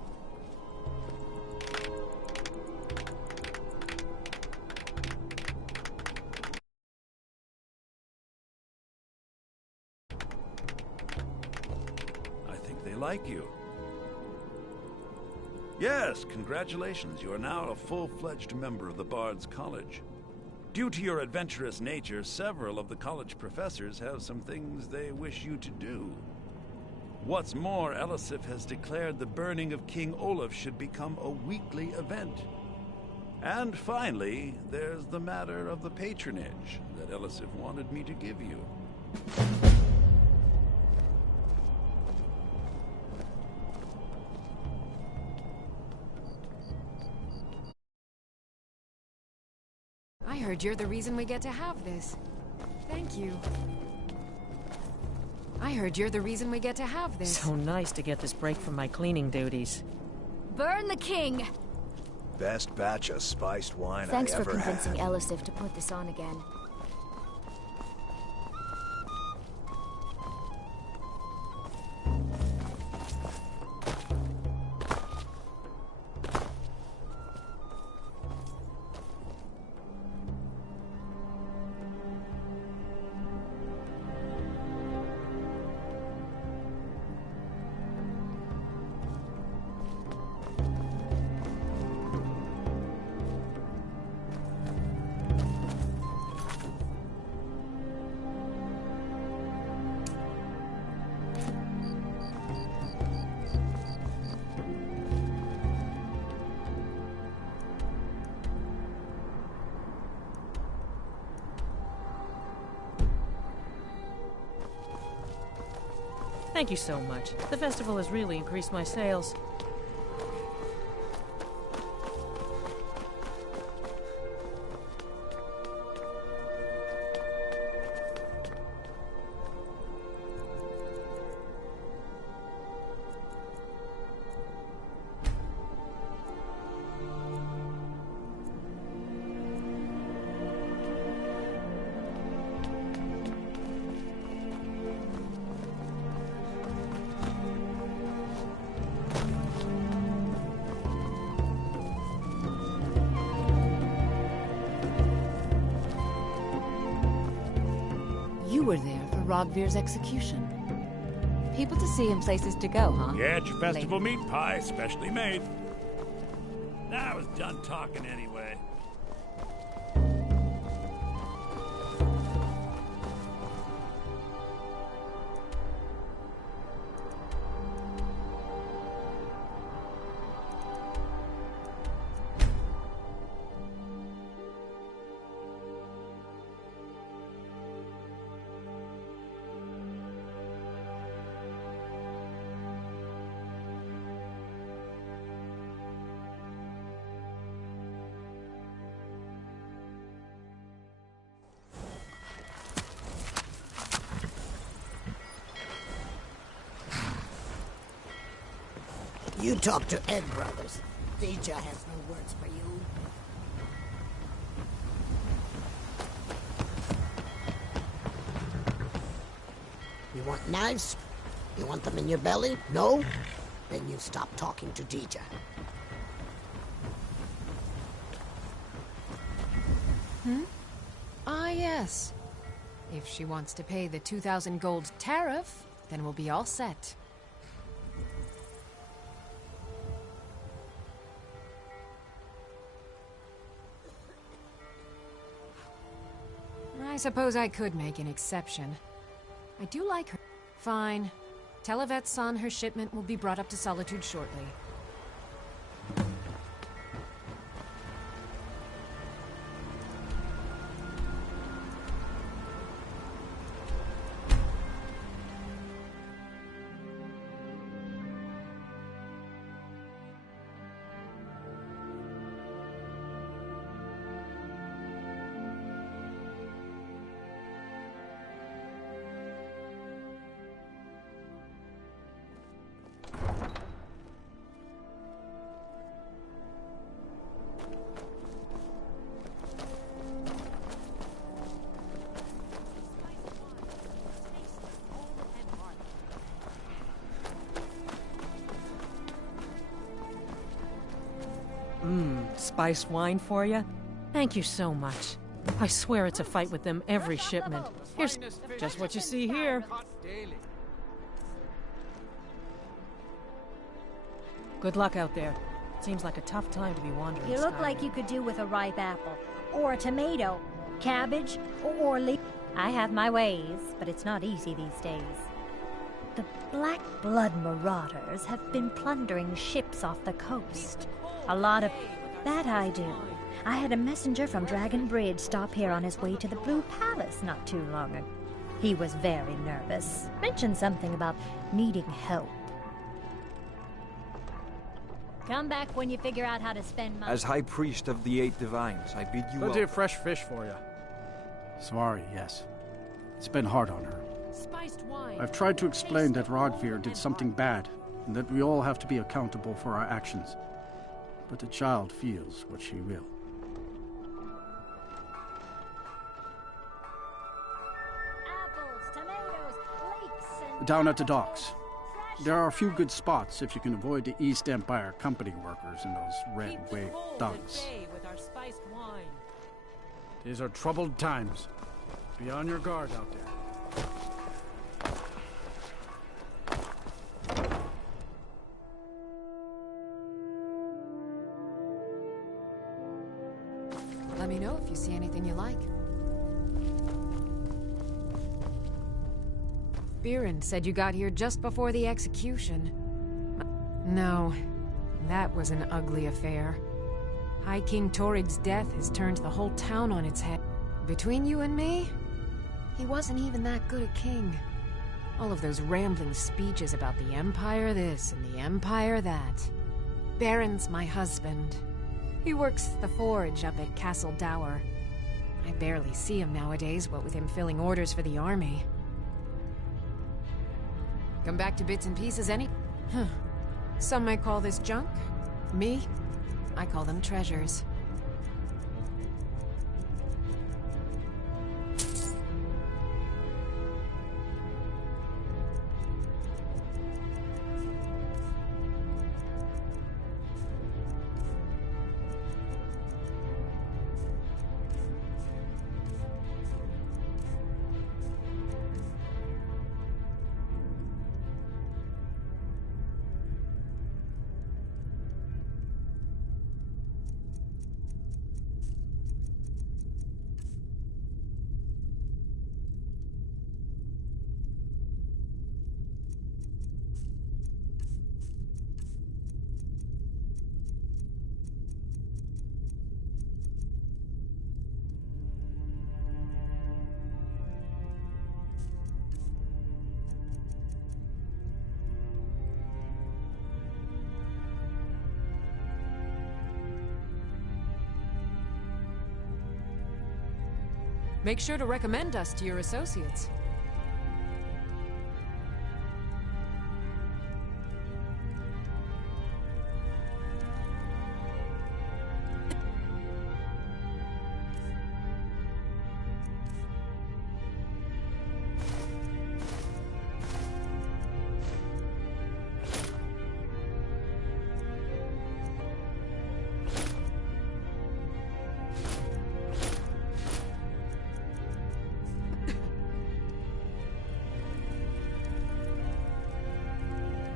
I think they like you. Yes, congratulations. You are now a full-fledged member of the Bard's College. Due to your adventurous nature, several of the college professors have some things they wish you to do. What's more, Elisif has declared the burning of King Olaf should become a weekly event. And finally, there's the matter of the patronage that Elisif wanted me to give you. I heard you're the reason we get to have this. Thank you. I heard you're the reason we get to have this. So nice to get this break from my cleaning duties. Burn the king! Best batch of spiced wine Thanks I for ever convincing had. Elisif to put this on again. Thank you so much. The festival has really increased my sales. You were there for Rogvir's execution. People to see and places to go, huh? Get your festival meat pie, specially made. Now I was done talking anyway. You talk to Ed Brothers. Deja has no words for you. You want knives? You want them in your belly? No? Then you stop talking to Deja. Ah, yes. If she wants to pay the 2,000 gold tariff, then we'll be all set. I suppose I could make an exception. I do like her. Fine. Tell Yvette's son her shipment will be brought up to Solitude shortly. Spiced wine for you? Thank you so much. I swear it's a fight with them every shipment. Here's just what you see here. Good luck out there. Seems like a tough time to be wandering. You look Skyrim. like you could do with a ripe apple, or a tomato, cabbage, or leaf. I have my ways, but it's not easy these days. The Black Blood marauders have been plundering ships off the coast. A lot of... That I do. I had a messenger from Dragon Bridge stop here on his way to the Blue Palace not too long ago. He was very nervous. Mentioned something about needing help. Come back when you figure out how to spend money. As High Priest of the Eight Divines, I bid you Plenty of welcome. fresh fish for you. Sorry, yes. It's been hard on her. Spiced wine. I've tried to explain that Rogvir did something bad, and that we all have to be accountable for our actions. But the child feels what she will. Apples, tomatoes, lakes, and... Down at the docks. There are a few good spots if you can avoid the East Empire company workers and those red wave thugs. With our spiced wine. These are troubled times. Be on your guard out there. Let me know if you see anything you like. Biren said you got here just before the execution. No, that was an ugly affair. High King Torig's death has turned the whole town on its head. Between you and me, he wasn't even that good a king. All of those rambling speeches about the Empire this and the Empire that. Baron's my husband. He works the forge up at Castle Dower. I barely see him nowadays, what with him filling orders for the army. Come back to bits and pieces any... Huh. Some might call this junk. Me, I call them treasures. Make sure to recommend us to your associates.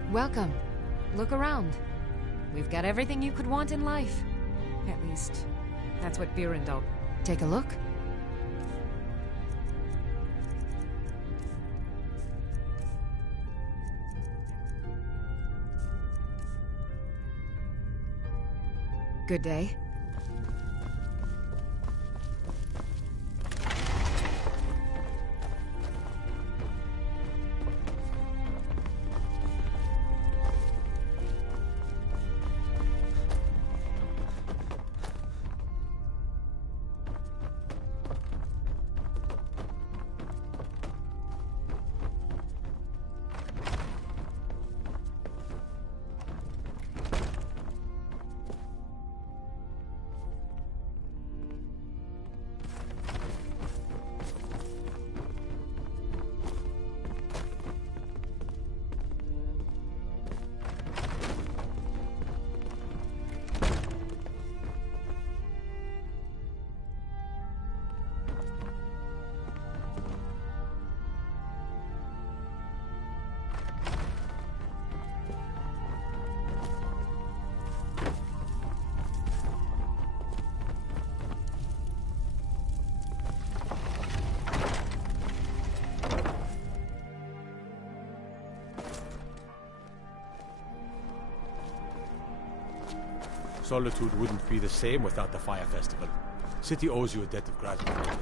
Welcome. Look around. We've got everything you could want in life. At least, that's what Biren told. Take a look. Good day. Solitude wouldn't be the same without the Fire Festival. City owes you a debt of gratitude.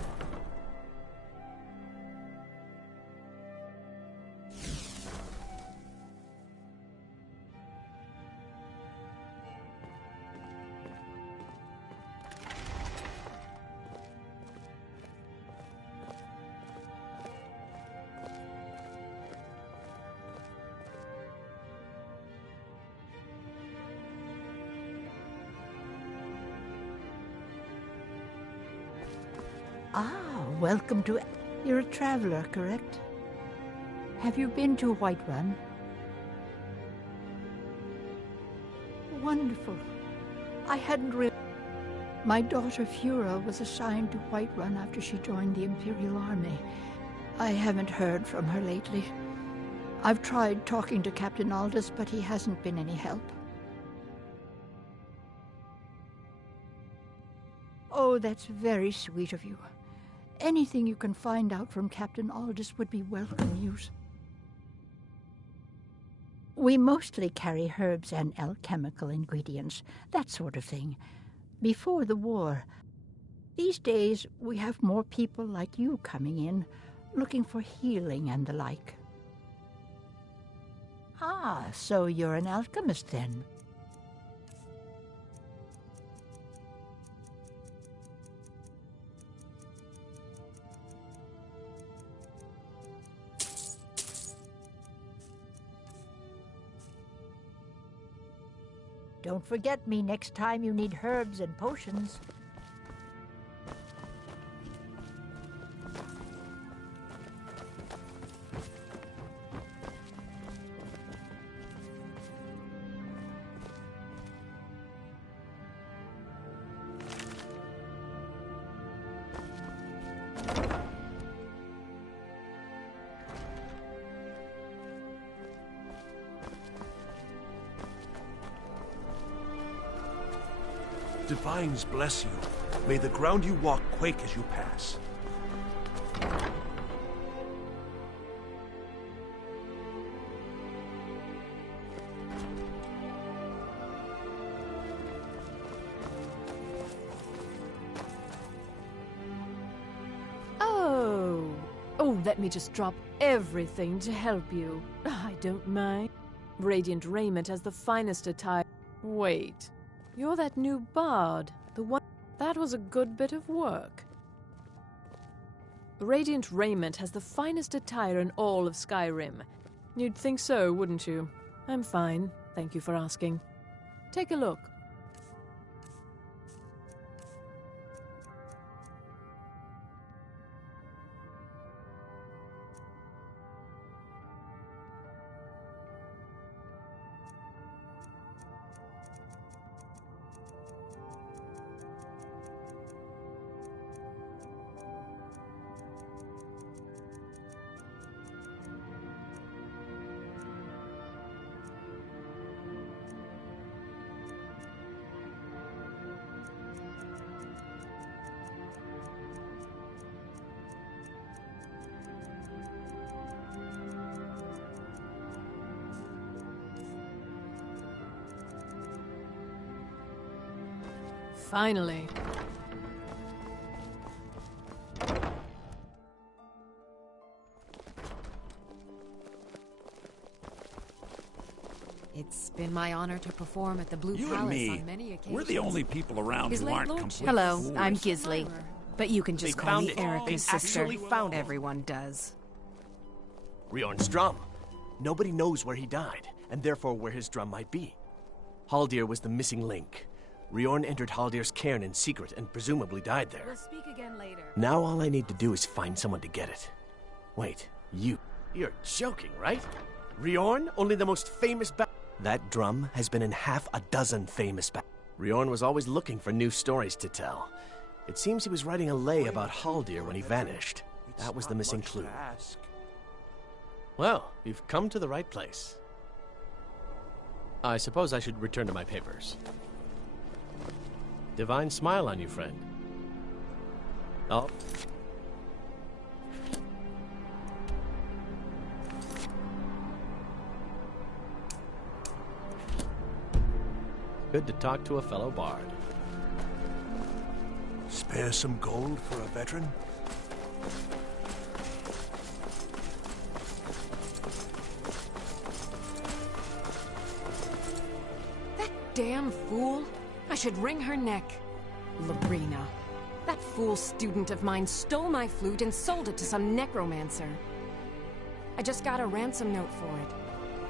Welcome to... You're a traveler, correct? Have you been to Whiterun? Wonderful. I hadn't really... My daughter Fura was assigned to Whiterun after she joined the Imperial Army. I haven't heard from her lately. I've tried talking to Captain Aldous, but he hasn't been any help. Oh, that's very sweet of you. Anything you can find out from Captain Aldous would be welcome news. We mostly carry herbs and alchemical ingredients, that sort of thing. Before the war, these days we have more people like you coming in, looking for healing and the like. Ah, so you're an alchemist then? Don't forget me next time you need herbs and potions. Divines bless you. May the ground you walk quake as you pass. Oh, let me just drop everything to help you. I don't mind. Radiant Raiment has the finest attire. Wait. You're that new bard, the one... That was a good bit of work. Radiant Raiment has the finest attire in all of Skyrim. You'd think so, wouldn't you? I'm fine, thank you for asking. Take a look. Finally. It's been my honor to perform at the Blue You Palace and me, on many occasions. we're the only people around His who late aren't lordship. complete Hello, fools. I'm Gisley. But you can just They call me found it. Erica's They sister. actually found it. Everyone does. Riorn's drum. Nobody knows where he died, and therefore where his drum might be. Haldir was the missing link. Riorn entered Haldir's cairn in secret and presumably died there. We'll speak again later. Now all I need to do is find someone to get it. Wait, you're joking, right? Riorn, only the most famous That drum has been in half a dozen famous Riorn was always looking for new stories to tell. It seems he was writing a lay about Haldir when he vanished. That was the missing clue. Well, you've come to the right place. I suppose I should return to my papers. Divine smile on you, friend. Oh. Good to talk to a fellow bard. Spare some gold for a veteran? That damn fool! I should wring her neck. Lorena. That fool student of mine stole my flute and sold it to some necromancer. I just got a ransom note for it.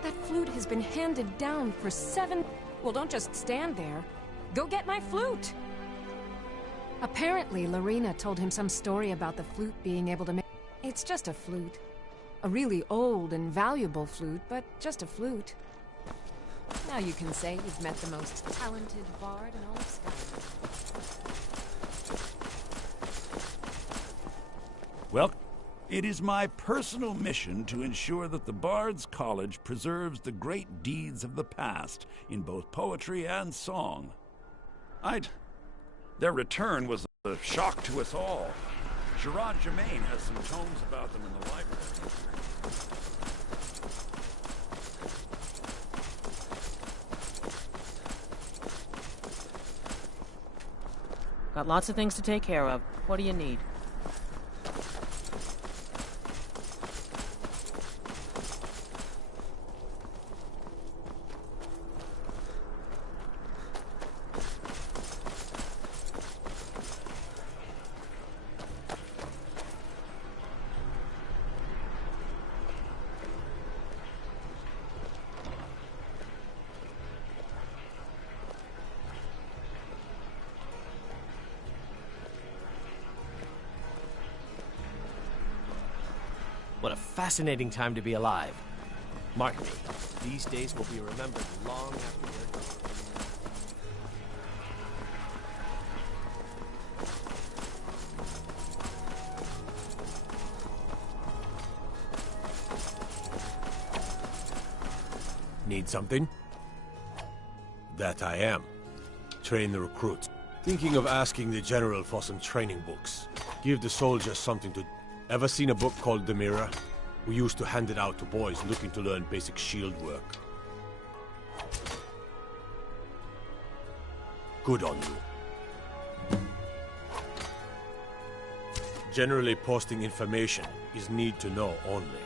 That flute has been handed down for 7... Well, don't just stand there. Go get my flute! Apparently, Lorena told him some story about the flute being able to make... It's just a flute. A really old and valuable flute, but just a flute. Now you can say you've met the most talented bard in all of Skyrim. Well, it is my personal mission to ensure that the Bard's College preserves the great deeds of the past in both poetry and song. Their return was a shock to us all. Gerard Germain has some tomes about them in the library. Got lots of things to take care of. What do you need? What a fascinating time to be alive. Mark me, these days will be remembered long after they're gone. Need something? That I am. Train the recruits. Thinking of asking the General for some training books. Give the soldiers something to... Ever seen a book called The Mirror? We used to hand it out to boys looking to learn basic shield work. Good on you. Generally, posting information is need to know only.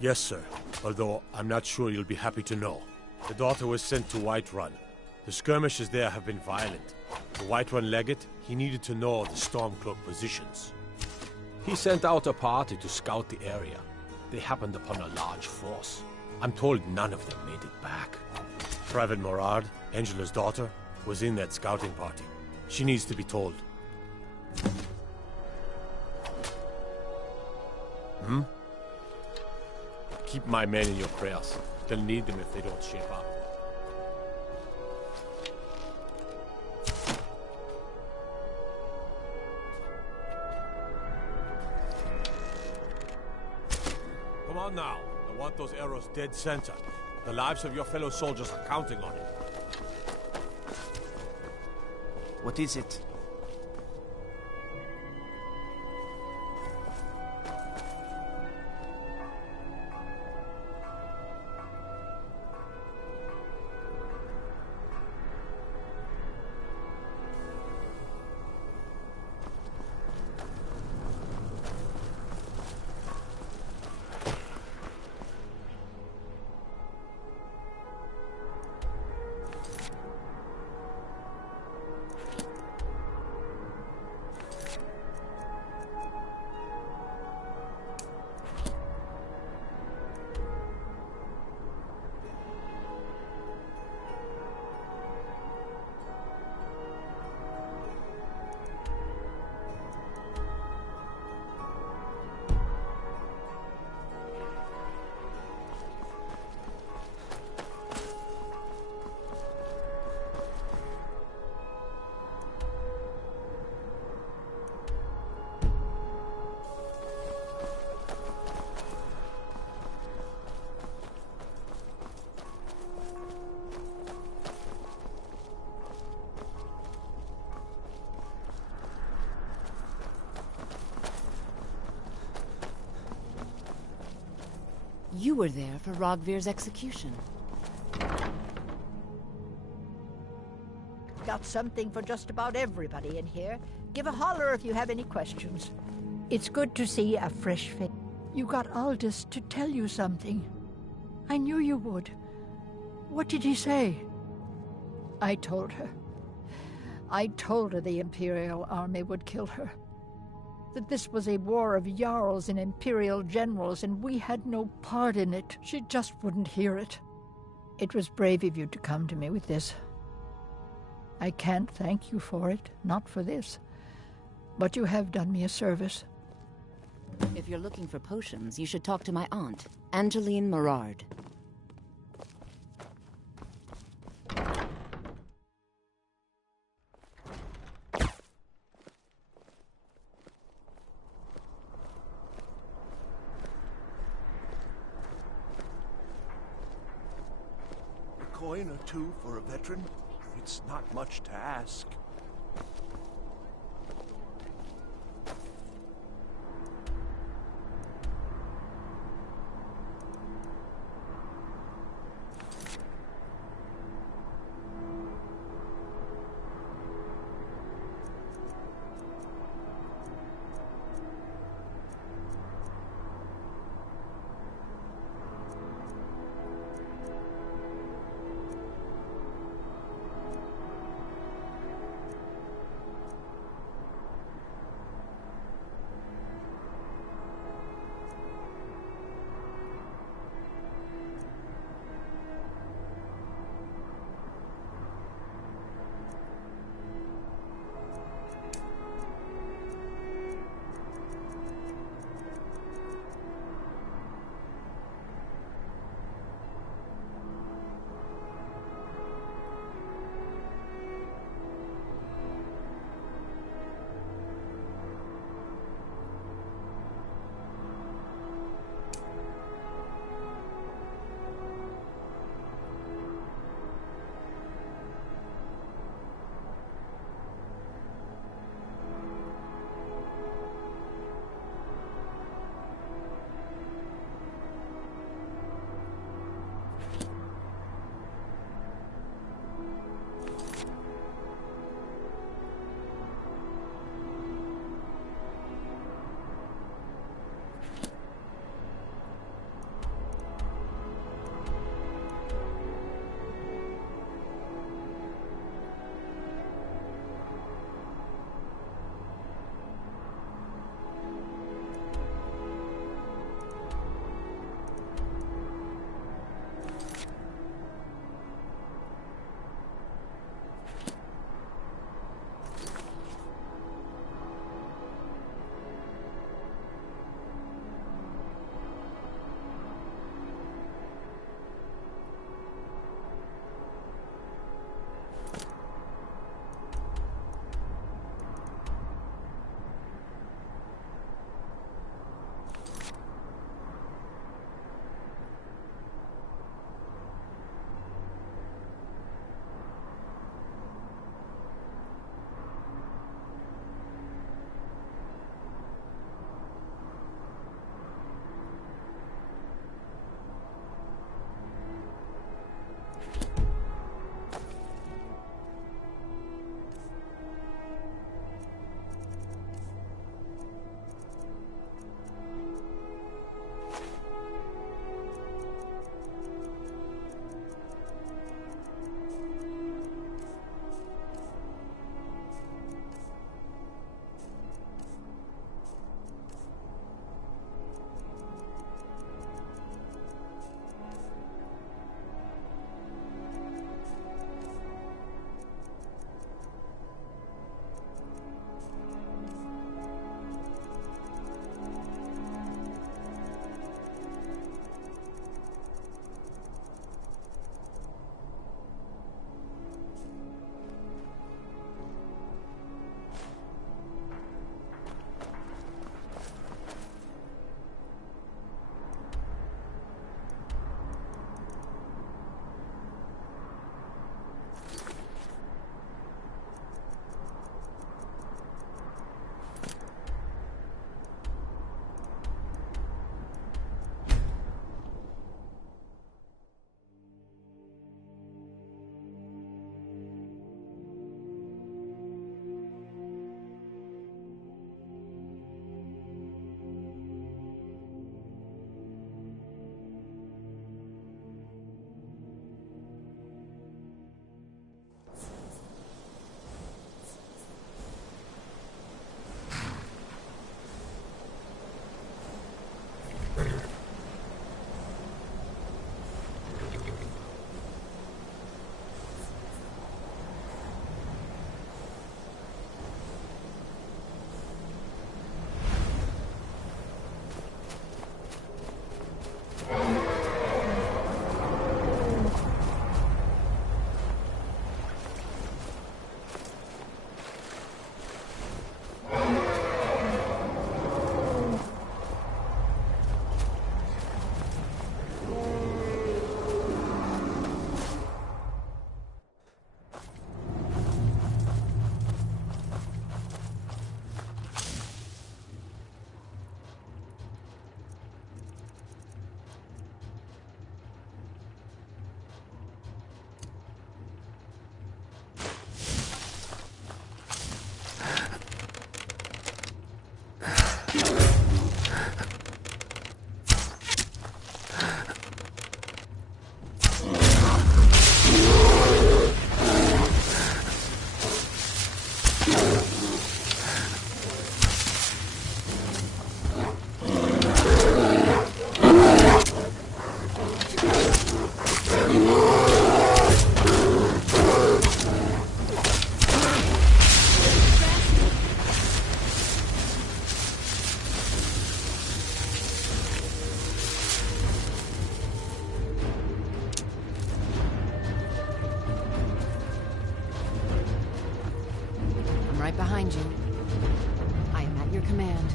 Yes, sir. Although I'm not sure you'll be happy to know. The daughter was sent to Whiterun. The skirmishes there have been violent. The Whiterun legate, he needed to know the Stormcloak positions. He sent out a party to scout the area. They happened upon a large force. I'm told none of them made it back. Private Morard, Angela's daughter, was in that scouting party. She needs to be told. Hmm? Keep my men in your prayers. They'll need them if they don't shape up. Come on now. I want those arrows dead center. The lives of your fellow soldiers are counting on it. What is it? were there for Rogvir's execution. Got something for just about everybody in here. Give a holler if you have any questions. It's good to see a fresh face. You got Aldous to tell you something. I knew you would. What did he say? I told her. I told her the Imperial Army would kill her. That this was a war of Jarls and Imperial generals, and we had no part in it. She just wouldn't hear it. It was brave of you to come to me with this. I can't thank you for it, not for this. But you have done me a service. If you're looking for potions, you should talk to my aunt, Angeline Morard. A coin or two for a veteran? It's not much to ask. behind you. I am at your command.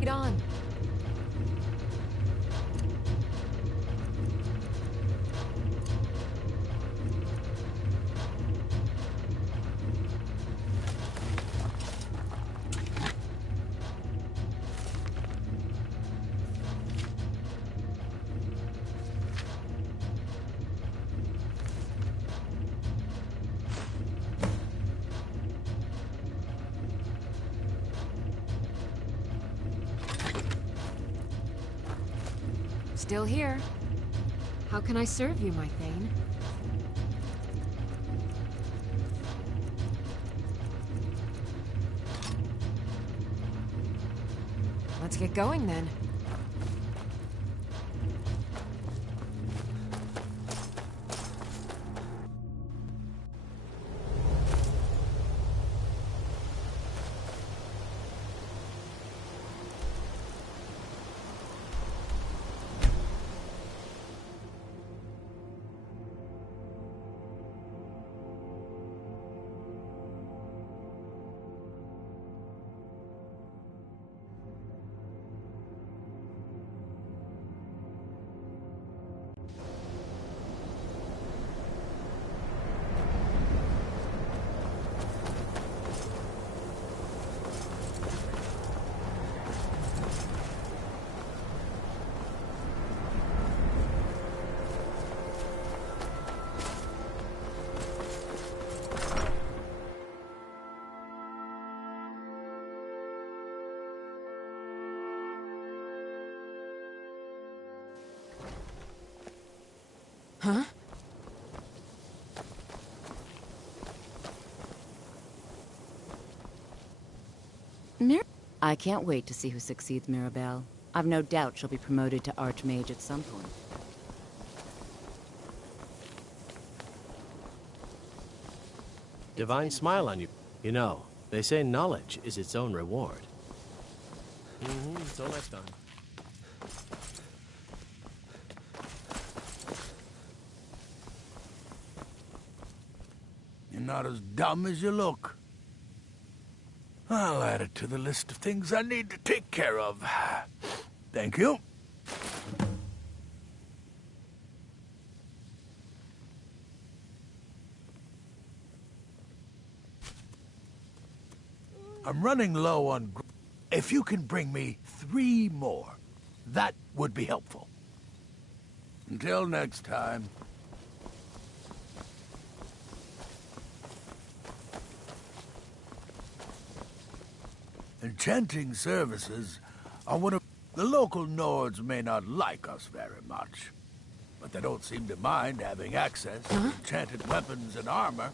Lead on. Still here. How can I serve you, my Thane? Let's get going then. Huh? I can't wait to see who succeeds Mirabelle. I've no doubt she'll be promoted to Archmage at some point. Divine smile on you. You know, they say knowledge is its own reward. Until next time. You're not as dumb as you look. I'll add it to the list of things I need to take care of. Thank you. I'm running low on... If you can bring me 3 more, that would be helpful. Until next time. Enchanting services are one of... The local Nords may not like us very much, but they don't seem to mind having access to enchanted weapons and armor.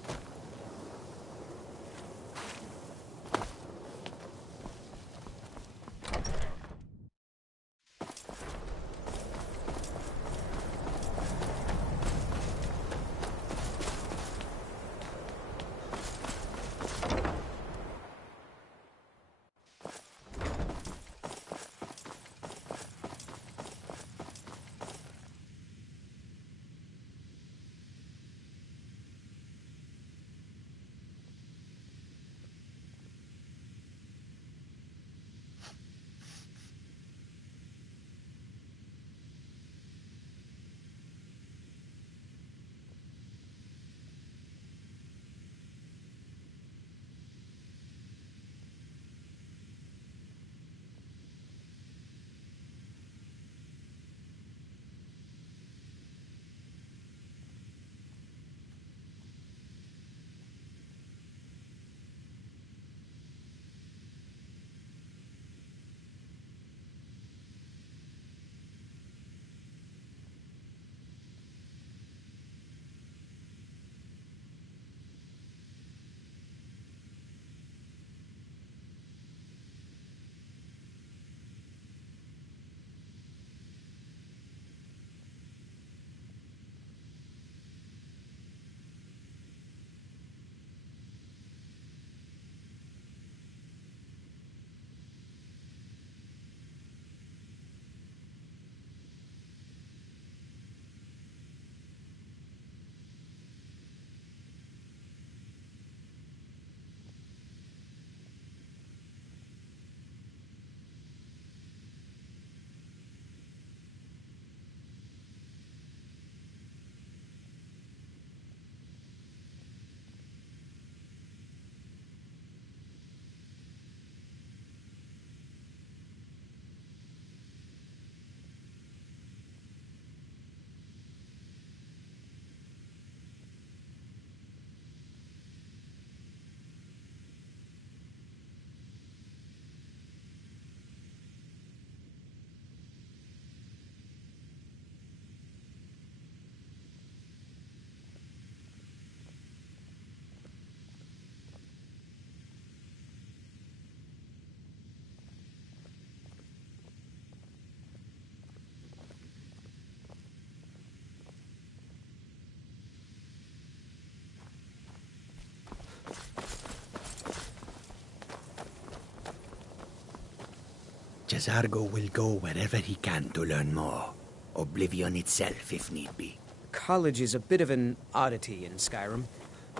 Jazargo will go wherever he can to learn more. Oblivion itself, if need be. College is a bit of an oddity in Skyrim.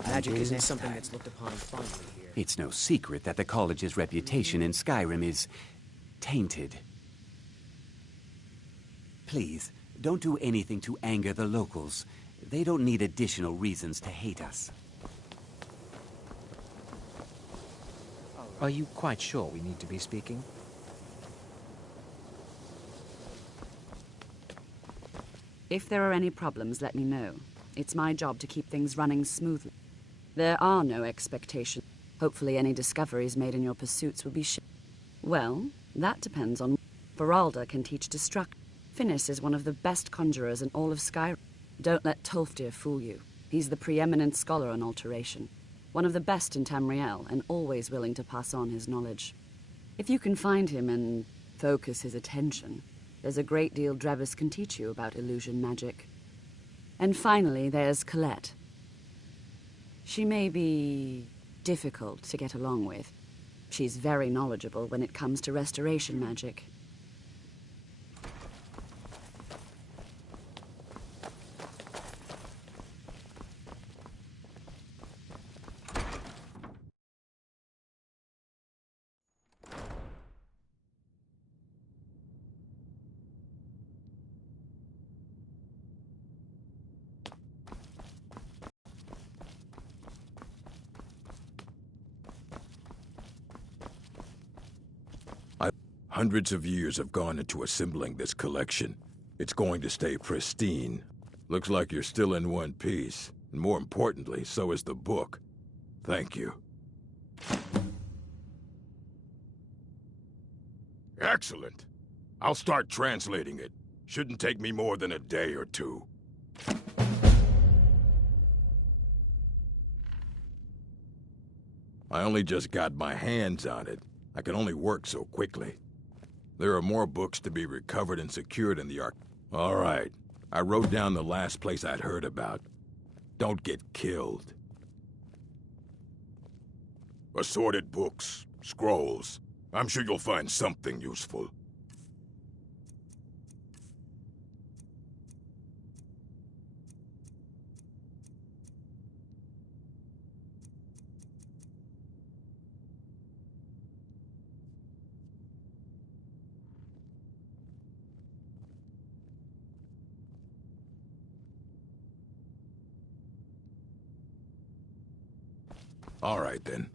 Magic isn't something that's looked upon fondly here. It's no secret that the college's reputation in Skyrim is tainted. Please, don't do anything to anger the locals. They don't need additional reasons to hate us. Are you quite sure we need to be speaking? If there are any problems, let me know. It's my job to keep things running smoothly. There are no expectations. Hopefully any discoveries made in your pursuits will be Well, that depends on... Feralda can teach destruction. Finis is one of the best conjurers in all of Skyrim. Don't let Tolfdir fool you. He's the preeminent scholar on alteration. One of the best in Tamriel, and always willing to pass on his knowledge. If you can find him and focus his attention, there's a great deal Drevis can teach you about illusion magic. And finally, there's Colette. She may be difficult to get along with. She's very knowledgeable when it comes to restoration magic. Hundreds of years have gone into assembling this collection. It's going to stay pristine. Looks like you're still in one piece. And more importantly, so is the book. Thank you. Excellent. I'll start translating it. Shouldn't take me more than a day or two. I only just got my hands on it. I can only work so quickly. There are more books to be recovered and secured in the Ark. All right. I wrote down the last place I'd heard about. Don't get killed. Assorted books, scrolls. I'm sure you'll find something useful. All right, then.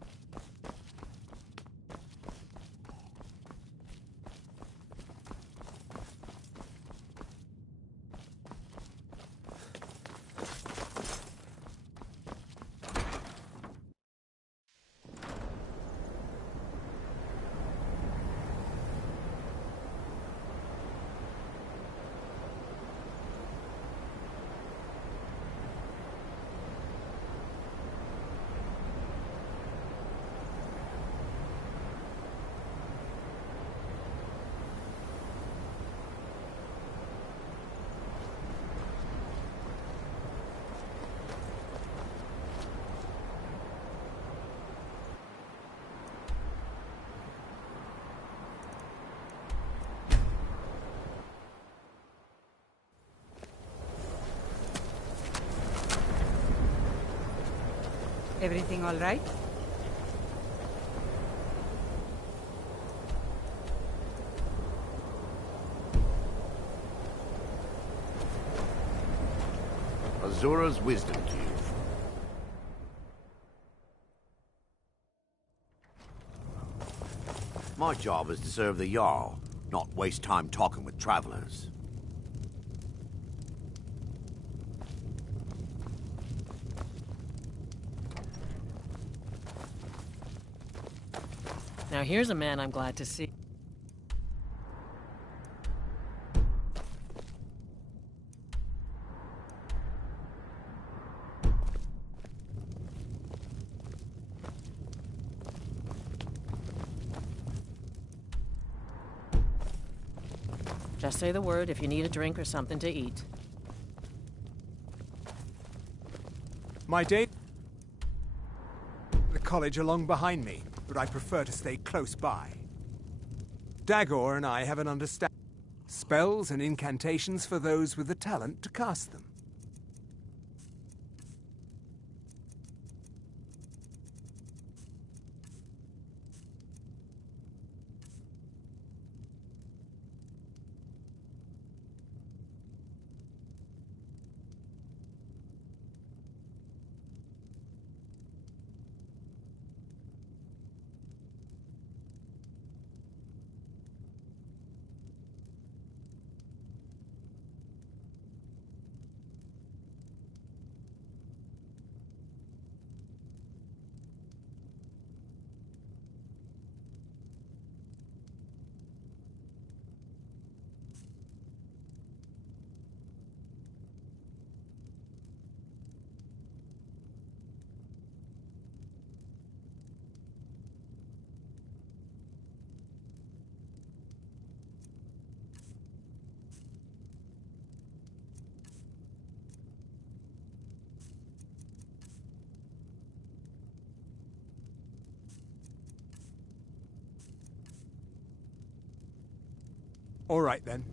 Everything all right? Azura's wisdom to you. My job is to serve the Jarl, not waste time talking with travelers. Now here's a man I'm glad to see. Just say the word if you need a drink or something to eat. My day... The college along behind me, but I prefer to stay close by. Dagor and I have an understanding. Spells and incantations for those with the talent to cast them. All right, then.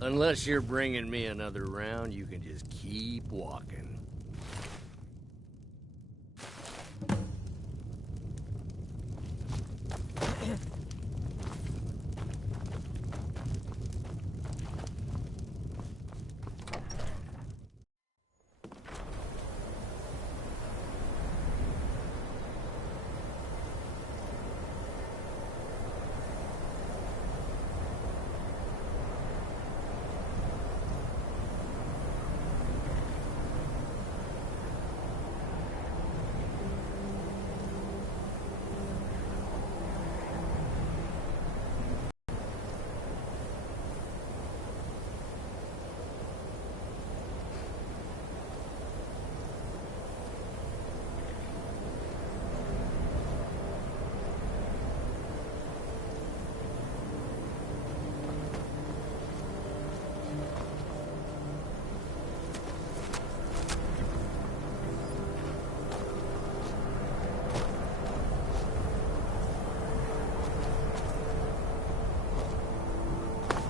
Unless you're bringing me another round, you can just keep walking.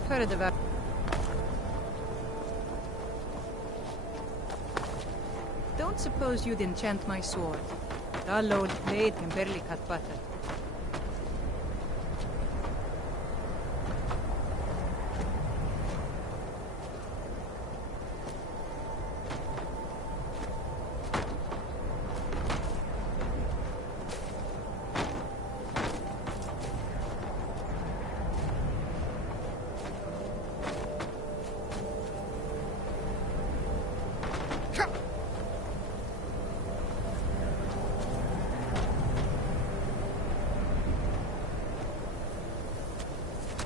Heard about. Don't suppose you'd enchant my sword. Dull old blade can barely cut butter.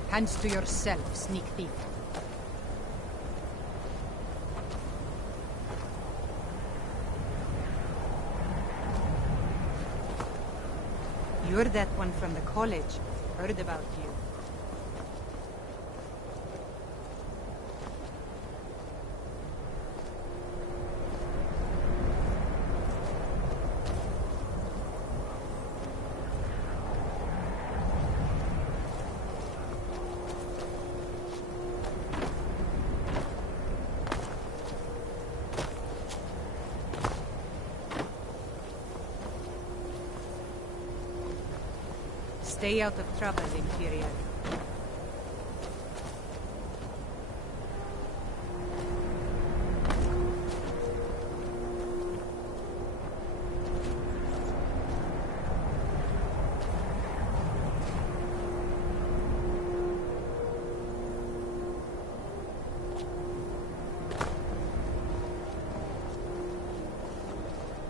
Hands to yourself, sneak thief. You're that one from the college. Heard about you. Stay out of trouble, Imperial.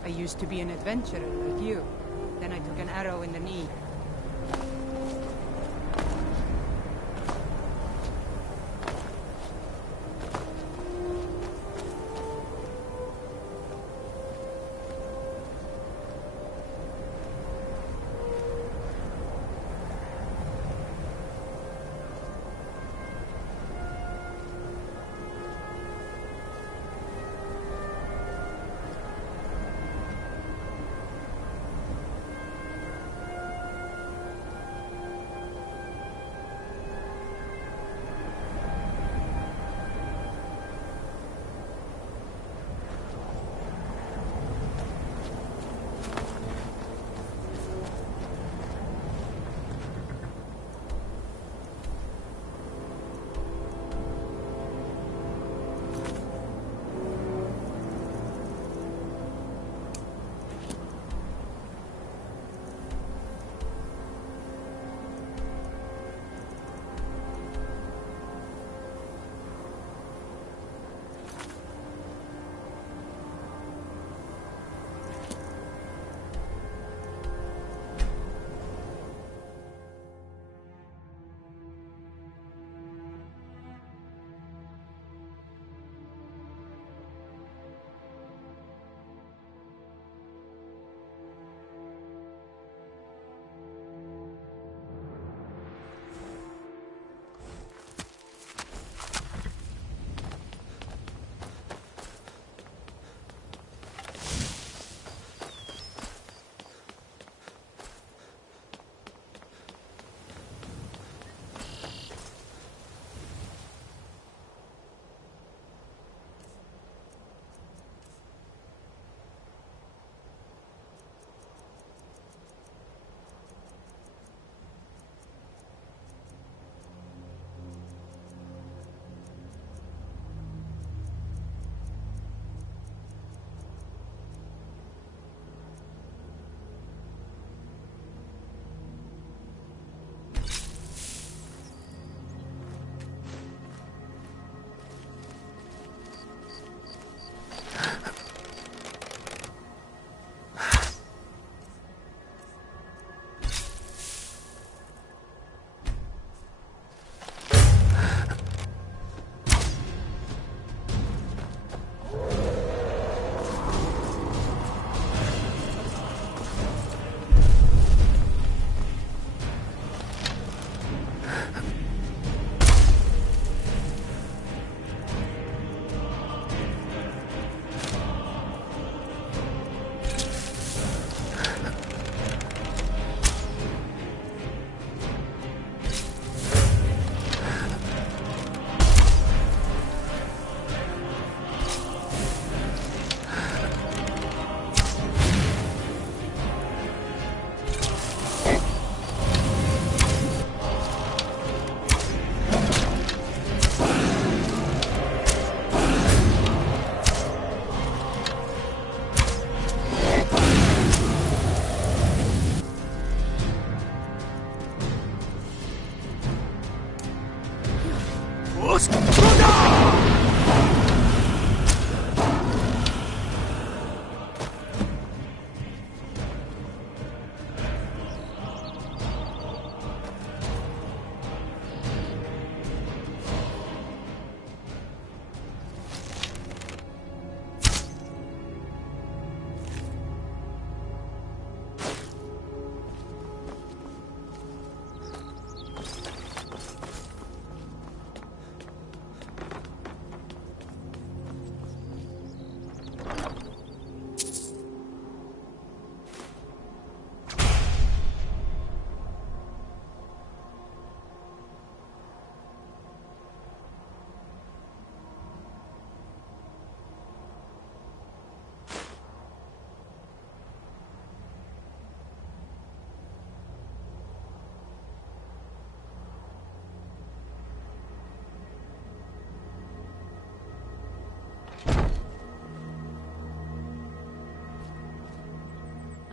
I used to be an adventurer like you. Then I took an arrow in the knee.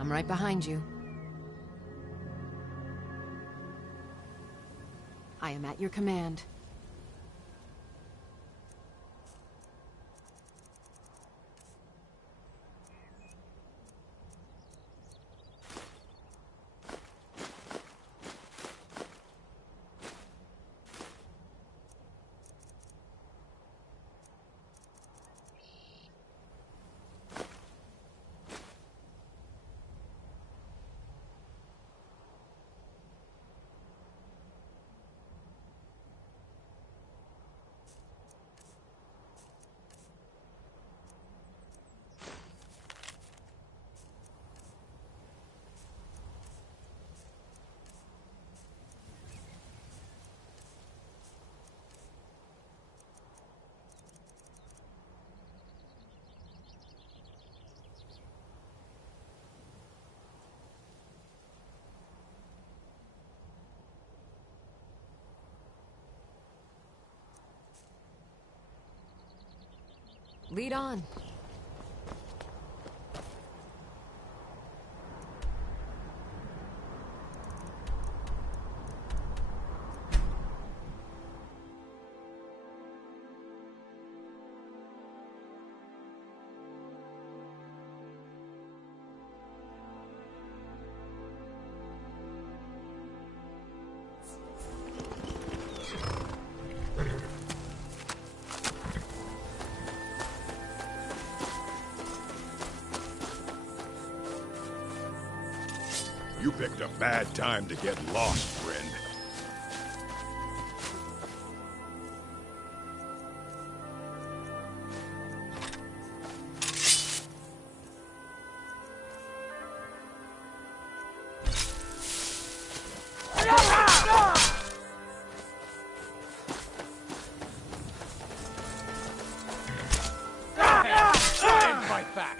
I'm right behind you. I am at your command. Lead on. You picked a bad time to get lost, friend. Fight back.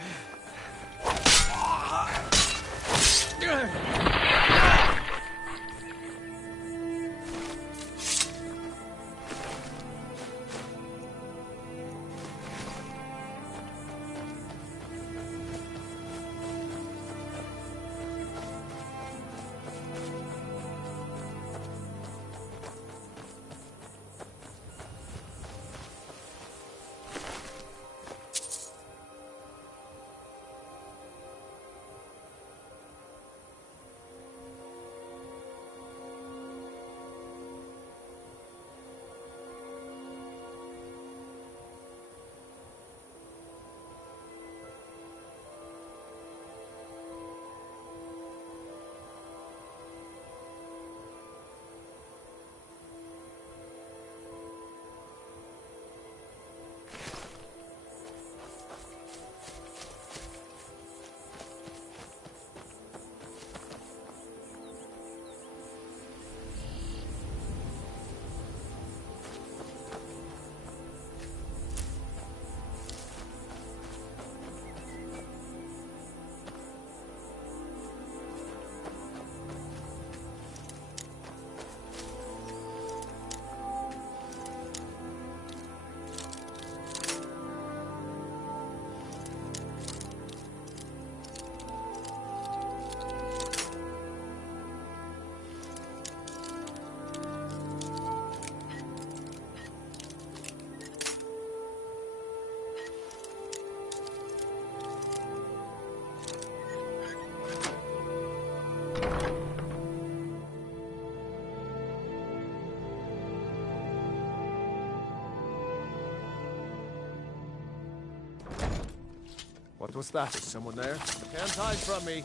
What was that? Is someone there? Can't hide from me.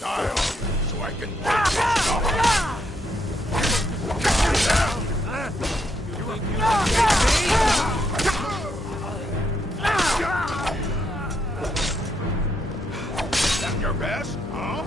Die on you, so I can take this stuff. You think you can get me? That your best, huh?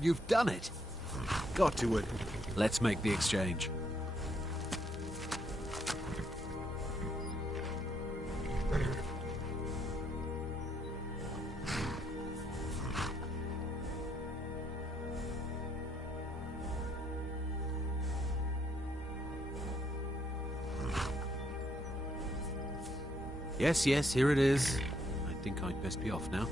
You've done it. Got to it. Let's make the exchange. Yes, here it is. I think I'd best be off now.